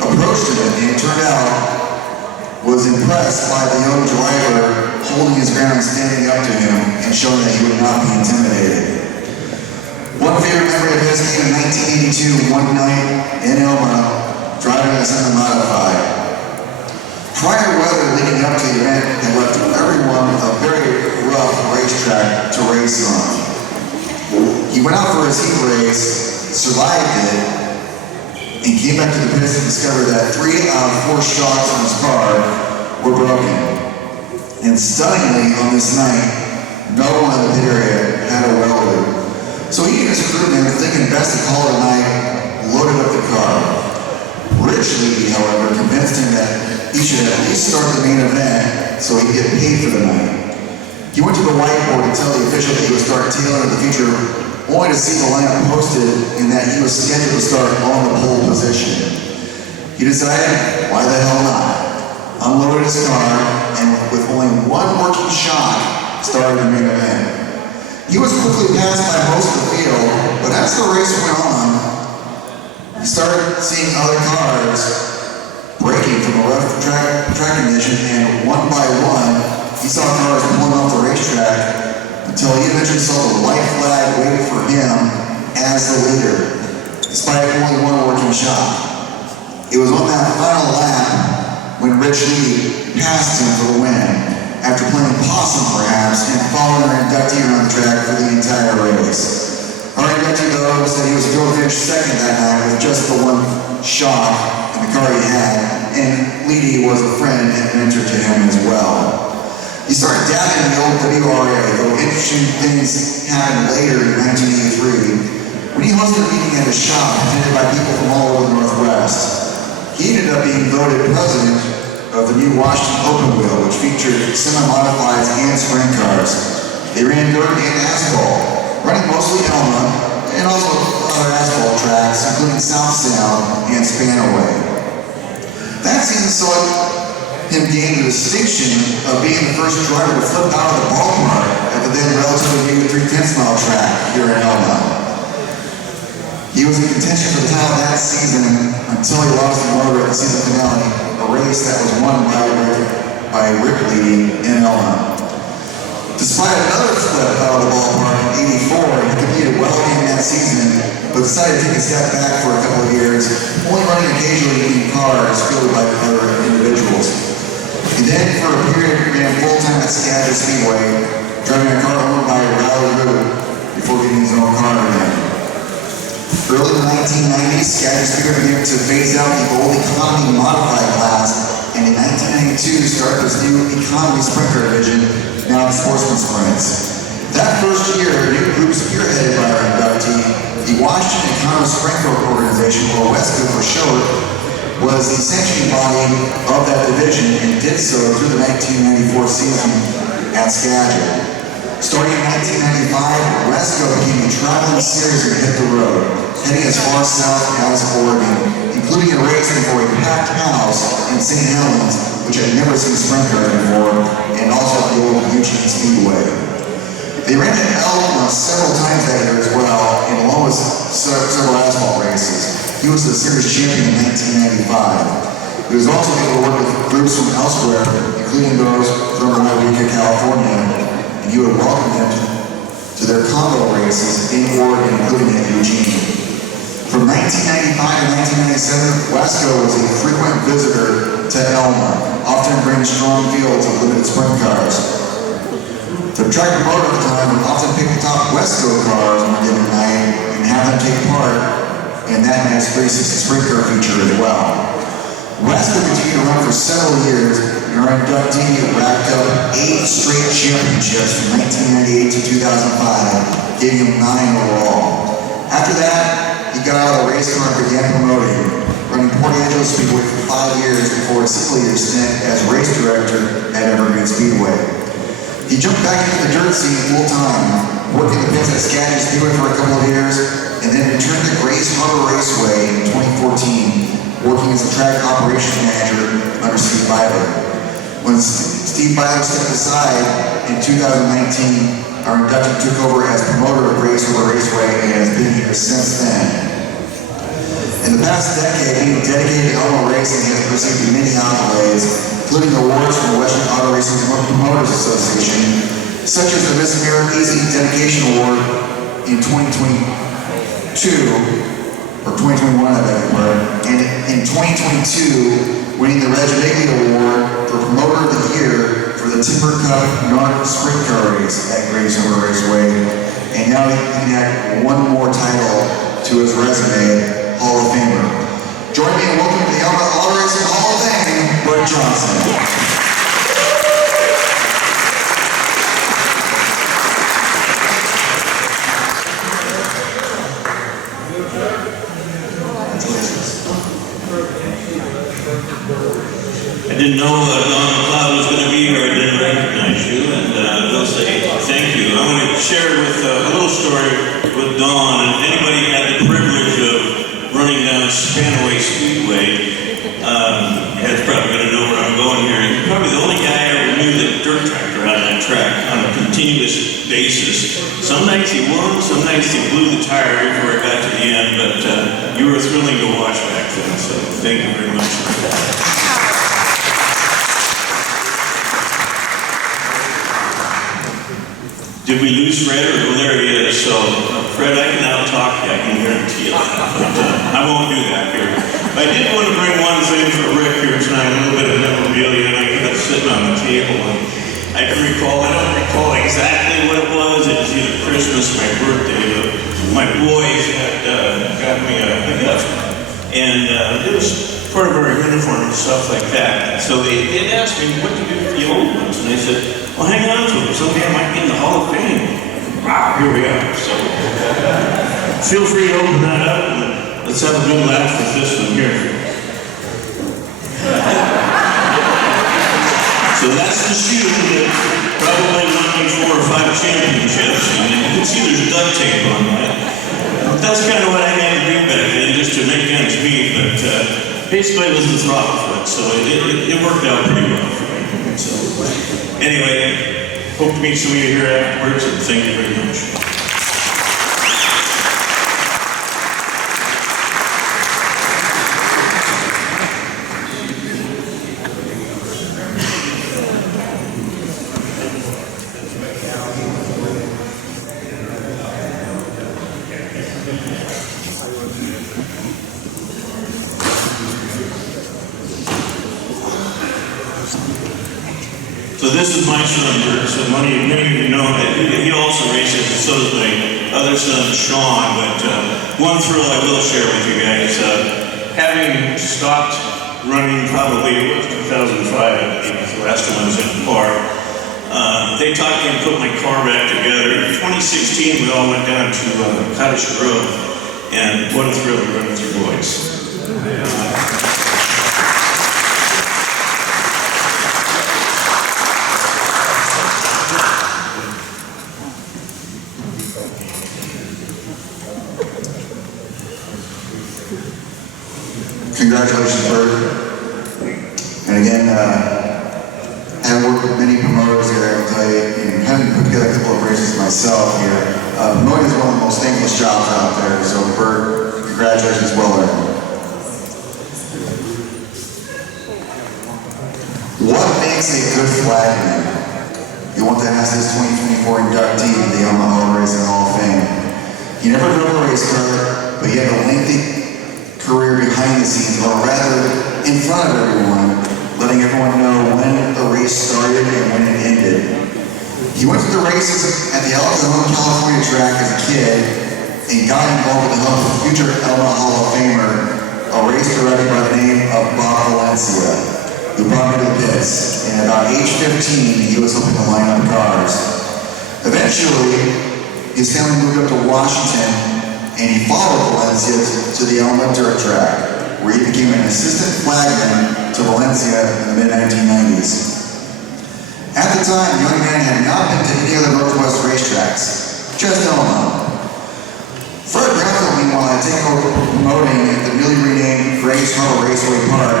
approached him, and it turned out was impressed by the young driver holding his ground and standing up to him and showing that he would not be intimidated. One favorite memory of his came in 1982, one night in Elma, driving a semi-modified. Prior weather leading up to the event had left everyone a very rough racetrack to race on. He went out for his heat race, survived it, and came back to the pits and discovered that 3 out of 4 shocks on his car were broken. And stunningly, on this night, no one in the pit area had a welder. So he and his crewmen, thinking best to call it a night, loaded up the car. Rich Lee, however, convinced him that he should at least start the main event so he'd get paid for the night. He went to the whiteboard to tell the official that he would start tailing of the future, only to see the lineup posted and that he was scheduled to start on the pole position. He decided, why the hell not? Unloaded his car, and with only one working shock, started the main event. He was quickly passed by most of the field, but as the race went on, he started seeing other cars breaking from a rough track condition, and one by one, he saw cars pulling off the racetrack until he eventually saw the white flag waiting for him as the leader, despite only one working shot. It was on that final lap when Rich Lee passed him for the win, after playing possum perhaps and following our inductee around the track for the entire race. Our inductee though said he was going to finish second that night with just the one shot in the car he had, and Lee was a friend and mentor to him as well. He started dabbing in the old WRA, though interesting things happened later in 1983 when he hosted a meeting at his shop attended by people from all over the Northwest. He ended up being voted president of the new Washington Open Wheel, which featured semi-modifieds and sprint cars. They ran dirt and asphalt, running mostly Elma, and also other asphalt tracks, including South Sound and Spanaway. That season saw him gain the distinction of being the first driver to flip out of the ballpark at the then relatively new 3/10-mile track here in Elma. He was in contention for the title that season until he lost the motor at the season finale, a race that was won by Rick Lee in Elma. Despite another flip out of the ballpark in '84, he competed well again that season, but decided to take a step back for a couple of years, only running occasionally in cars fielded by other individuals. He then, for a period, ran full-time at Skagit Speedway, driving a car owned by Riley Root before getting his own car again. Early in the 1990s, Skagit Speedway began to phase out the old economy modified class, and in 1992 started this new economy sprint car division, now the Sportsman Sprints. That first year, a new group spearheaded by our inductee, the Washington Economy Sprint Car Organization, or WESCO for short, was the sanctioning body of that division and did so through the 1994 season at Skagit. Starting in 1995, WESCO became a traveling series that hit the road, heading as far south as Oregon, including a racing for a packed house in St. Helens, which had never seen sprint cars before, and also at the old Eugene Speedway. They ran at Elma several times that year as well, and along with several asphalt races. He was the series champion in 1995. He was also able to work with groups from elsewhere, including those from Brearty, California, and he would welcome them to their combo races in Oregon, including at Eugene. From 1995 to 1997, WESCO was a frequent visitor to Elma, often bringing strong fields of limited sprint cars. The track promoter at the time would often pick the top WESCO cars on a given night and have them take part and that has 360 sprint car feature as well. Wes will continue to run for several years, and our inductee racked up 8 straight championships from 1998 to 2005, giving him 9 overall. After that, he got out of the race car and began promoting, running Port Angeles Speedway for 5 years before a single-year stint as race director at Deming Speedway. He jumped back into the dirt scene full-time, working the pits at Skagit Speedway for a couple of years, and then returned to Grace Harbor Raceway in 2014, working as a track operations manager under Steve Byler. When Steve Byler stepped aside in 2019, our induction took over as promoter of Grace Harbor Raceway and has been here since then. In the past decade, being dedicated to Elma racing, he has received many accolades, including awards from the Western Auto Racing Promoters Association, such as the Miss America Easy Dedication Award in 2022, or 2021, I beg your pardon, and in 2022, winning the Reg Bagley Award for Promoter of the Year for the Timber Cup NARC Sprint Car Race at Grace Harbor Raceway, and now he can add one more title to his resume, Hall of Famer. Join me in welcoming the Elma Auto Racing Hall of Fame, Bert Johnson. I didn't know Don McLeod was going to be here. I didn't recognize you, and I will say thank you. I want to share with a little story with Don, and anybody had the privilege of running down Skagit Speedway is probably going to know where I'm going here. He's probably the only guy I ever knew that dirt tractor out on that track on a continuous basis. Some nights he won, some nights he blew the tire before it got to the end, but you were thrilling to watch back then, so thank you very much for that. Did we lose Fred? Well, there he is. So, Fred, I can out-talk you. I can guarantee you that. But I won't do that here. I did want to bring one thing for Rick here tonight, a little bit of memorabilia, and I got it sitting on the table. And I don't recall exactly what it was. It was either Christmas or my birthday. But my boys had got me a gift. And it was part of our uniform and stuff like that. So they asked me, what do you do for the old ones? And I said, well, hang on to them. Someday I might get in the Hall of Fame. Wow, here we are. So, feel free to open that up and let's have a good laugh with this one here. So that's the shoe that probably won me 4 or 5 championships. And you can see there's duct tape on that. That's kind of what I had to do back then, just to make ends meet. But basically, it was the throttle foot, so it worked out pretty well for me. So, anyway, hope to meet some of you here afterwards, and thank you very much. So this is my son, Bert. So many of you know that he also races, and so does my other son, Sean. But one thrill I will share with you guys, having stopped running probably 2005, I think the last one was in the car. They taught me to put my car back together. In 2016, we all went down to Cottage Grove, and what a thrill to run with your boys. Congratulations, Bert. And again, I've worked with many promoters here, I can tell you, and having put together a couple of races myself here. Promoting is one of the most thankless jobs out there, so Bert, congratulations, well earned. What makes a good flagman? You want to ask this 2024 inductee of the Elma Auto Racing Hall of Fame. He never drove a race car, but he had a lengthy career behind the scenes, or rather in front of everyone, letting everyone know when the race started and when it ended. He went to the races at the El Cajon, California track as a kid, and got involved with the help of future Elma Hall of Famer, a race director by the name of Bob Valencia, who brought me to the pits. And about age 15, he was helping to line up cars. Eventually, his family moved up to Washington, and he followed Valencia to the Elma dirt track, where he became an assistant flagman to Valencia in the mid-1990s. At the time, the young man had not been to any other Northwest racetracks, just Elma. Fred Rannard, meanwhile, had taken over promoting at the newly renamed Grace Harbor Raceway Park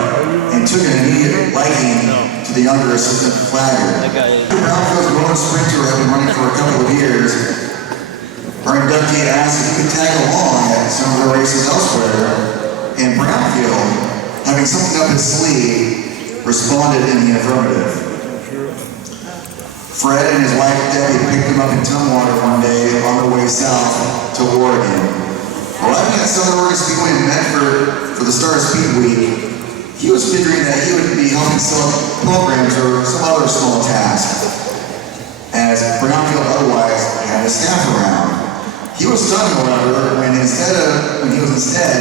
and took an immediate liking to the younger assistant flagger. Brownfield's growing sprinter had been running for a couple of years. Our inductee asked if he could tag along at some of the races elsewhere, and Brownfield, having something up his sleeve, responded in the affirmative. Fred and his wife Debbie picked him up in Tumwater one day on their way south to Oregon. Arriving at Southern Oregon Speedway in Medford for the start of Speed Week, he was figuring that he would be helping set up programs or some other small task, as Brownfield otherwise had his staff around. He was stunned, however, when he was instead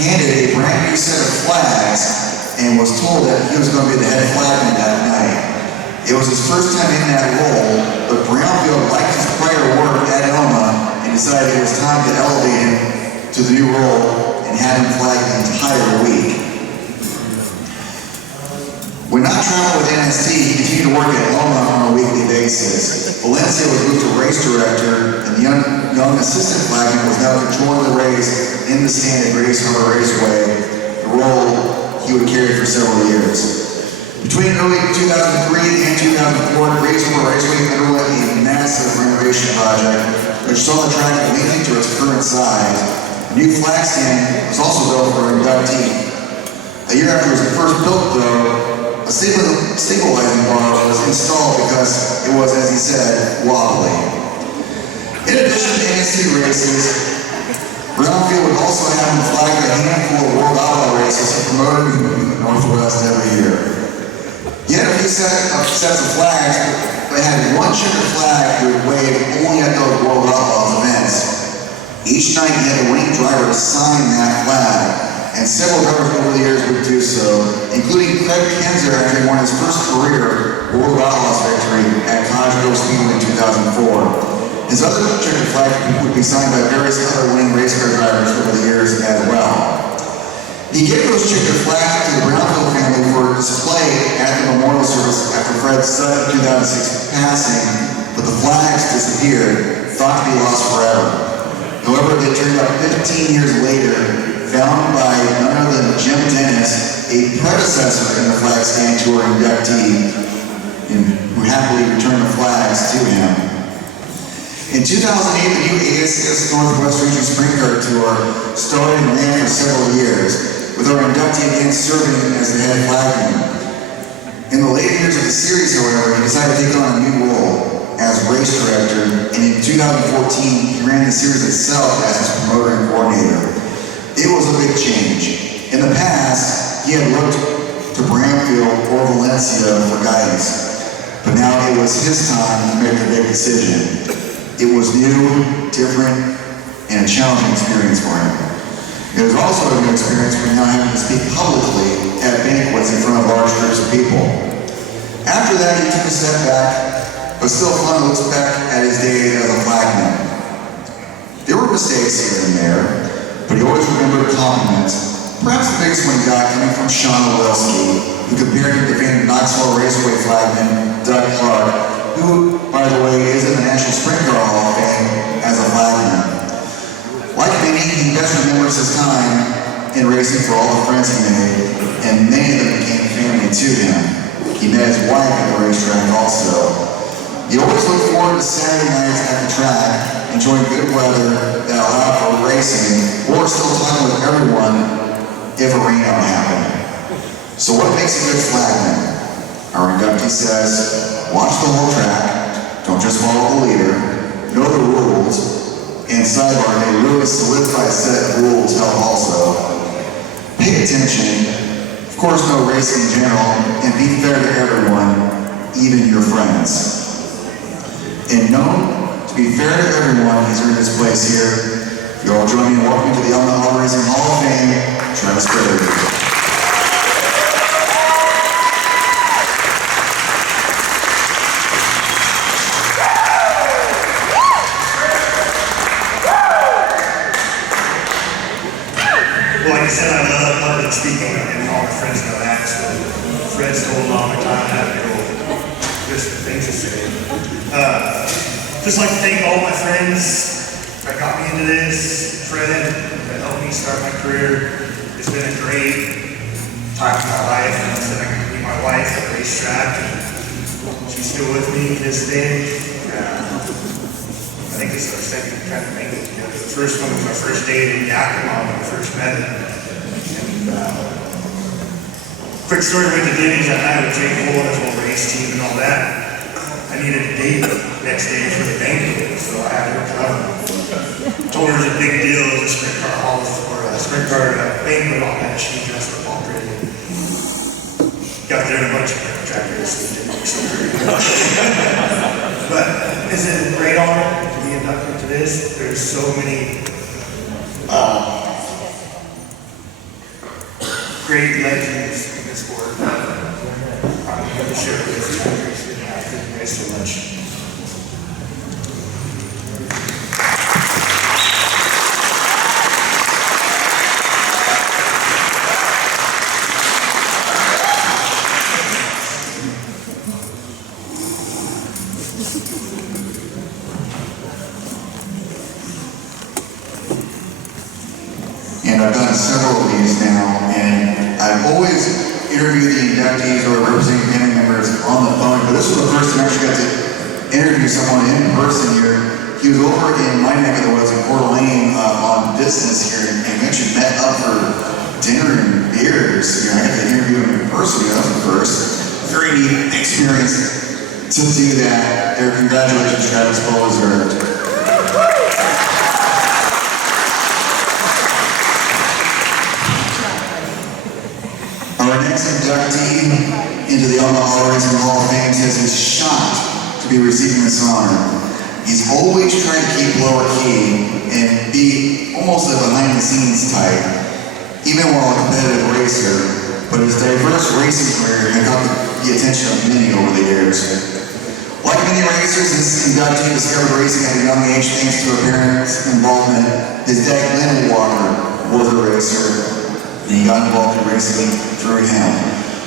handed a brand new set of flags and was told that he was going to be the head flagman that night. It was his first time in that role, but Brownfield liked his prior work at Elma and decided it was time to elevate him to the new role and had him flag the entire week. When not traveling with NST, he continued to work at Elma on a weekly basis. Valencia was moved to race director, and the young assistant flagman was now to join the race in the stand at Grace Harbor Raceway, the role he would carry for several years. Between early 2003 and 2004, Grace Harbor Raceway underwent a massive renovation project, which saw the track leaning to its current size. A new flag stand was also built for an inductee. A year after it was first built, though, a stabilizing bar was installed because it was, as he said, wobbly. In addition to NST races, Brownfield would also have him flag a handful of World of Outlaws races he promoted in the Northwest every year. He had a few sets of flags, but had one checkered flag he would wave only at those World of Outlaws events. Each night he had a winning driver sign that flag, and several drivers over the years would do so, including Craig Kenzer after he won his first career World of Outlaws victory at Skagit Speedway in 2004. His other checkered flag would be signed by various other winning race car drivers over the years as well. He gave those checkered flags to the Brownfield family for display at the memorial service after Fred's sudden 2006 passing, but the flags disappeared, thought to be lost forever. However, they turned up 15 years later, found by none other than Jim Dennis, a predecessor in the flag stand tour inductee, who happily returned the flags to him. In 2008, the new ASCS Northwest Region Sprint Car Tour started and ran for several years, with our inductee again serving as the head flagman. In the later years of the series, however, he decided to take on a new role as race director, and in 2014, he ran the series itself as its promoter and coordinator. It was a big change. In the past, he had looked to Brownfield or Valencia for guidance, but now it was his time to make the big decision. It was new, different, and a challenging experience for him. It was also a new experience for now having to speak publicly at banquets in front of large groups of people. After that, he took a step back, but still fun to look back at his days as a flagman. There were mistakes here and there, but he always remembered compliments. Perhaps the biggest one he got coming from Sean Walensky, who compared him to defending Knoxville Raceway flagman Doug Clark, who, by the way, is in the National Sprint Car Hall of Fame as a flagman. Like many, he best remembers his time in racing for all the friends he made, and many of them became family to him. He met his wife at the racetrack also. He always looked forward to Saturday nights at the track, enjoying good weather that allowed for racing, or still talking with everyone if a rainout happened. So what makes a good flagman? Our inductee says, watch the whole track, don't just follow the leader, know the rules, and sidebar, they really solidify a set of rules help also. Pay attention, of course know racing in general, and be fair to everyone, even your friends. And known to be fair to everyone, he's earned his place here, You all join me in welcoming to the Elma Auto Racing Hall of Fame, Trev Wilson. Well, like I said, I love public speaking, and all my friends know that, so Fred's told all my time I have just things to say. Just like to thank all my friends that got me into this, Fred, that helped me start my career. It's been a great time in my life, and I said I got to meet my wife at the racetrack, and she's still with me this day. I think this is our second time to make it together. The first one was my first date in Yakima when we first met it. And quick story with the Demings that night with Jake Cole and his whole race team and all that. I needed a date next day for the banquet, so I had her come. Told her it was a big deal, it was a sprint car hall or a sprint car banquet on that. She dressed up all pretty. Got there in a bunch of track races. Didn't look so very good. But it's a great honor to be inducted to this. There's so many great legends in this sport that I'm going to share with you. Thank you guys so much. And I've done several of these now, and I've always interviewed the inductees or representing family members on the phone, but this was the first time I actually got to interview someone in person here. He was over in my neck of the woods in Coeur d'Alene on business here, and we actually met up for dinner and beers. You know, I got to interview him in person. That was the first. Very neat experience to do that. There, congratulations, Travis, well deserved. Our next inductee into the Elma Auto Racing Hall of Fame says he's shocked to be receiving this honor. He's always tried to keep lower key and be almost a behind-the-scenes type, even while a competitive racer, but his diverse racing career had caught the attention of many over the years. Like many racers, this inductee discovered racing at a young age thanks to a parent's involvement. His dad, Glenn Walker, was a racer, and he got involved in racing through him.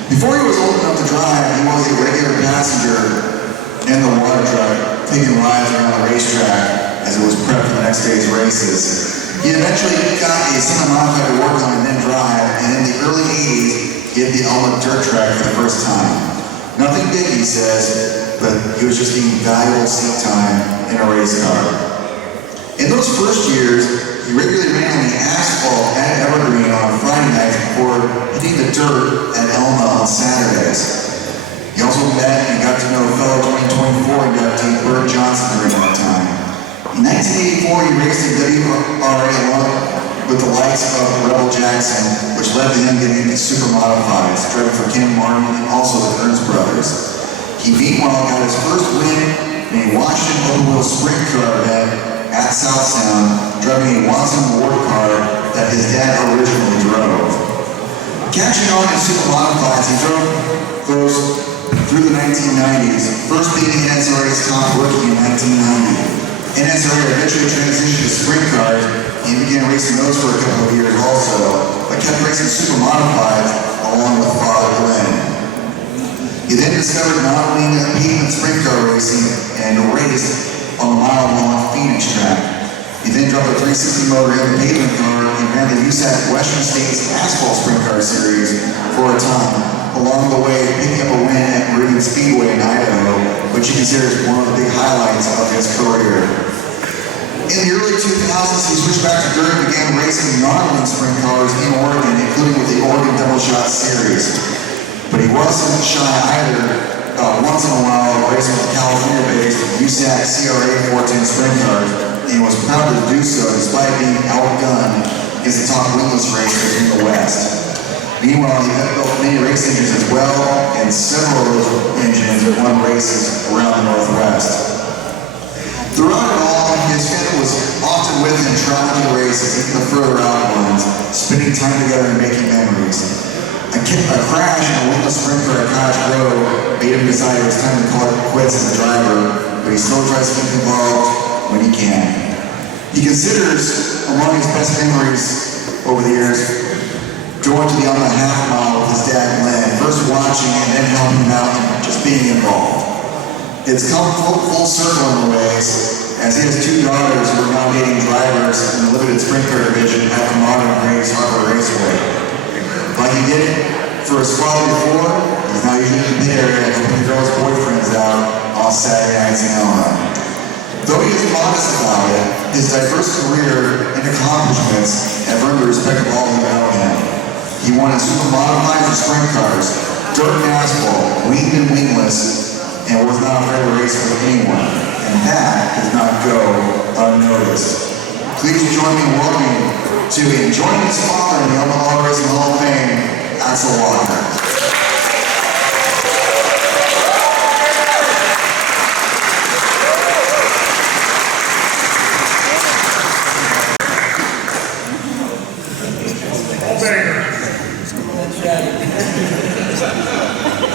Before he was old enough to drive, he was a regular passenger in the water truck, taking rides around the racetrack as it was prepped for the next day's races. He eventually got a semi-modified to work on and then drive, and in the early 80s, he hit the Elma dirt track for the first time. Nothing big, he says, but he was just getting valuable seat time in a race car. In those first years, he regularly ran on the asphalt at Evergreen on Friday nights before hitting the dirt at Elma on Saturdays. He also met and got to know fellow 2024 inductee Bert Johnson during that time. In 1984, he raced in WRA along with the likes of Rebel Jackson, which led to him getting into super modifieds, driving for Ken Martin and also the Kearns brothers. He meanwhile got his first win in a Washington open-wheel sprint car event at South Sound, driving a Watson Ward car that his dad originally drove. Catching on in super modifieds, he drove those through the 1990s, first being NSRA's top rookie in 1990. NSRA eventually transitioned to sprint cars, and he began racing those for a couple of years also, but kept racing super modifieds along with father Glenn. He then discovered not only pavement sprint car racing and raced on the mile-long Phoenix track. He then dropped a 360 motor in the pavement car and ran the USAC Western States Asphalt Sprint Car Series for a time, along the way picking up a win at Deming Speedway in Idaho, which he considers one of the big highlights of his career. In the early 2000s, he switched back to dirt and began racing non-link sprint cars in Oregon, including with the Oregon Double Shot Series. But he wasn't shy either. Once in a while, racing with California-based USAC CRA 410 sprint cars, and he was proud to do so despite being outgunned against the top wingless racers in the West. Meanwhile, he had built many race engines as well, and several of those engines won races around the Northwest. Throughout it all, his family was often with him traveling to race time together and making memories. A crash in a wingless sprint car at Cottage Grove made him decide it was time to call it quits as a driver, but he still tries to keep involved when he can. He considers among his best memories over the years going to the Elma half mile with his dad Glenn, first watching and then helping him out and just being involved. It's come full circle in the ways, as he has two daughters who are now dating drivers in the limited sprint car division at the modern Grace Harbor Raceway. Like he did for his father before, he's now usually in the area helping the girls' boyfriends out on Saturday nights in Elma. Though he is modest about it, his diverse career and accomplishments have earned the respect of all who know him. He won in super modified for sprint cars, dirt and asphalt, winged and wingless, and was not afraid to race with anyone. And that does not go unnoticed. Please join me in welcoming to joining his father in the Elma Auto Racing Hall of Fame, Axel Walker.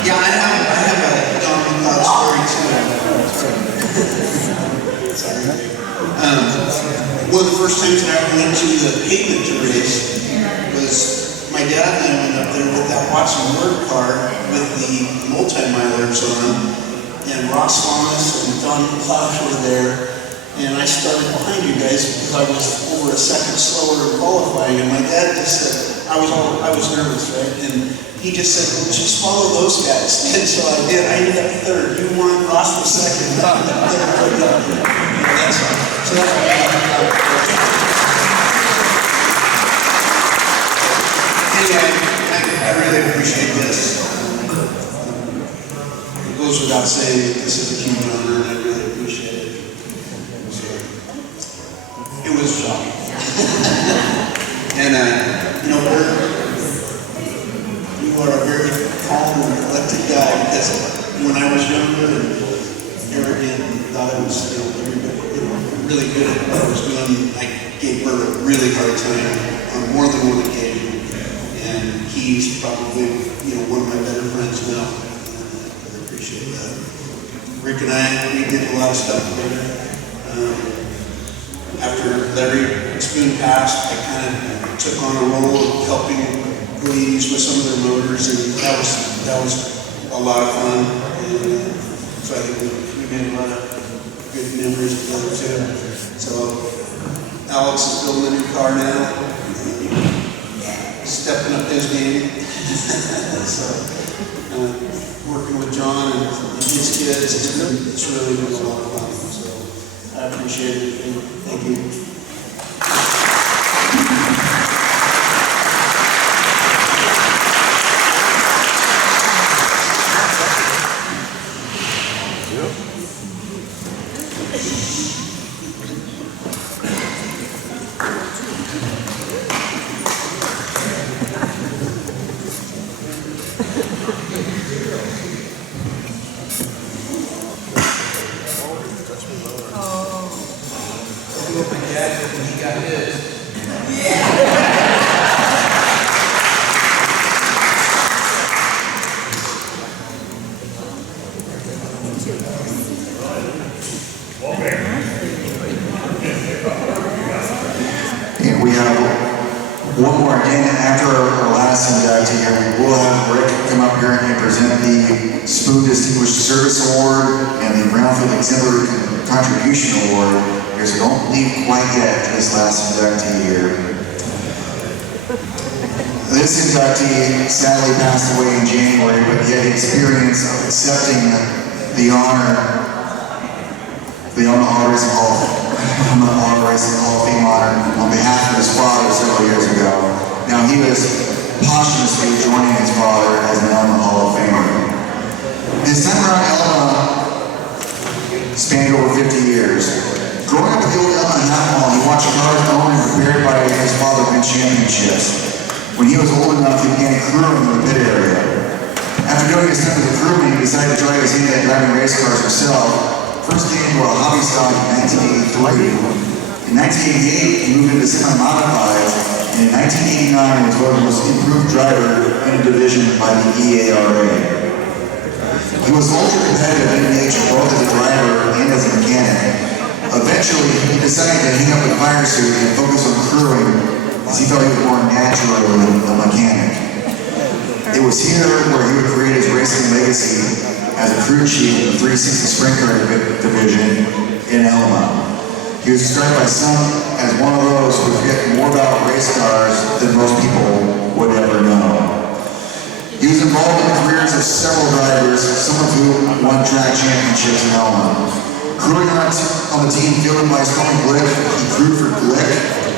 Yeah, I have a John story too. Sorry. One of the first times that I ever went to the pavement to race was my dad and I went up there with that Watson Word car with the multi-milers on, and Ross Thomas and Don Klaus were there, and I started behind you guys because I was over a second slower in qualifying, and my dad just said, I was nervous, right? And he just said, well, just follow those guys. And so I did. I ended up third. You won, Ross was second. So that's what anyway, I really appreciate this. It goes without saying that this is a huge honor, and I really appreciate it. It was shocking. And you know, Bert, you are a very calm and collected guy, because when I was younger and arrogant and thought I was really good at what I was doing, I gave Bert a really hard time on more than one occasion. And he's probably, one of my better friends now. I appreciate that. Rick and I, we did a lot of stuff together. After Larry Spoon passed, I kind of took on a role of helping ladies with some of their motors, and that was a lot of fun. And so I think we made a lot of good memories together too. So Alex is building a new car now, stepping up his game. So working with John and his kids, it's really been a lot of fun. So I appreciate it, and thank you. And we have one more again after our last inductee here. We will have Rick come up here and present the Spoon Distinguished Service Award and the Brownfield Exemplary Contribution Award. Here, so don't leave quite yet for this last inductee here. This inductee sadly passed away in January, but he had the experience of accepting the honor of the Elma Auto Racing Hall of Fame honor on behalf of his father several years ago. Now he was posthumously joining his father as an Elma Hall of Famer. His time around Elma spanned over 50 years. Growing up at the old Elma half mall, he watched cars owned and prepared by his father win championships. When he was old enough, he began crewing in the pit area. After doing his time as a crewman, he decided to try his hand at driving race cars himself. First came into a hobby stock in 1983. In 1988, he moved into semi-modifieds and and in 1989 was voted the most improved driver in a division by the EARA. He was ultra competitive in nature, both as a driver and as a mechanic. Eventually, he decided to hang up the fire suit and focus on crewing, as he felt he was more naturally a mechanic. It was here where he would create his racing legacy as a crew chief of the 360 Sprint Car Division in Elma. He was described by some as one of those who forget more about race cars than most people would ever know. He was involved in the careers of several drivers, some of whom won track championships in Elma. Crewing on the team fielded by Stormy Glick, he crewed for Glick,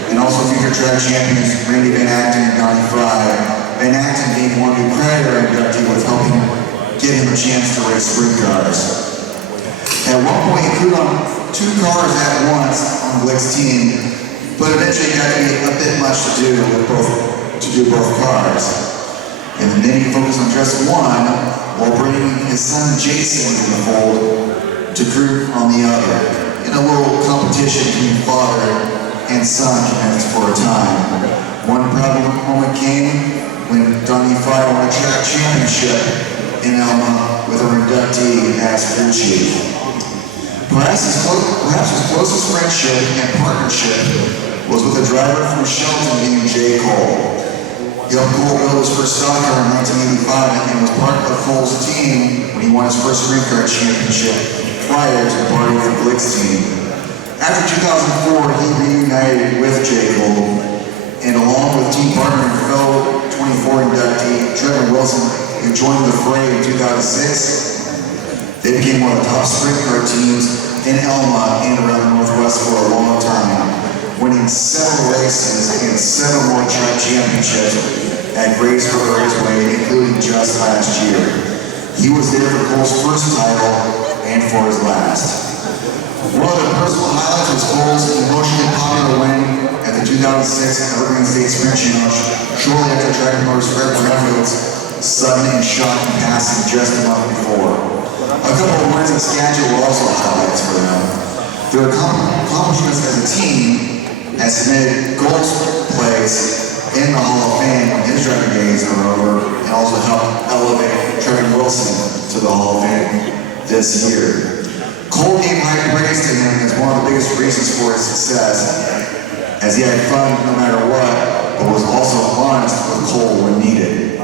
and also future track champions Randy Van Acton and Donnie Fry. Van Acton being one who credited our inductee with helping get him a chance to race sprint cars. At one point, he crewed on 2 cars at once on Glick's team, but eventually got to be a bit much to do both cars. And then he focused on just one, while bringing his son Jason into the fold to crew on the other. In a little competition between father and son commenced for a time. One proud moment came when Donnie Fry won a track championship in Elma with our inductee as crew chief. Perhaps his closest friendship and partnership was with a driver from Shelton named J. Cole. He helped Cole build his first stock car in 1985 and was part of Cole's team when he won his first sprint car championship prior to departing for Glick's team. After 2004, he reunited with J. Cole, and along with team partner and fellow 24 inductee Trev Wilson, who joined the fray in 2006, they became one of the top sprint car teams in Elma and around the Northwest for a long time, winning several races and 7 more track championships at Grace River Raceway, including just last year. He was there for Cole's first title and for his last. One of the personal highlights was Cole's emotionally popular win at the 2006 Evergreen State Sprint Challenge, shortly after track promoter Fred Rannard Jr.'s sudden and shocking passing just a month before. A couple of wins in Skagit were also highlights for them. Their accomplishments as a team has cemented Gold's place in the Hall of Fame when his driving days are over, and also helped elevate Trev Wilson to the Hall of Fame this year. Cole gave high praise to him as one of the biggest reasons for his success, as he had fun no matter what, but was also honest with Cole when needed.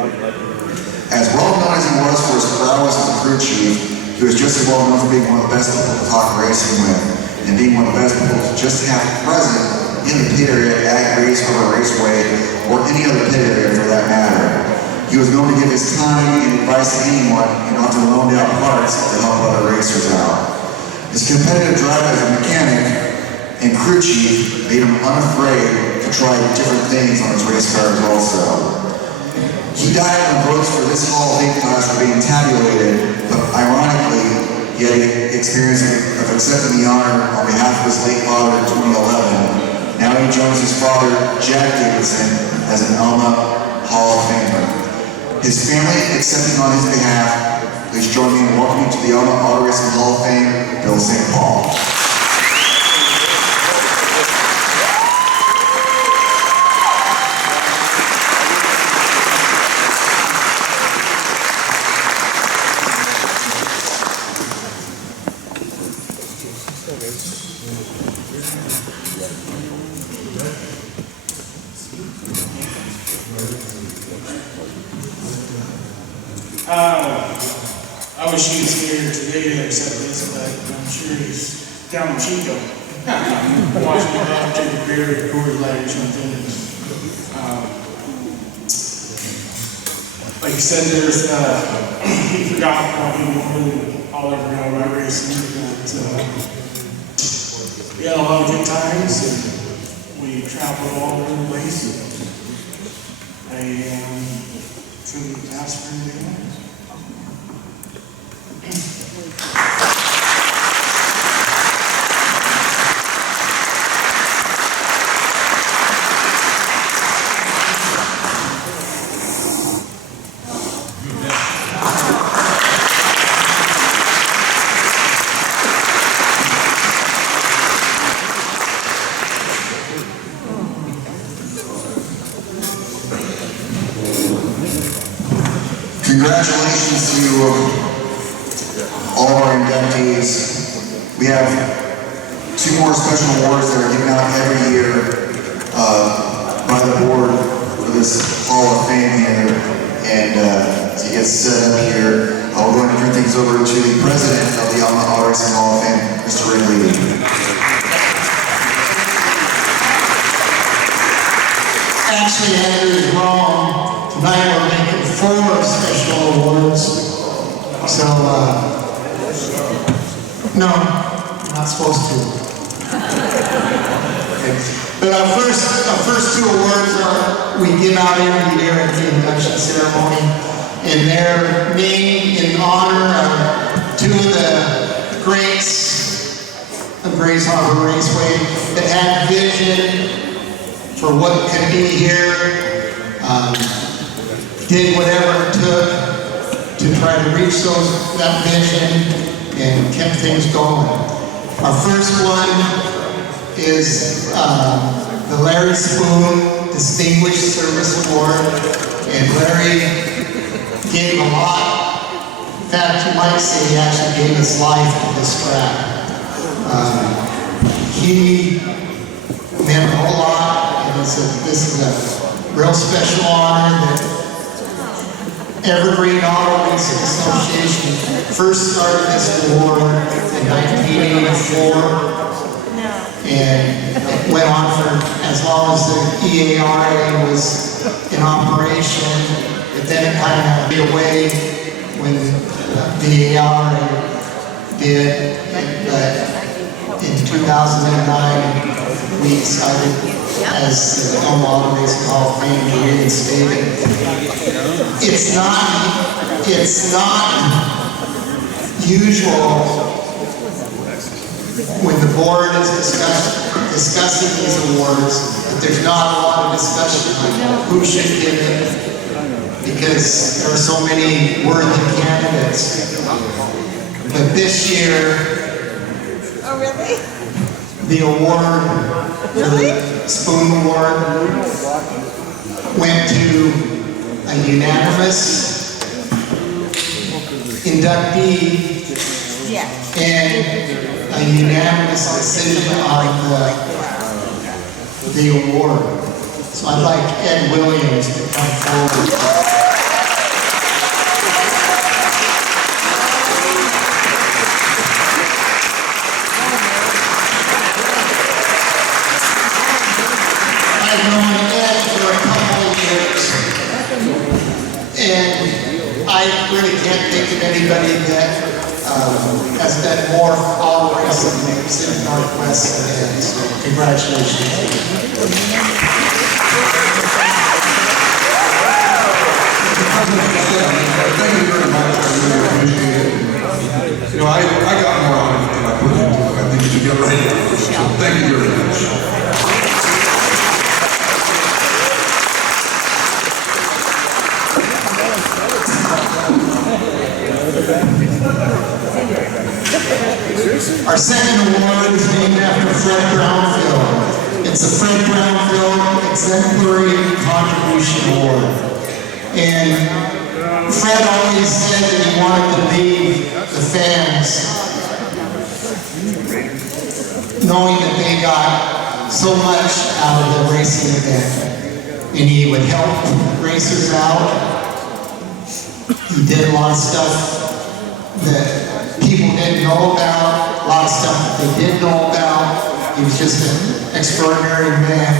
As well known as he was for his prowess as a crew chief, he was just as well known for being one of the best people to talk racing with, and being one of the best people to just have present in the pit area at Grace River Raceway, or any other pit area for that matter. He was known to give his time and advice to anyone, and often loaned out parts to help other racers out. His competitive drive as a mechanic and crew chief made him unafraid to try different things on his race cars also. He died when votes for this Hall of Fame class were being tabulated, but ironically, he had experience of accepting the honor on behalf of his late father in 2011. Now he joins his father, Jack Davidson, as an Elma Hall of Famer. His family accepting on his behalf. Please join me in welcoming to the Elma Auto Racing Hall of Fame, Bill St. Paul. I wish he was here today to accept this, but I'm sure he's down in Chico. Watching it up to the Brearty Coors Light or something. Like you said, there's, he forgot probably really all over our racing, but we had a lot of good times, and we traveled all over the place. I couldn't ask for anything else. congratulations to all our inductees. We have 2 more special awards that are given out every year by the board for this Hall of Fame here. And to get set up here, I'll go ahead and turn things over to the president of the Elma Auto Racing Hall of Fame, Mr. Ray Lee. Actually, Andrew is wrong. Tonight we're making 4 special awards. So, no, you're not supposed to. Okay. But our first 2 awards we give out every year at the induction ceremony, and they're named in honor of 2 of the greats of Grays Harbor Raceway that had vision for what could be here, did whatever it took to try to reach that vision and kept things going. Our first one is the Larry Spoon Distinguished Service Award, and Larry gave a lot. In fact, you might say he actually gave his life to this track. He meant a whole lot. This is a real special honor that Evergreen Auto Racing Association first started this award in 1984, and it went on for as long as the EARA was in operation, but then it kind of went away when the EARA did, but in 2009 we decided as the Elma Auto Racing Hall of Fame to reinstate it. It's not usual when the board is discussing these awards that there's not a lot of discussion on who should get it, because there are so many worthy candidates. But this year, Oh, really? the award, the Spoon Award, went to a unanimous inductee and a unanimous decision on the award. So I'd like Ed Williams to come forward. I really can't think of anybody that has done more for auto racing in the Pacific Northwest than Ed. So congratulations. Thank you very much. I really appreciate it. You know, I got more on it than I put into it. I think you should get right into it. So thank you very much. Our second award is named after Fred Brownfield. It's the Fred Brownfield Exemplary Contribution Award. And Fred always said that he wanted to leave the fans knowing that they got so much out of the racing event. And he would help racers out. He did a lot of stuff that people didn't know about, a lot of stuff that they did know about. He was just an extraordinary man.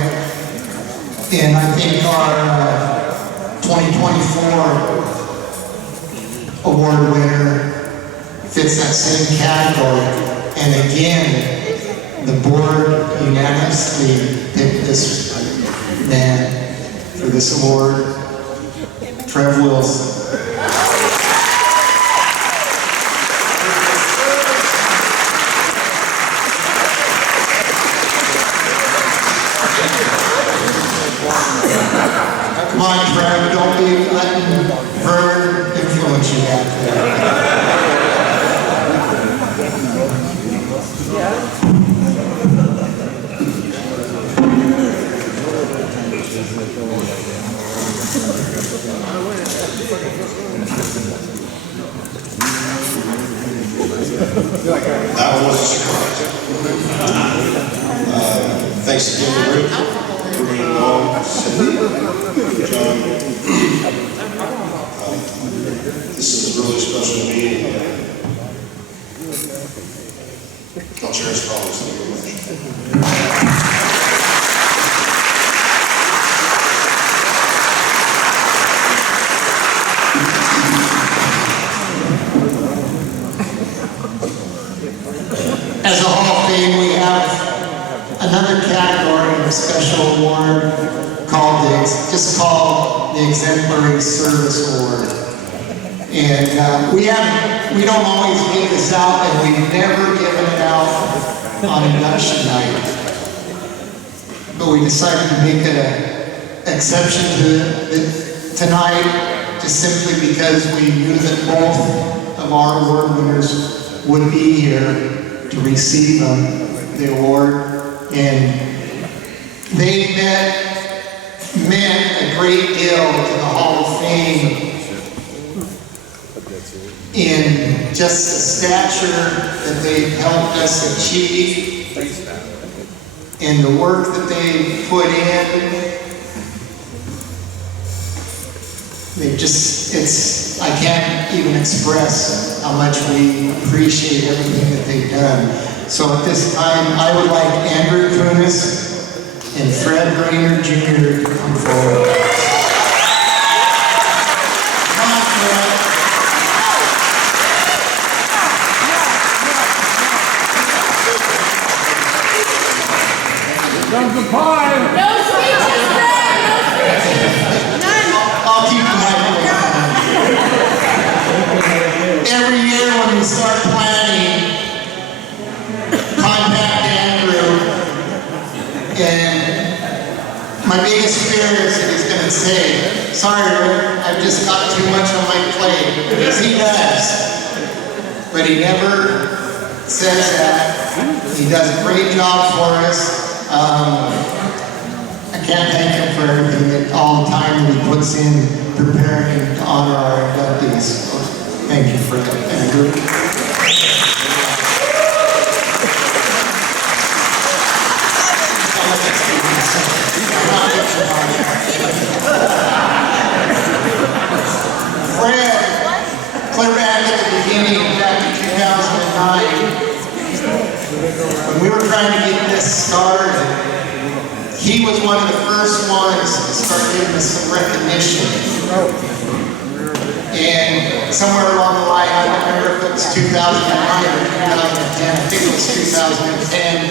And I think our 2024 award winner fits that same category. And again, the board unanimously picked this man for this award, Trev Wilson. Come on, Trev, don't be letting Vern influence you out there. That one was a surprise. Thanks again to Rick for bringing along Cindy, John. This is really special to me. I'll cherish problems. Thank you very much. As a Hall of Fame, we have another category of a special award called the Exemplary Service Award. And we don't always give this out, and we've never given it out on induction night. But we decided to make an exception to it tonight, just simply because we knew that both of our award winners would be here to receive the award, and they meant a great deal to the Hall of Fame in just the stature that they've helped us achieve and the work that they put in. I can't even express how much we appreciate everything that they've done. So at this time, I would like Andrew Kunis and Fred Rannard Jr. to come forward. Come on, Fred. Comes the pie! No speeches, Fred! No speeches! None! I'll keep the microphone. Every year when we start planning, contact Andrew, and my biggest fear is that he's going to say, sorry, Rick, I've just got too much on my plate, because he does. But he never says that. He does a great job for us. I can't thank him for everything, all the time that he puts in preparing to honor our inductees. So thank you for that, Andrew. Fred, clear back at the beginning, back in 2009, when we were trying to get this started, he was one of the first ones to start giving us some recognition. And somewhere along the line, I don't remember if it was 2009 or 2010, I think it was 2010,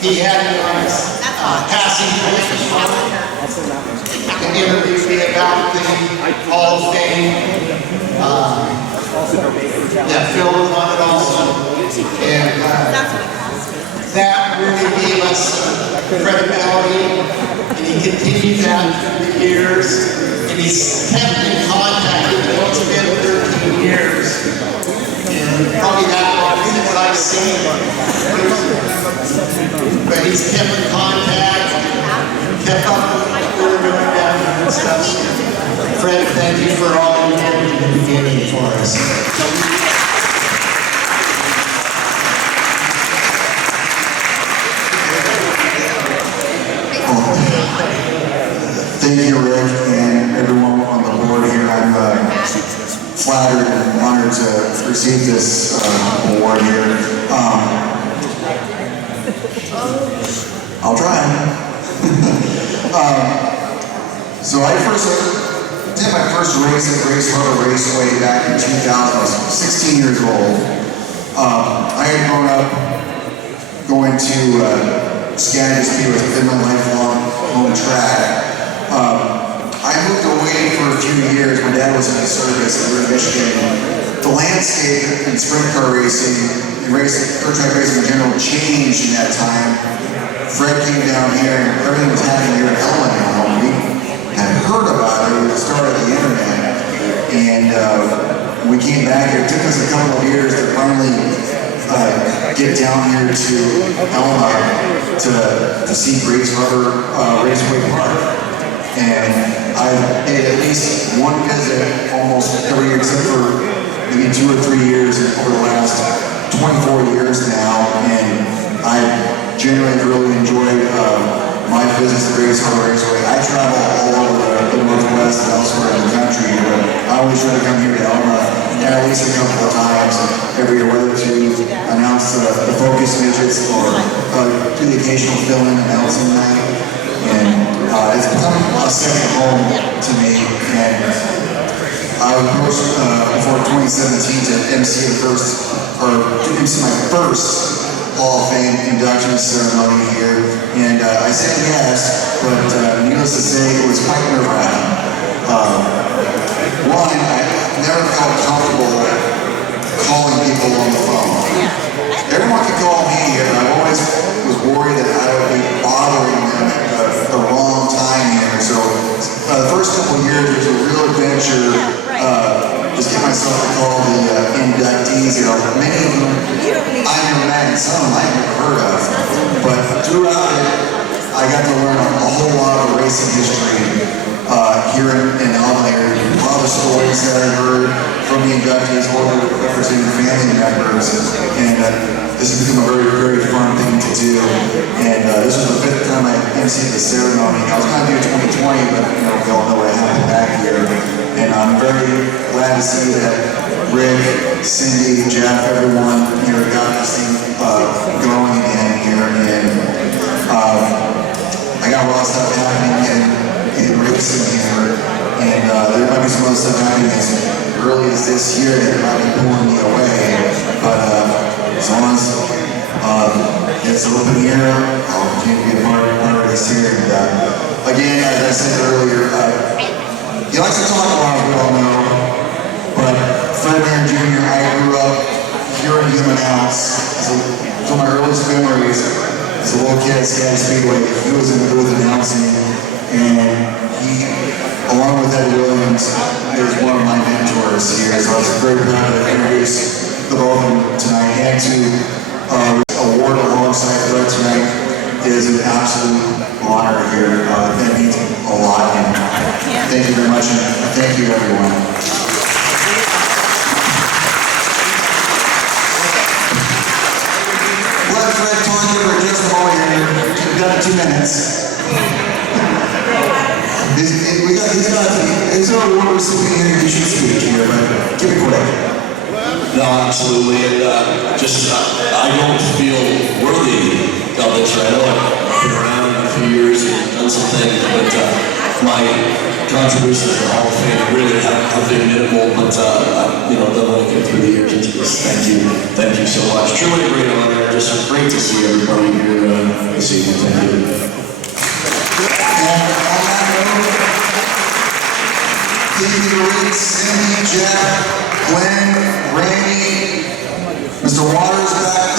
he had me on his passing to interview me about the Hall of Fame. Phil was on it also. And that really gave us credibility, and he continued that through the years, and he's kept in contact with me. It's been 13 years, and probably that long since I've seen him. But he's kept in contact, kept up with what we were doing down here and stuff. Fred, thank you for all you did in the beginning for us. Thank you, Rick, and everyone on the board here. I'm flattered and honored to receive this award here. I'll try. So I did my first race at Grace Harbor Raceway back in 2000. I was 16 years old. I had grown up going to Skagit Speedway. It's been my lifelong home track. I moved away for a few years. My dad was in the service and we were in Michigan. The landscape in sprint car racing and dirt track racing in general changed in that time. Fred came down here and everything was happening here in Elma now. We had heard about it. It was the start of the internet. And we came back here. It took us a couple of years to finally get down here to Elma to see Grace Harbor Raceway Park. And I've made at least one visit almost every year, except for maybe 2 or 3 years over the last 24 years now, and I genuinely really enjoyed my business at Brearty Raceway. I travel all over the Northwest and elsewhere in the country, but I always try to come here to Elma at least a couple of times every year, whether to announce the focus midgets or do the occasional fill-in announcing night. And it's become a second home to me. And I was approached before 2017 to MC my first Hall of Fame induction ceremony here, and I said yes, but needless to say, it was quite nerve-wracking. One, I never felt comfortable calling people on the phone. Everyone could call me, and I always was worried that I would be bothering them at the wrong time here. So the first couple of years was a real adventure. Just get myself to call the inductees. You know, many of them I never met, and some of them I never heard of. But throughout it, I got to learn a whole lot of racing history here in Elma. A lot of the stories that I heard from the inductees or representing family members, and this has become a very, very fun thing to do. And this was the 5th time I emceed the ceremony. I was going to do 2020, but you know, we all know what happened back here. And I'm very glad to see that Rick, Cindy, Jeff, everyone here got this thing going again here. And I got a lot of stuff happening in racing here. And there might be some other stuff happening as early as this year that might be pulling me away. But as long as it's open here, I'll continue to be a part of this here. And again, as I said earlier, he likes to talk a lot, we all know, but Fred Rannard Jr., I grew up hearing him announce. One of my earliest memories as a little kid at Skagit Speedway, he was in the booth announcing, and he, along with Ed Williams, is one of my mentors here. So I was very proud to introduce the both of them tonight, and to award alongside Fred tonight is an absolute honor here. That means a lot, and thank you very much, and thank you everyone. Let Fred talk to you for just a moment here. We've got 2 minutes. He's our award recipient here. You should speak here, but keep it quick. No, absolutely, and I don't feel worthy of this. I know I've been around a few years and done some things, but my contributions to the Hall of Fame really have been minimal, but done what I can through the years. Thank you so much. Truly a great honor. Just great to see everybody here this evening. Thank you. Thank you, Rick, Cindy, Jeff, Glenn, Randy, Mr. Waters back